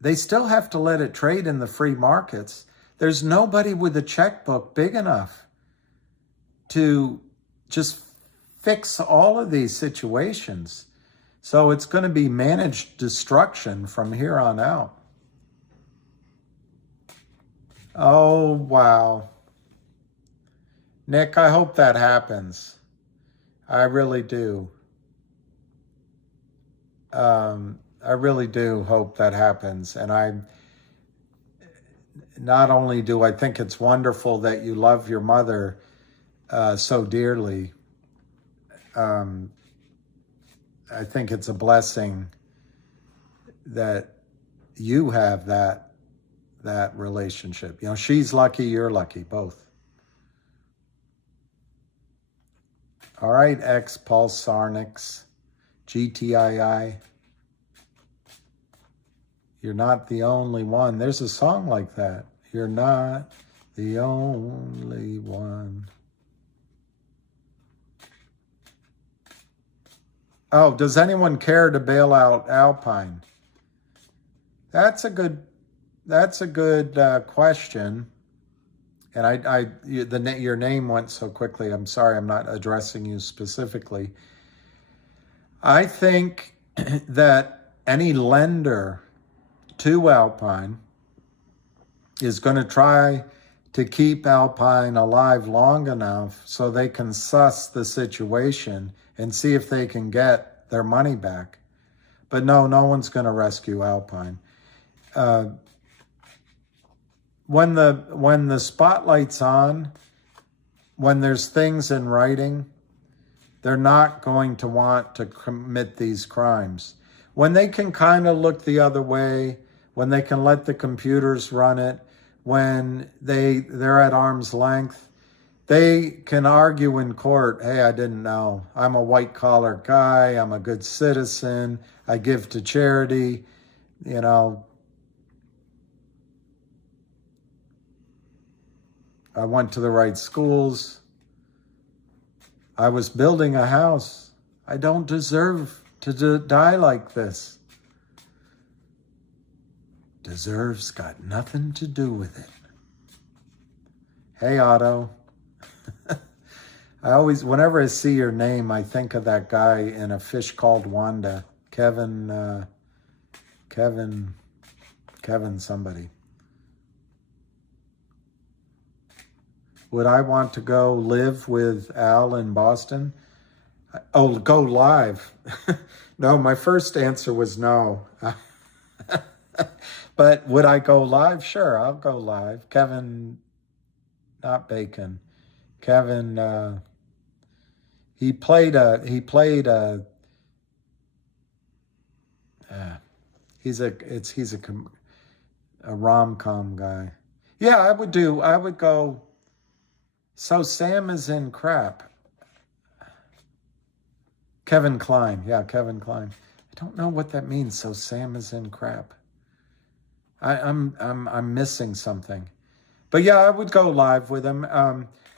they still have to let it trade in the free markets. There's nobody with a checkbook big enough to just fix all of these situations. So it's going to be managed destruction from here on out. Oh, wow. Nick, I hope that happens. I really do. I really do hope that happens. And not only do I think it's wonderful that you love your mother so dearly, I think it's a blessing that you have that relationship. You know, she's lucky, you're lucky, both. All right, X-Pulse Sarnix, GTII. You're not the only one. There's a song like that. You're not the only one. Oh, does anyone care to bail out Alpine? That's a good question. And your name went so quickly. I'm sorry, I'm not addressing you specifically. I think that any lender to Alpine is going to try to keep Alpine alive long enough so they can suss the situation and see if they can get their money back. But no one's going to rescue Alpine. When the spotlight's on, when there's things in writing, they're not going to want to commit these crimes. When they can kind of look the other way, when they can let the computers run it, when they're at arm's length, they can argue in court, hey, I didn't know. I'm a white-collar guy. I'm a good citizen. I give to charity. You know, I went to the right schools. I was building a house. I don't deserve to die like this. Deserves got nothing to do with it. Hey, Otto. Whenever I see your name, I think of that guy in A Fish Called Wanda. Kevin somebody. Would I want to go live with Al in Boston? Oh, go live. No, my first answer was no. But would I go live? Sure, I'll go live. Kevin, not Bacon. Kevin, he's a rom-com guy. Yeah, I would go. So Sam is in crap. Kevin Klein. Yeah, Kevin Klein. I don't know what that means. So Sam is in crap. I'm missing something. But yeah, I would go live with him.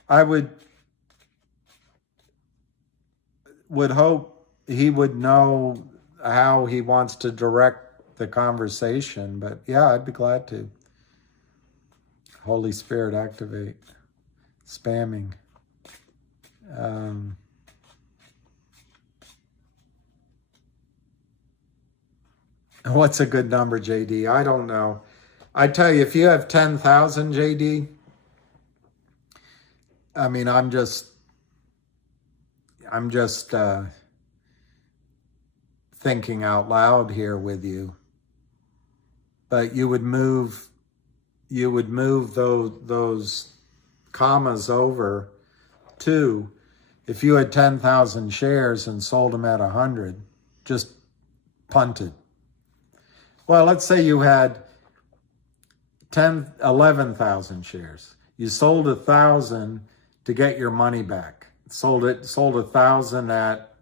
I would hope he would know how he wants to direct the conversation. But yeah, I'd be glad to. Holy Spirit, activate. Spamming. What's a good number, JD? I don't know. I tell you, if you have 10,000, JD, I mean, I'm just thinking out loud here with you. But you would move those commas over to, if you had 10,000 shares and sold them at 100, just punted. Well, let's say you had 11,000 shares. You sold 1,000 to get your money back. Sold 1,000 at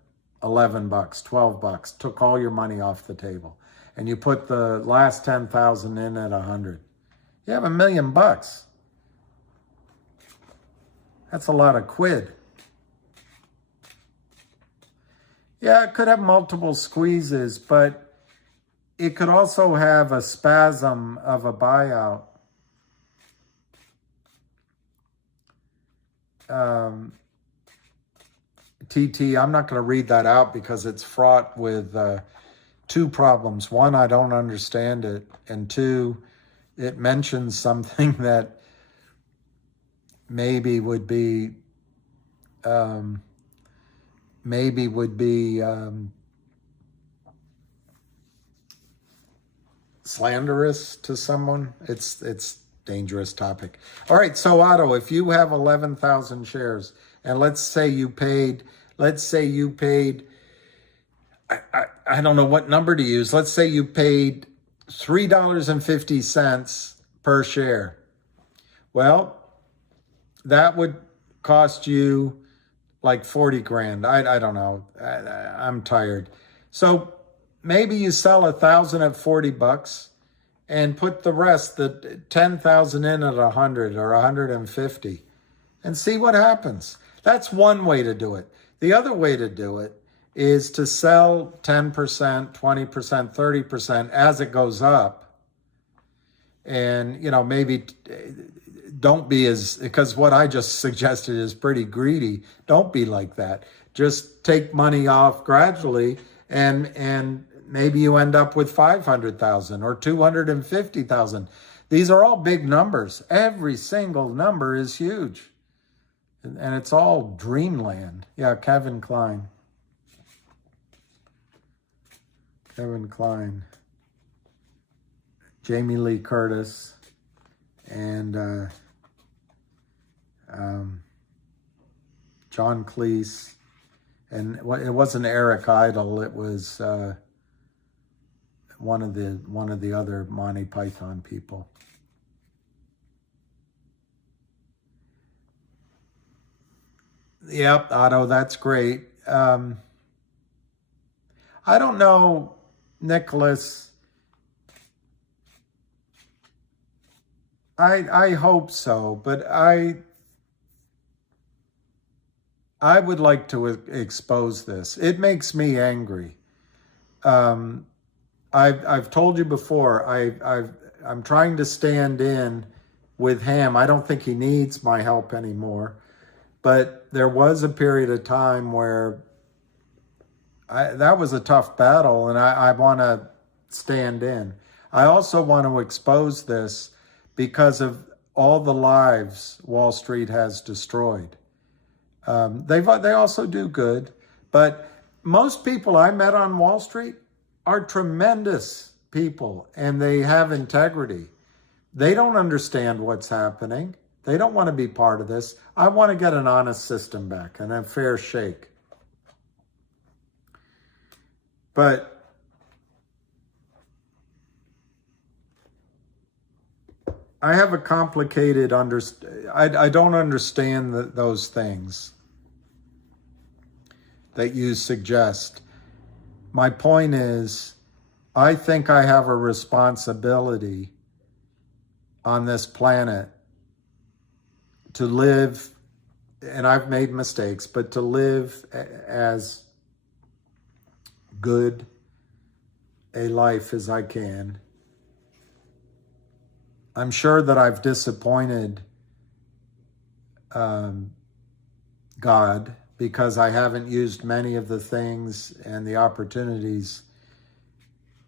$11, $12, took all your money off the table. And you put the last 10,000 in at 100. You have $1 million. That's a lot of quid. Yeah, it could have multiple squeezes, but it could also have a spasm of a buyout. TT, I'm not going to read that out because it's fraught with two problems. One, I don't understand it. And two, it mentions something that maybe would be slanderous to someone. It's dangerous topic. All right, so Otto, if you have 11,000 shares, and let's say you paid, I don't know what number to use. Let's say you paid $3.50 per share. Well, that would cost you like 40 grand. I don't know. I'm tired. So maybe you sell 1,000 at $40 and put the rest, the 10,000 in at 100 or 150 and see what happens. That's one way to do it. The other way to do it is to sell 10%, 20%, 30% as it goes up. And, maybe don't be because what I just suggested is pretty greedy. Don't be like that. Just take money off gradually and maybe you end up with 500,000 or 250,000. These are all big numbers. Every single number is huge. And it's all dreamland. Yeah, Kevin Klein. Jamie Lee Curtis, and John Cleese. And it wasn't Eric Idle. It was one of the other Monty Python people. Yep, Otto, that's great. I don't know, Nicholas. I hope so, but I would like to expose this. It makes me angry. I've told you before. I'm trying to stand in with Ham. I don't think he needs my help anymore. But there was a period of time where that was a tough battle, and I want to stand in. I also want to expose this because of all the lives Wall Street has destroyed. They also do good, but most people I met on Wall Street are tremendous people, and they have integrity. They don't understand what's happening. They don't want to be part of this. I want to get an honest system back and a fair shake. But I have a complicated I don't understand those things that you suggest. My point is, I think I have a responsibility on this planet to live, and I've made mistakes, but to live as good a life as I can. I'm sure that I've disappointed God, because I haven't used many of the things and the opportunities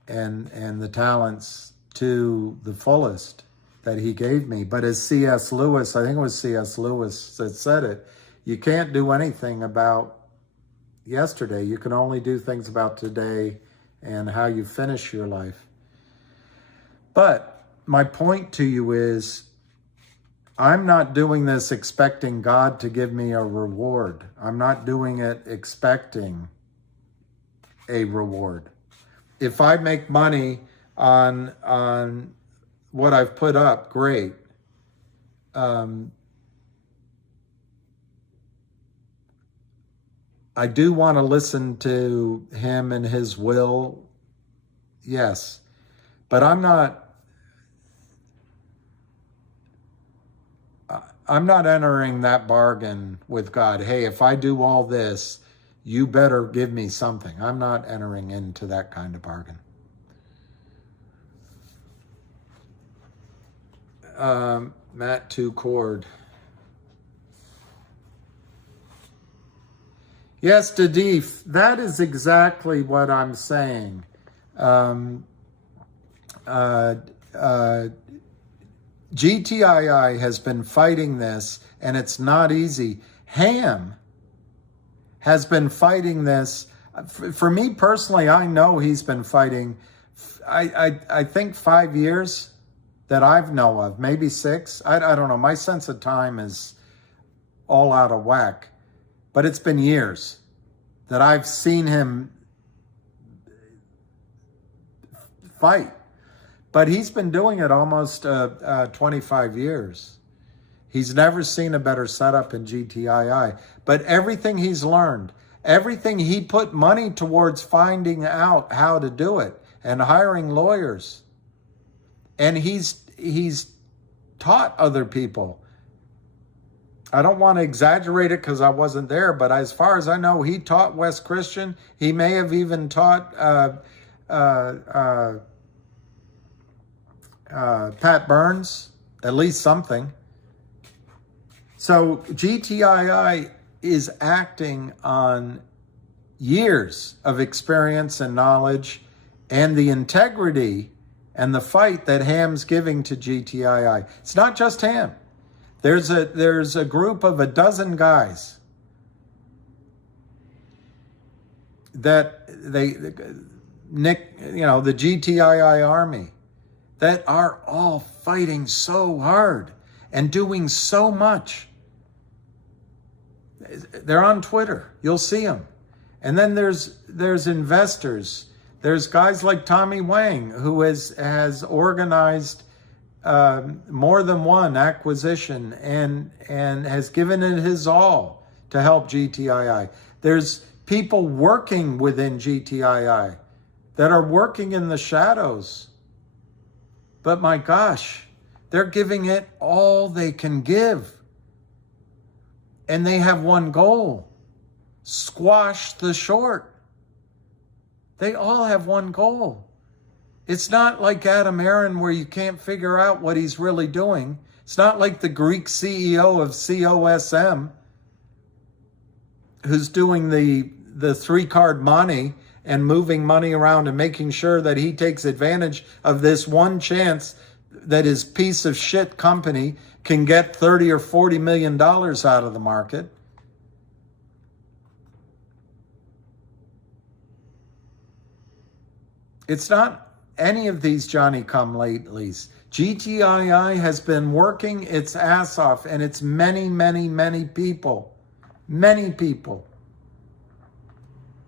and the talents to the fullest that he gave me. But as C.S. Lewis, I think it was C.S. Lewis that said it, you can't do anything about yesterday. You can only do things about today and how you finish your life. But my point to you is, I'm not doing this expecting God to give me a reward. I'm not doing it expecting a reward. If I make money on what I've put up, great. I do want to listen to him and his will, yes. But I'm not entering that bargain with God. Hey, if I do all this, you better give me something. I'm not entering into that kind of bargain. Matt 2 Cord. Yes, Dadif, that is exactly what I'm saying. GTII has been fighting this, and it's not easy. Ham has been fighting this. For me personally, I know he's been fighting, I think 5 years that I've know of, maybe 6. I don't know. My sense of time is all out of whack. But it's been years that I've seen him fight. But he's been doing it almost 25 years. He's never seen a better setup in GTII. But everything he's learned, everything he put money towards finding out how to do it and hiring lawyers. And he's taught other people. I don't want to exaggerate it because I wasn't there, but as far as I know, he taught Wes Christian. He may have even taught Pat Burns, at least something. So GTII is acting on years of experience and knowledge and the integrity and the fight that Ham's giving to GTII. It's not just Ham. There's a group of a dozen guys that the GTII Army, that are all fighting so hard and doing so much. They're on Twitter. You'll see them. And then there's investors. There's guys like Tommy Wang, who has organized more than one acquisition and has given it his all to help GTII. There's people working within GTII that are working in the shadows. But my gosh, they're giving it all they can give. And they have one goal: squash the short. They all have one goal. It's not like Adam Aaron where you can't figure out what he's really doing. It's not like the Greek CEO of COSM who's doing the 3-card money and moving money around and making sure that he takes advantage of this one chance that his piece of shit company can get $30 or $40 million out of the market. It's not any of these Johnny-come-latelys. GTII has been working its ass off, and it's many, many, many people. Many people.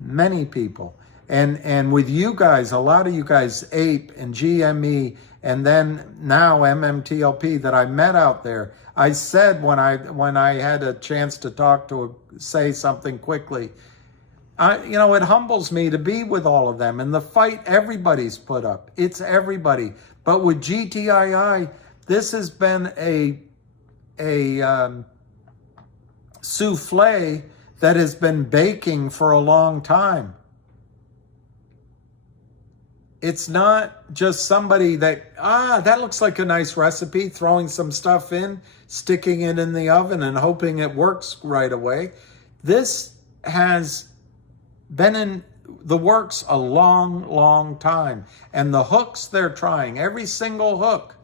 Many people. And with you guys, a lot of you guys, APE and GME, and then now MMTLP that I met out there, I said when I had a chance to say something quickly, it humbles me to be with all of them. And the fight everybody's put up. It's everybody. But with GTII, this has been a souffle that has been baking for a long time. It's not just somebody that looks like a nice recipe, throwing some stuff in, sticking it in the oven and hoping it works right away. This has been in the works a long, long time. And the hooks they're trying, every single hook.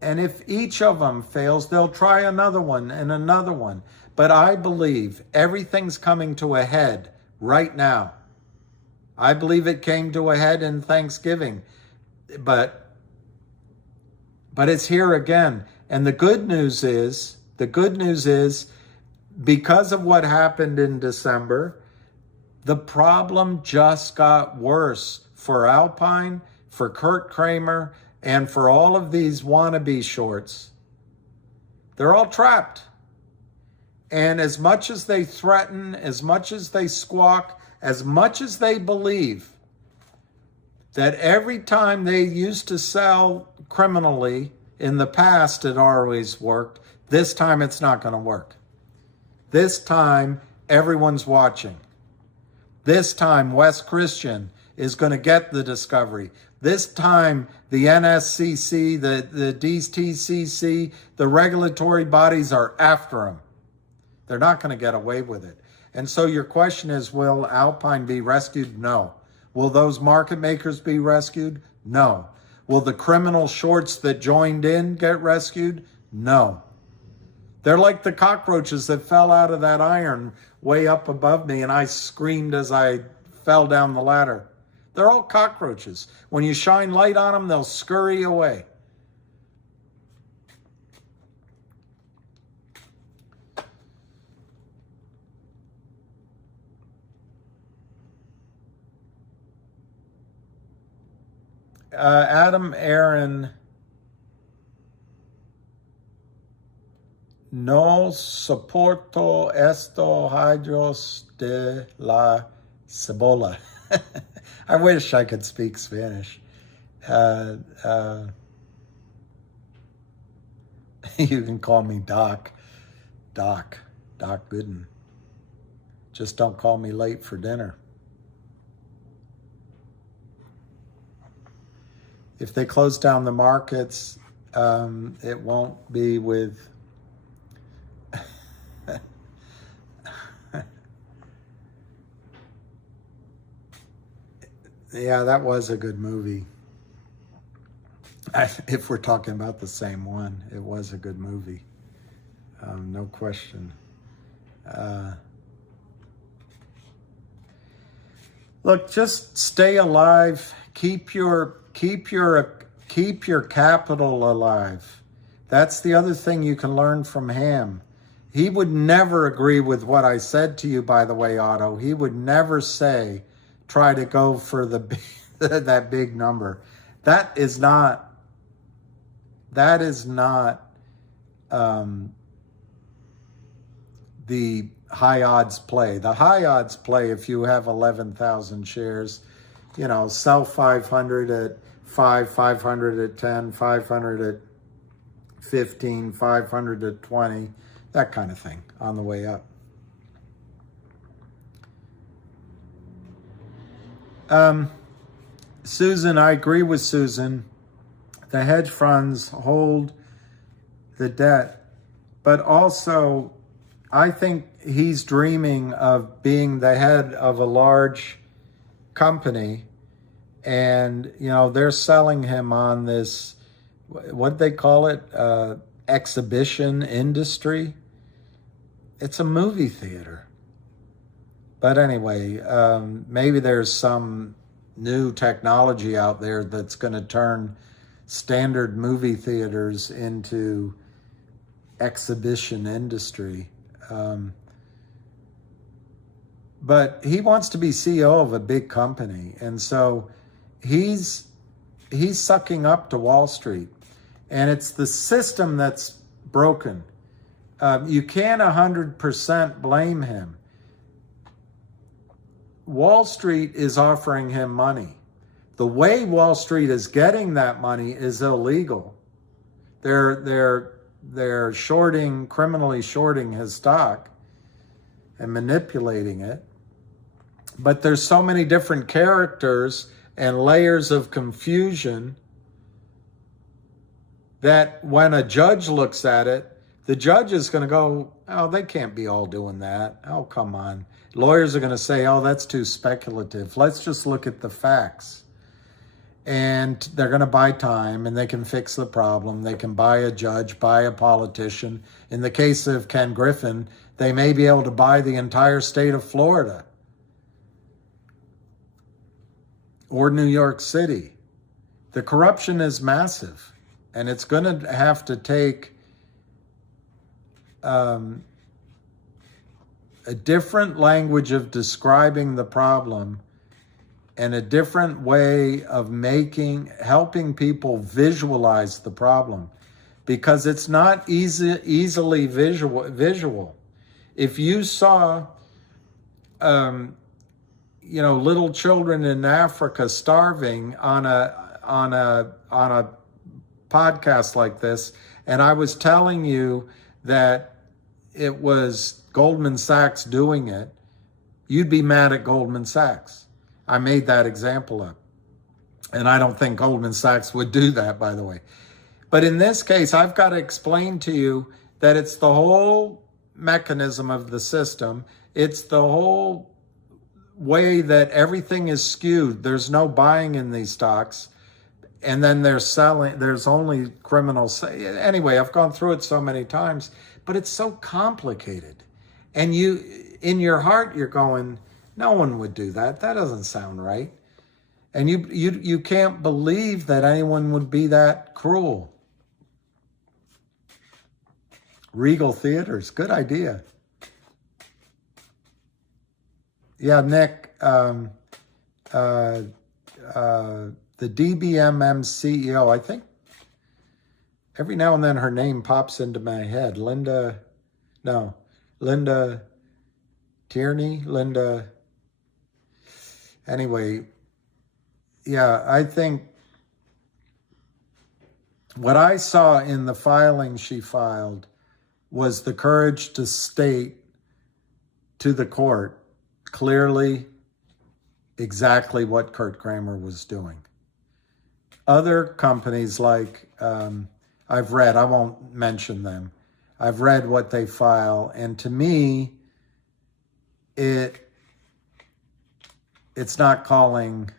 And if each of them fails, they'll try another one and another one. But I believe everything's coming to a head right now. I believe it came to a head in Thanksgiving. But it's here again. And the good news is, because of what happened in December, the problem just got worse for Alpine, for Kurt Kramer, and for all of these wannabe shorts. They're all trapped. And as much as they threaten, as much as they squawk, as much as they believe that every time they used to sell criminally in the past, it always worked, this time it's not going to work. This time, everyone's watching. This time, Wes Christian is going to get the discovery. This time, the NSCC, the DTCC, the regulatory bodies are after him. They're not going to get away with it. And so your question is, will Alpine be rescued? No. Will those market makers be rescued? No. Will the criminal shorts that joined in get rescued? No. They're like the cockroaches that fell out of that iron way up above me, and I screamed as I fell down the ladder. They're all cockroaches. When you shine light on them, they'll scurry away. Adam Aaron, no soporto estos hidros de la cebola. I wish I could speak Spanish. You can call me Doc Gooden. Just don't call me late for dinner. If they close down the markets, it won't be with... Yeah, that was a good movie. If we're talking about the same one, it was a good movie. No question. Look, just stay alive. Keep your capital alive. That's the other thing you can learn from Ham. He would never agree with what I said to you, by the way, Otto. He would never say, try to go for that big number. That is not the high odds play. The high odds play, if you have 11,000 shares, sell 500 at 5, 500 at 10, 500 at 15, 500 at 20, that kind of thing on the way up. Susan, I agree with Susan. The hedge funds hold the debt, but also I think he's dreaming of being the head of a large company, and they're selling him on this what they call it, exhibition industry. It's a movie theater. But anyway, maybe there's some new technology out there that's going to turn standard movie theaters into exhibition industry. But he wants to be CEO of a big company, and so he's sucking up to Wall Street, and it's the system that's broken. You can't 100% blame him. Wall Street is offering him money. The way Wall Street is getting that money is illegal. They're shorting, criminally shorting his stock and manipulating it. But there's so many different characters and layers of confusion that when a judge looks at it, the judge is going to go, oh, they can't be all doing that. Oh, come on. Lawyers are going to say, oh, that's too speculative. Let's just look at the facts. And they're going to buy time, and they can fix the problem. They can buy a judge, buy a politician. In the case of Ken Griffin, they may be able to buy the entire state of Florida or New York City. The corruption is massive, and it's going to have to take a different language of describing the problem and a different way of helping people visualize the problem, because it's not easily visual. If you saw, little children in Africa starving on a podcast like this, and I was telling you that it was Goldman Sachs doing it, you'd be mad at Goldman Sachs. I made that example up. And I don't think Goldman Sachs would do that, by the way. But in this case, I've got to explain to you that it's the whole mechanism of the system. It's the whole way that everything is skewed. There's no buying in these stocks. And then they're selling. There's only criminals. Anyway, I've gone through it so many times, but it's so complicated. And you, in your heart, you're going, no one would do that. That doesn't sound right. And you can't believe that anyone would be that cruel. Regal Theaters, good idea. Yeah, Nick, the DBMM CEO, I think every now and then her name pops into my head. Linda Tierney, anyway, yeah, I think what I saw in the filing she filed was the courage to state to the court clearly exactly what Kurt Kramer was doing. Other companies like, I've read, I won't mention them, I've read what they file, and to me, it's not calling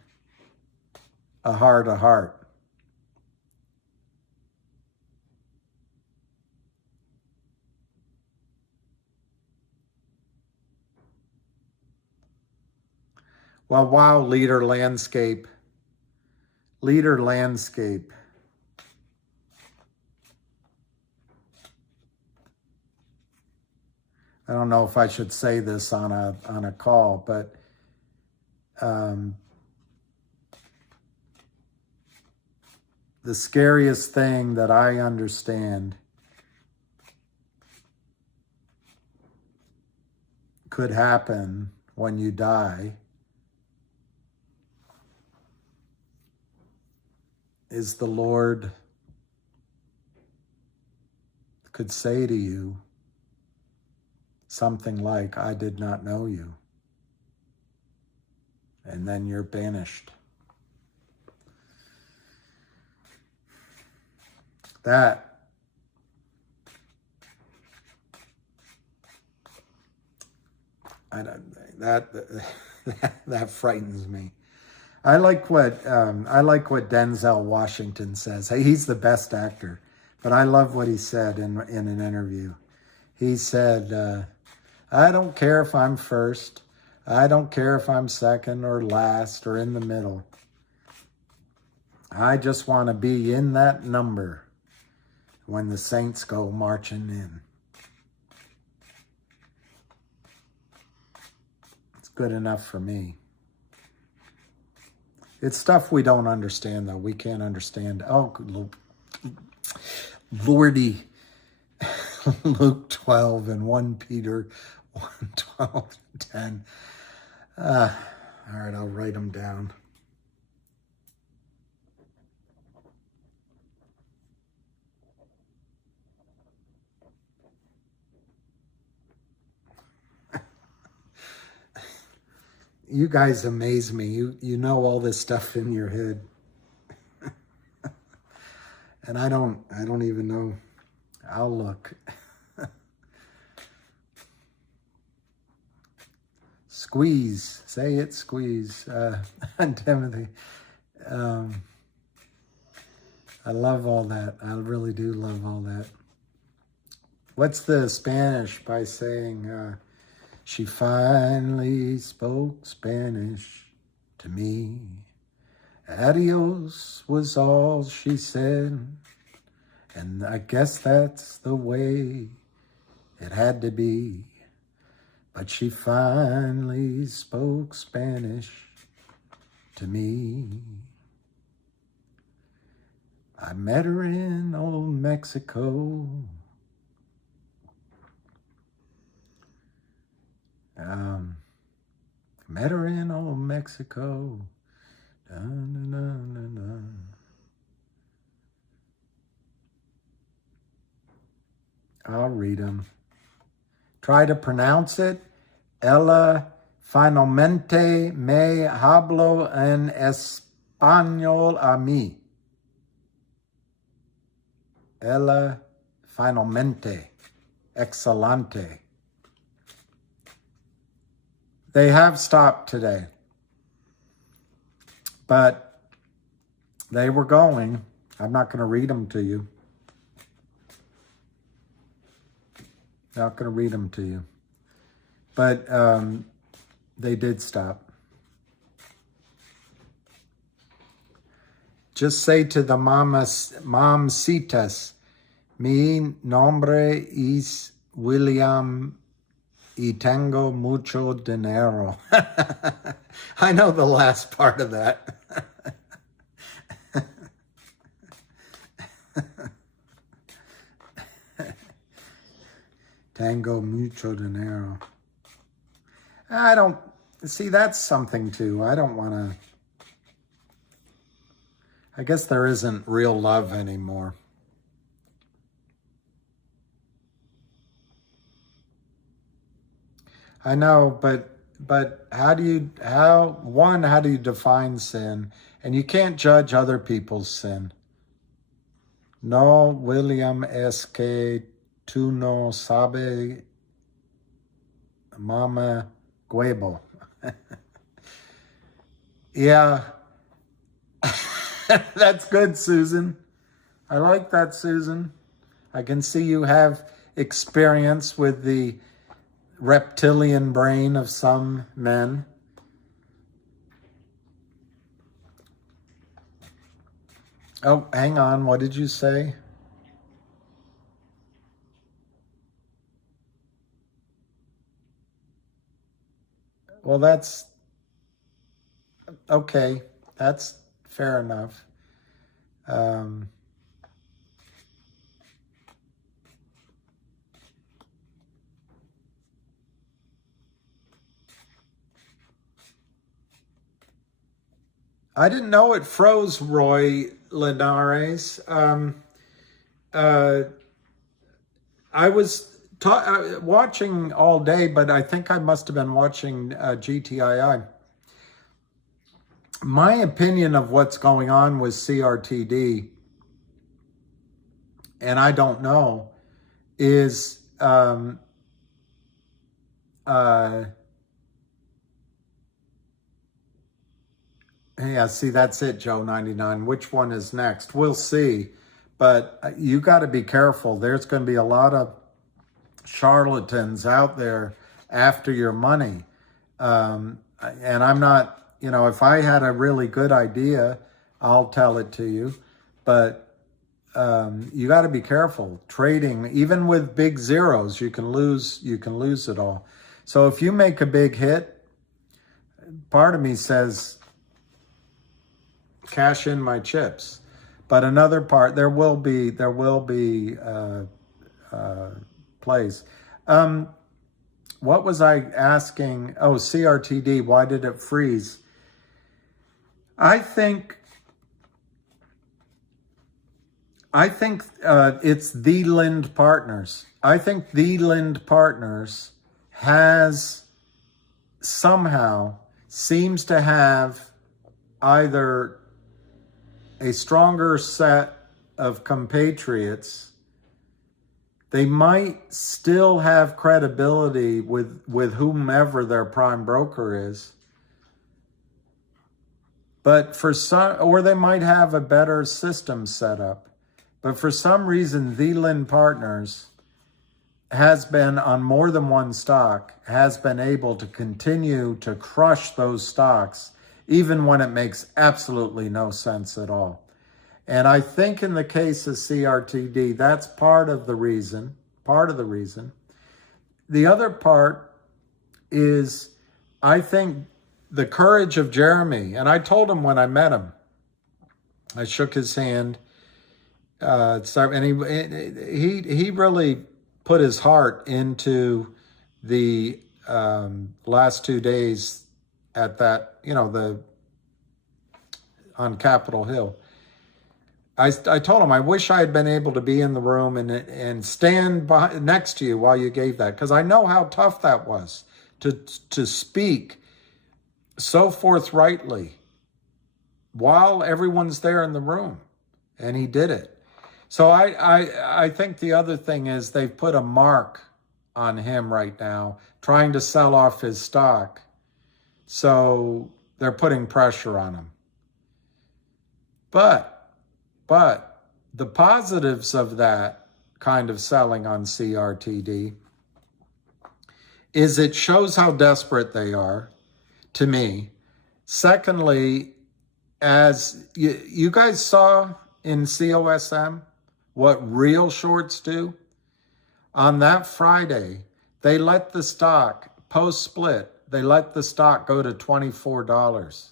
a heart a heart. Well, wow, Leader Landscape. Leader Landscape. I don't know if I should say this on a call, but the scariest thing that I understand could happen when you die is the Lord could say to you something like, I did not know you. And then you're banished. That frightens me. I like what Denzel Washington says. Hey, he's the best actor, but I love what he said in an interview. He said, "I don't care if I'm first. I don't care if I'm second or last or in the middle. I just want to be in that number when the Saints go marching in." It's good enough for me. It's stuff we don't understand, though. We can't understand. Oh, Lordy. Luke 12 and 1 Peter 1, 12, 10. All right, I'll write them down. You guys amaze me. You know all this stuff in your head. And I don't even know. I'll look. Squeeze. Say it, squeeze. Timothy. I love all that. I really do love all that. What's the Spanish by saying, she finally spoke Spanish to me. Adios was all she said. And I guess that's the way it had to be. But she finally spoke Spanish to me. I met her in old Mexico. Met her in old Mexico. Dun, dun, dun, dun, dun. I'll read them. Try to pronounce it. Ella finalmente me hablo en español a mí. Ella finalmente. Excelente. They have stopped today. But they were going. I'm not going to read them to you. Not going to read them to you. But they did stop. Just say to the mamcitas, mi nombre es William y tengo mucho dinero. I know the last part of that. Tengo mucho dinero. I don't, see, that's something too. I don't want to, I guess there isn't real love anymore. I know, but how do you define sin? And you can't judge other people's sin. No, William, es que tú no sabes, mama huevo. Yeah. That's good, Susan. I like that, Susan. I can see you have experience with the reptilian brain of some men. Oh, hang on. What did you say? Well, that's okay. That's fair enough. I didn't know it froze, Roy Linares. I was watching all day, but I think I must have been watching GTII. My opinion of what's going on with CRTD, and I don't know, is Yeah, see, that's it, Joe 99. Which one is next? We'll see. But you got to be careful. There's going to be a lot of charlatans out there after your money. And I'm not, if I had a really good idea, I'll tell it to you. But you got to be careful. Trading, even with big zeros, you can lose it all. So if you make a big hit, part of me says, cash in my chips. But another part, there will be plays. What was I asking? Oh, CRTD, why did it freeze? I think it's the Lind Partners. I think the Lind Partners has somehow seems to have either a stronger set of compatriots. They might still have credibility with whomever their prime broker is. But for some, or they might have a better system set up. But for some reason, the Lind Partners has been on more than one stock, has been able to continue to crush those stocks, even when it makes absolutely no sense at all. And I think in the case of CRTD, that's part of the reason. The other part is, I think, the courage of Jeremy. And I told him when I met him, I shook his hand, and he really put his heart into the last 2 days at that, on Capitol Hill. I told him, I wish I had been able to be in the room and stand next to you while you gave that, because I know how tough that was to speak so forthrightly while everyone's there in the room, and he did it. So I think the other thing is they've put a mark on him right now, trying to sell off his stock. So they're putting pressure on him. But the positives of that kind of selling on CRTD is it shows how desperate they are, to me. Secondly, as you guys saw in COSM, what real shorts do, on that Friday, they let the stock, post-split, they let the stock go to $24.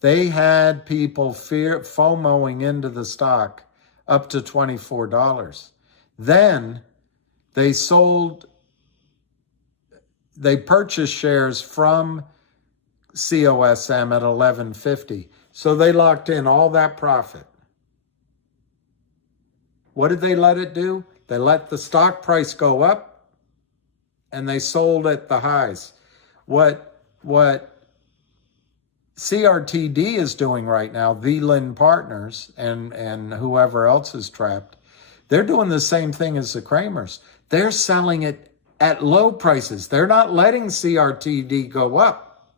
They had people FOMOing into the stock up to $24. Then they purchased shares from COSM at $11.50. So they locked in all that profit. What did they let it do? They let the stock price go up and they sold at the highs. What CRTD is doing right now, the Lind Partners and whoever else is trapped, they're doing the same thing as the Kramers. They're selling it at low prices. They're not letting CRTD go up.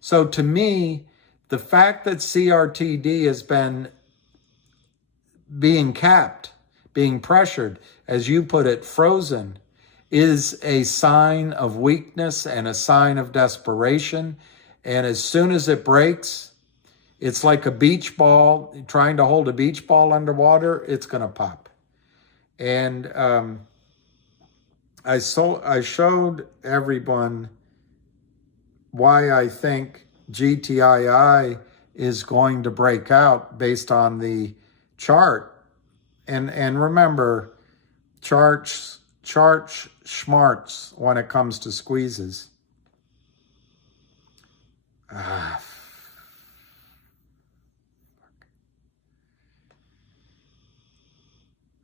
So to me, the fact that CRTD has been being capped, being pressured, as you put it, frozen, is a sign of weakness and a sign of desperation. And as soon as it breaks, it's like a beach ball, trying to hold a beach ball underwater, it's going to pop. And I showed everyone why I think GTII is going to break out based on the chart. And remember, charts schmarts when it comes to squeezes.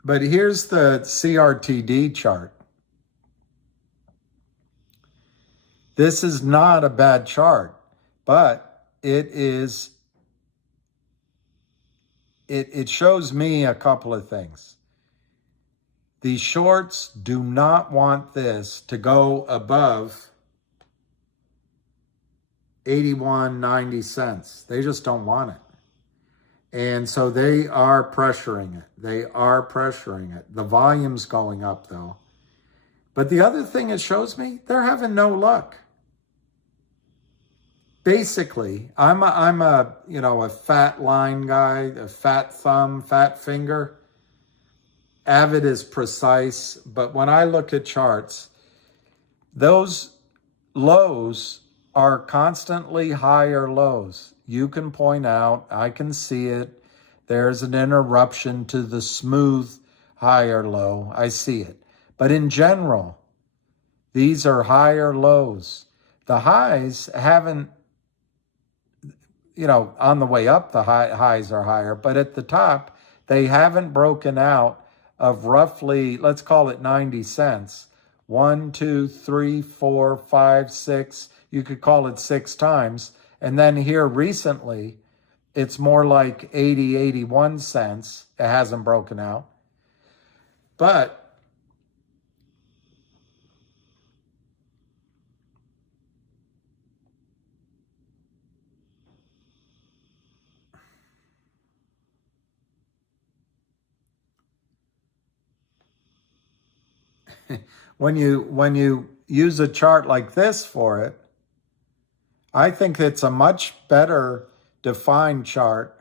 But here's the CRTD chart. This is not a bad chart, but it shows me a couple of things. The shorts do not want this to go above 81.90 cents. They just don't want it. And so they are pressuring it. They are pressuring it. The volume's going up though. But the other thing it shows me, they're having no luck. Basically, I'm a a fat line guy, a fat thumb, fat finger. Avid is precise, but when I look at charts, those lows are constantly higher lows. You can point out, I can see it. There's an interruption to the smooth higher low. I see it. But in general, these are higher lows. The highs haven't, on the way up, the highs are higher, but at the top, they haven't broken out of roughly, let's call it 90 cents. 1, 2, 3, 4, 5, 6, you could call it 6 times. And then here recently, it's more like 80, 81 cents. It hasn't broken out. But when you use a chart like this for it, I think it's a much better defined chart.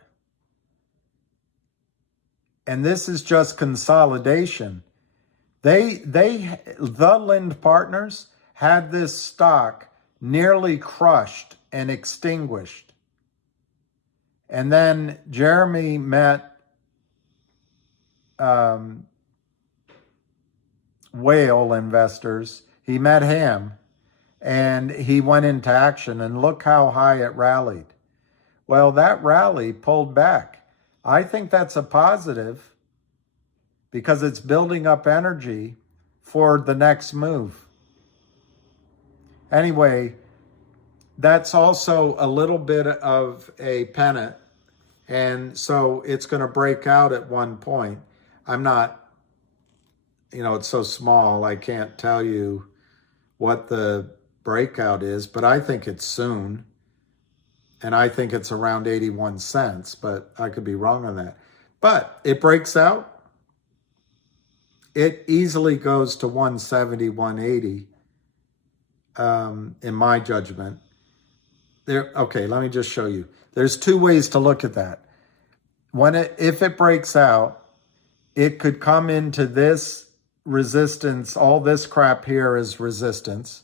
And this is just consolidation. The Lind partners had this stock nearly crushed and extinguished. And then Jeremy met whale investors. He met him and he went into action, and look how high it rallied. Well, that rally pulled back. I think that's a positive because it's building up energy for the next move. Anyway, that's also a little bit of a pennant, and so it's going to break out at one point. I'm not, it's so small, I can't tell you what the breakout is, but I think it's soon. And I think it's around 81 cents, but I could be wrong on that. But it breaks out. It easily goes to 170, 180, in my judgment. Okay, let me just show you. There's 2 ways to look at that. If it breaks out, it could come into this resistance. All this crap here is resistance.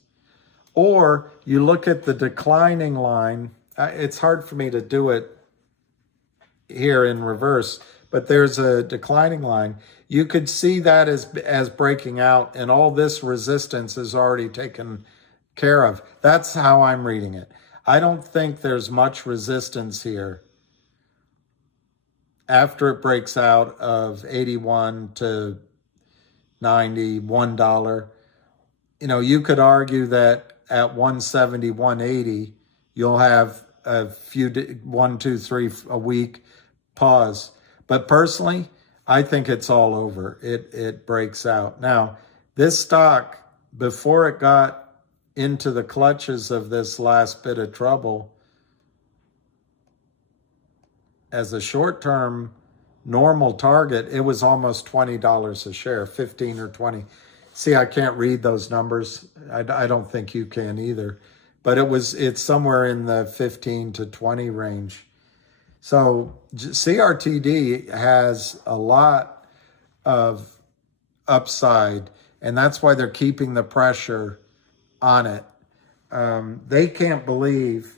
Or you look at the declining line. It's hard for me to do it here in reverse, but there's a declining line. You could see that as breaking out, and all this resistance is already taken care of. That's how I'm reading it. I don't think there's much resistance here after it breaks out of 81 to 90, $1. You could argue that at 170, 180, you'll have a few, 1, 2, 3 a week pause. But personally, I think it's all over. It breaks out. Now, this stock, before it got into the clutches of this last bit of trouble, as a short-term normal target, it was almost $20 a share, 15 or 20. See, I can't read those numbers. I don't think you can either. But it's somewhere in the 15 to 20 range. So CRTD has a lot of upside, and that's why they're keeping the pressure on it. They can't believe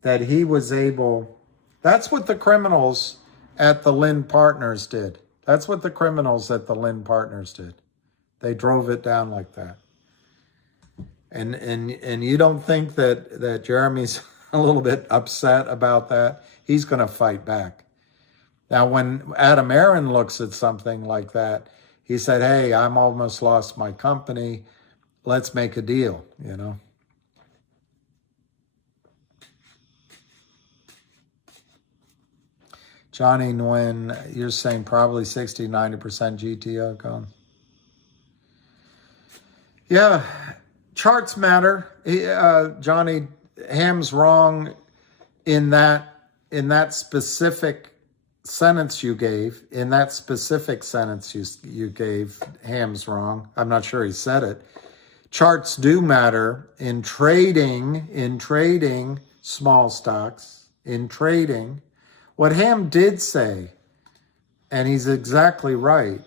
that he was able. That's what the criminals at the Lind Partners did. That's what the criminals at the Lind Partners did. They drove it down like that. And you don't think that Jeremy's a little bit upset about that? He's going to fight back. Now, when Adam Aaron looks at something like that, he said, hey, I'm almost lost my company. Let's make a deal, Johnny Nguyen, you're saying probably 60, 90% GTO gone. Yeah, charts matter. Johnny, Ham's wrong in that specific sentence you gave. In that specific sentence you gave, Ham's wrong. I'm not sure he said it. Charts do matter in trading small stocks, in trading. What Ham did say, and he's exactly right,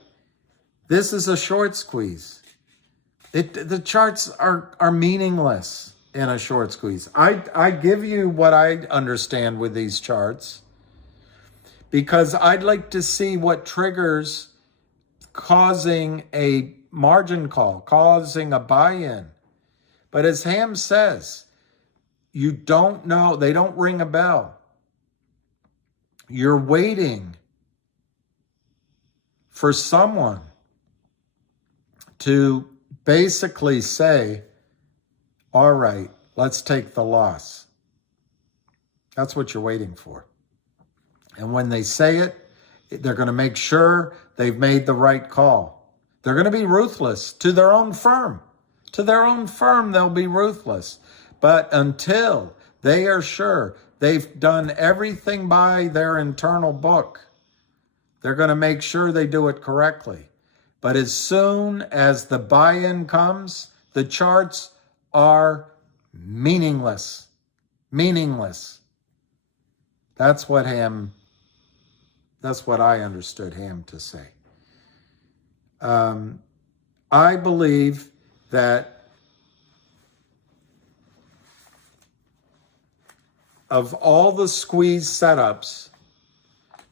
this is a short squeeze. The charts are meaningless in a short squeeze. I give you what I understand with these charts because I'd like to see what triggers causing a margin call, causing a buy-in. But as Ham says, you don't know, they don't ring a bell. You're waiting for someone to basically say, all right, let's take the loss. That's what you're waiting for. And when they say it, they're going to make sure they've made the right call. They're going to be ruthless to their own firm. To their own firm, they'll be ruthless. But until they are sure they've done everything by their internal book, they're going to make sure they do it correctly. But as soon as the buy-in comes, the charts are meaningless. Meaningless. That's what I understood Ham to say. I believe that of all the squeeze setups,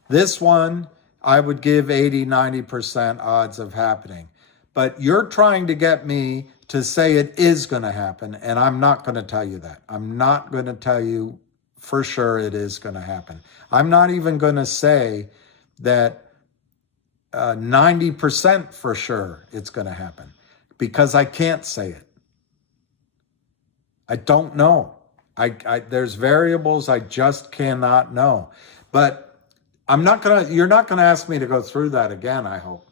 this one I would give 80-90% odds of happening. But you're trying to get me to say it is going to happen, and I'm not going to tell you that. I'm not going to tell you for sure it is going to happen. I'm not even going to say that 90% for sure it's going to happen because I can't say it. I don't know. There's variables I just cannot know. But you're not going to ask me to go through that again, I hope.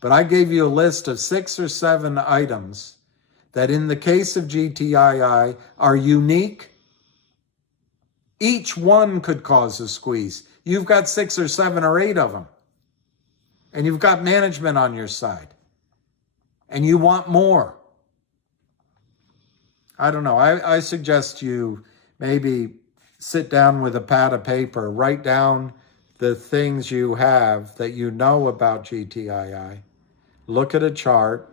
But I gave you a list of 6 or 7 items that in the case of GTII are unique. Each one could cause a squeeze. You've got 6 or 7 or 8 of them. And you've got management on your side. And you want more. I don't know. I suggest you maybe sit down with a pad of paper, write down the things you have that you know about GTII. Look at a chart.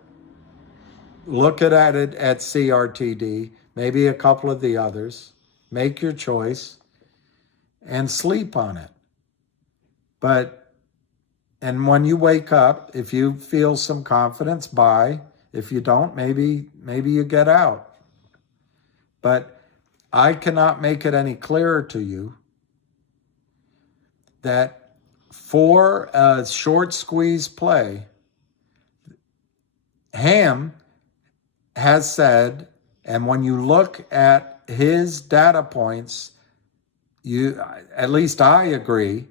Look at it at CRTD, maybe a couple of the others. Make your choice and sleep on it. And when you wake up, if you feel some confidence, buy. If you don't, maybe you get out. But I cannot make it any clearer to you that for a short squeeze play, Ham has said, and when you look at his data points, at least I agree,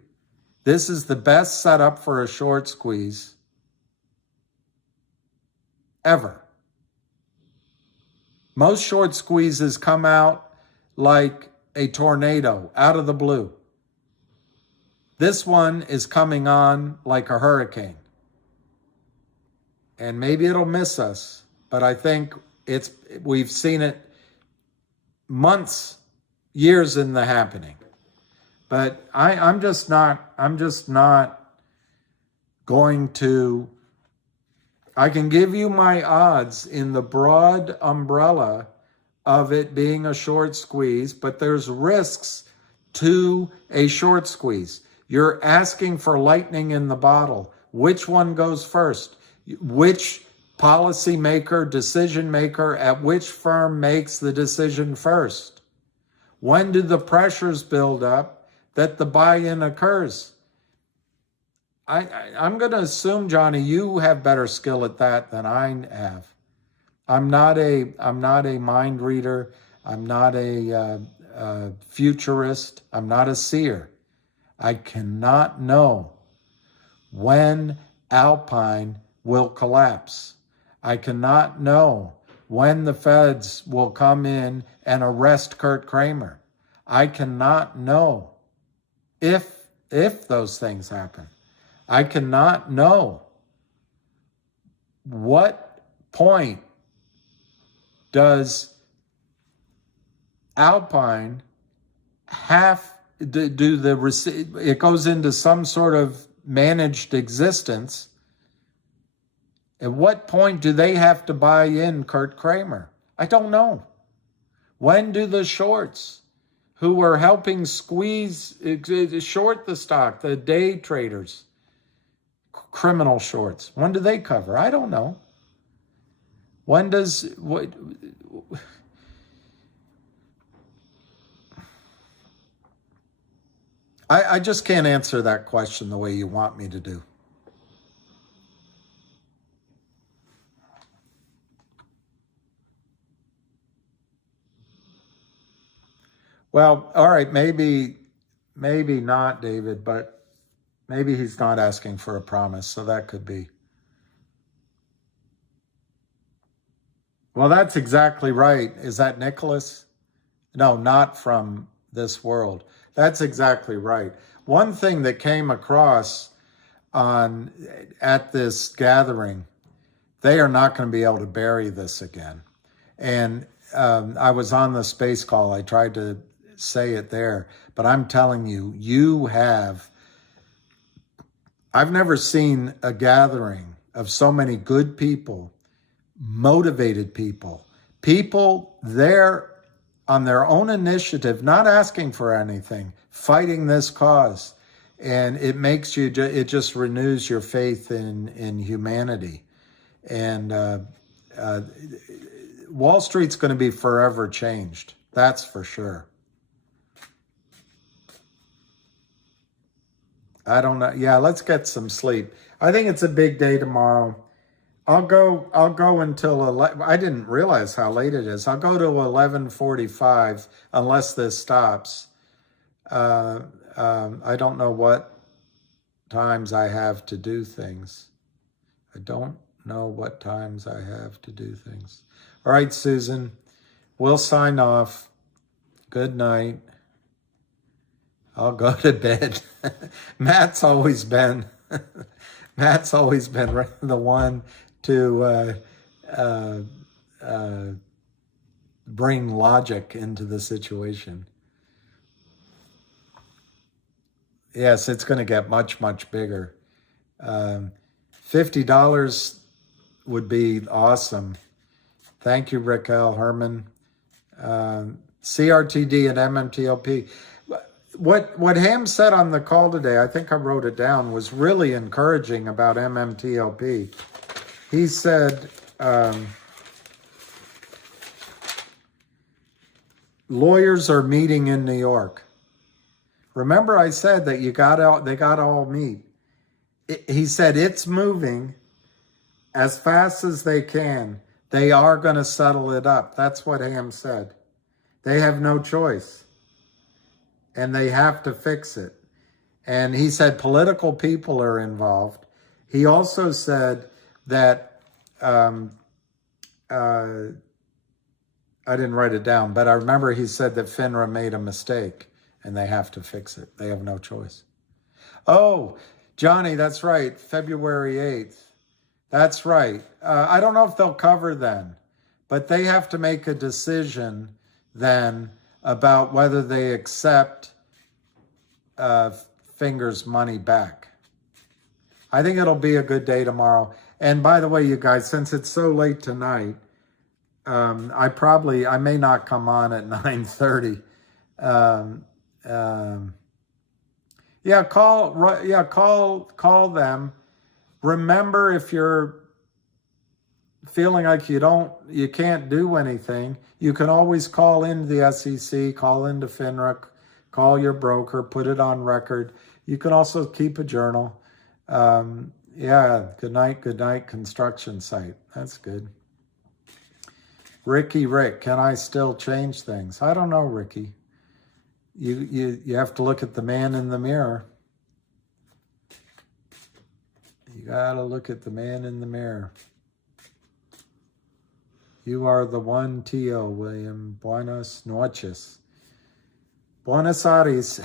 this is the best setup for a short squeeze ever. Most short squeezes come out like a tornado out of the blue. This one is coming on like a hurricane. And maybe it'll miss us, but I think we've seen it months, years in the happening. But I'm just not going to, I can give you my odds in the broad umbrella of it being a short squeeze, but there's risks to a short squeeze. You're asking for lightning in the bottle. Which one goes first? Which policymaker, decision maker at which firm makes the decision first? When do the pressures build up that the buy-in occurs? I'm going to assume, Johnny, you have better skill at that than I have. I'm not a mind reader. I'm not a futurist. I'm not a seer. I cannot know when Alpine will collapse. I cannot know when the feds will come in and arrest Kurt Kramer. I cannot know if those things happen. I cannot know what point does Alpine have to do it goes into some sort of managed existence. At what point do they have to buy in Kurt Kramer? I don't know. When do the shorts who are helping short the stock, the day traders, criminal shorts, when do they cover? I don't know. When does what? I just can't answer that question the way you want me to do. Well, all right, maybe not, David, but maybe he's not asking for a promise, so that could be. Well, that's exactly right. Is that Nicholas? No, not from this world. That's exactly right. One thing that came across at this gathering, they are not going to be able to bury this again. And I was on the space call. I tried to say it there, but I'm telling you, I've never seen a gathering of so many good people, motivated people there on their own initiative, not asking for anything, fighting this cause. And it makes you, it just renews your faith in humanity. And Wall Street's going to be forever changed. That's for sure. I don't know. Yeah, let's get some sleep. I think it's a big day tomorrow. I'll go until 11. I didn't realize how late it is. I'll go to 11:45 unless this stops. I don't know what times I have to do things. I don't know what times I have to do things. All right, Susan, we'll sign off. Good night. I'll go to bed. Matt's always been the one to bring logic into the situation. Yes, it's going to get much, much bigger. $50 would be awesome. Thank you, Raquel Herman. CRTD and MMTLP. What Ham said on the call today, I think I wrote it down, was really encouraging about MMTLP. He said, lawyers are meeting in New York. Remember I said that they got to all meet. He said it's moving as fast as they can. They are going to settle it up. That's what Ham said. They have no choice. And they have to fix it. And he said political people are involved. He also said that, I didn't write it down, but I remember he said that FINRA made a mistake and they have to fix it. They have no choice. Oh, Johnny, that's right. February 8th. That's right. I don't know if they'll cover then, but they have to make a decision then about whether they accept Finger's money back. I think it'll be a good day tomorrow. And by the way, you guys, since it's so late tonight, I may not come on at 9:30. Call them. Remember, if you're feeling like you can't do anything, you can always call into the SEC, call into FINRA, call your broker, put it on record. You can also keep a journal. Good night, construction site. That's good. Rick, can I still change things? I don't know, Ricky. You have to look at the man in the mirror. You gotta look at the man in the mirror. You are the one, Tio, William. Buenas noches. Buenos Aires.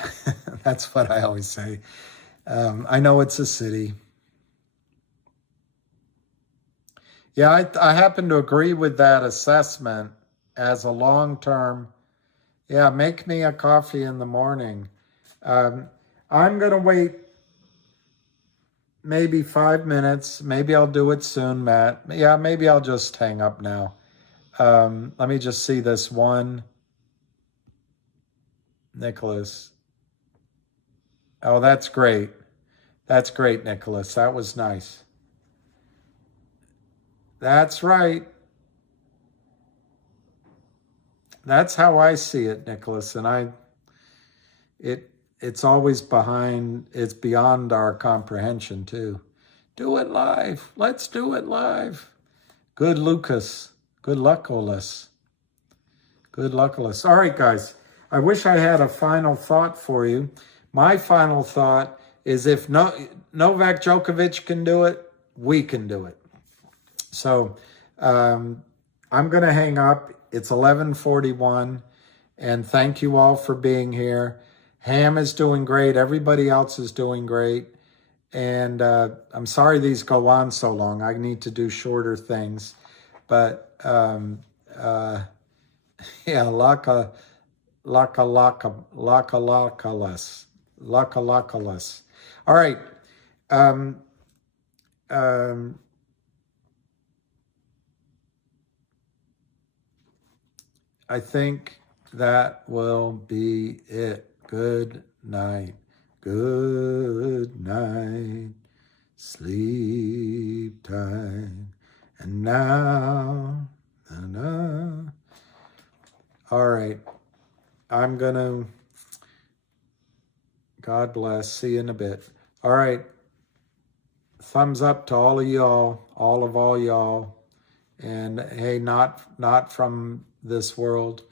That's what I always say. I know it's a city. Yeah, I happen to agree with that assessment as a long-term. Yeah, make me a coffee in the morning. I'm going to wait maybe 5 minutes. Maybe I'll do it soon, Matt. Yeah, maybe I'll just hang up now. Let me just see this one. Nicholas. Oh, that's great. That's great, Nicholas. That was nice. That's right. That's how I see it, Nicholas. And it's always it's beyond our comprehension too. Do it live. Let's do it live. Good, Lucas. Good luck, Olis. Good luck, Olis. All right, guys. I wish I had a final thought for you. My final thought is if Novak Djokovic can do it, we can do it. So I'm going to hang up. It's 11:41, and thank you all for being here. Ham is doing great. Everybody else is doing great. And I'm sorry these go on so long. I need to do shorter things. But yeah, laka. All right. I think that will be it. Good night. Good night. Sleep time. And now, all right. I'm going to, God bless. See you in a bit. All right. Thumbs up to all of y'all, all y'all. And hey, not from this world.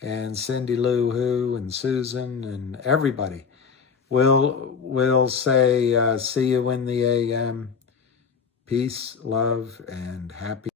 And Cindy Lou Who and Susan and everybody. We'll say see you in the AM. Peace, love, and happy.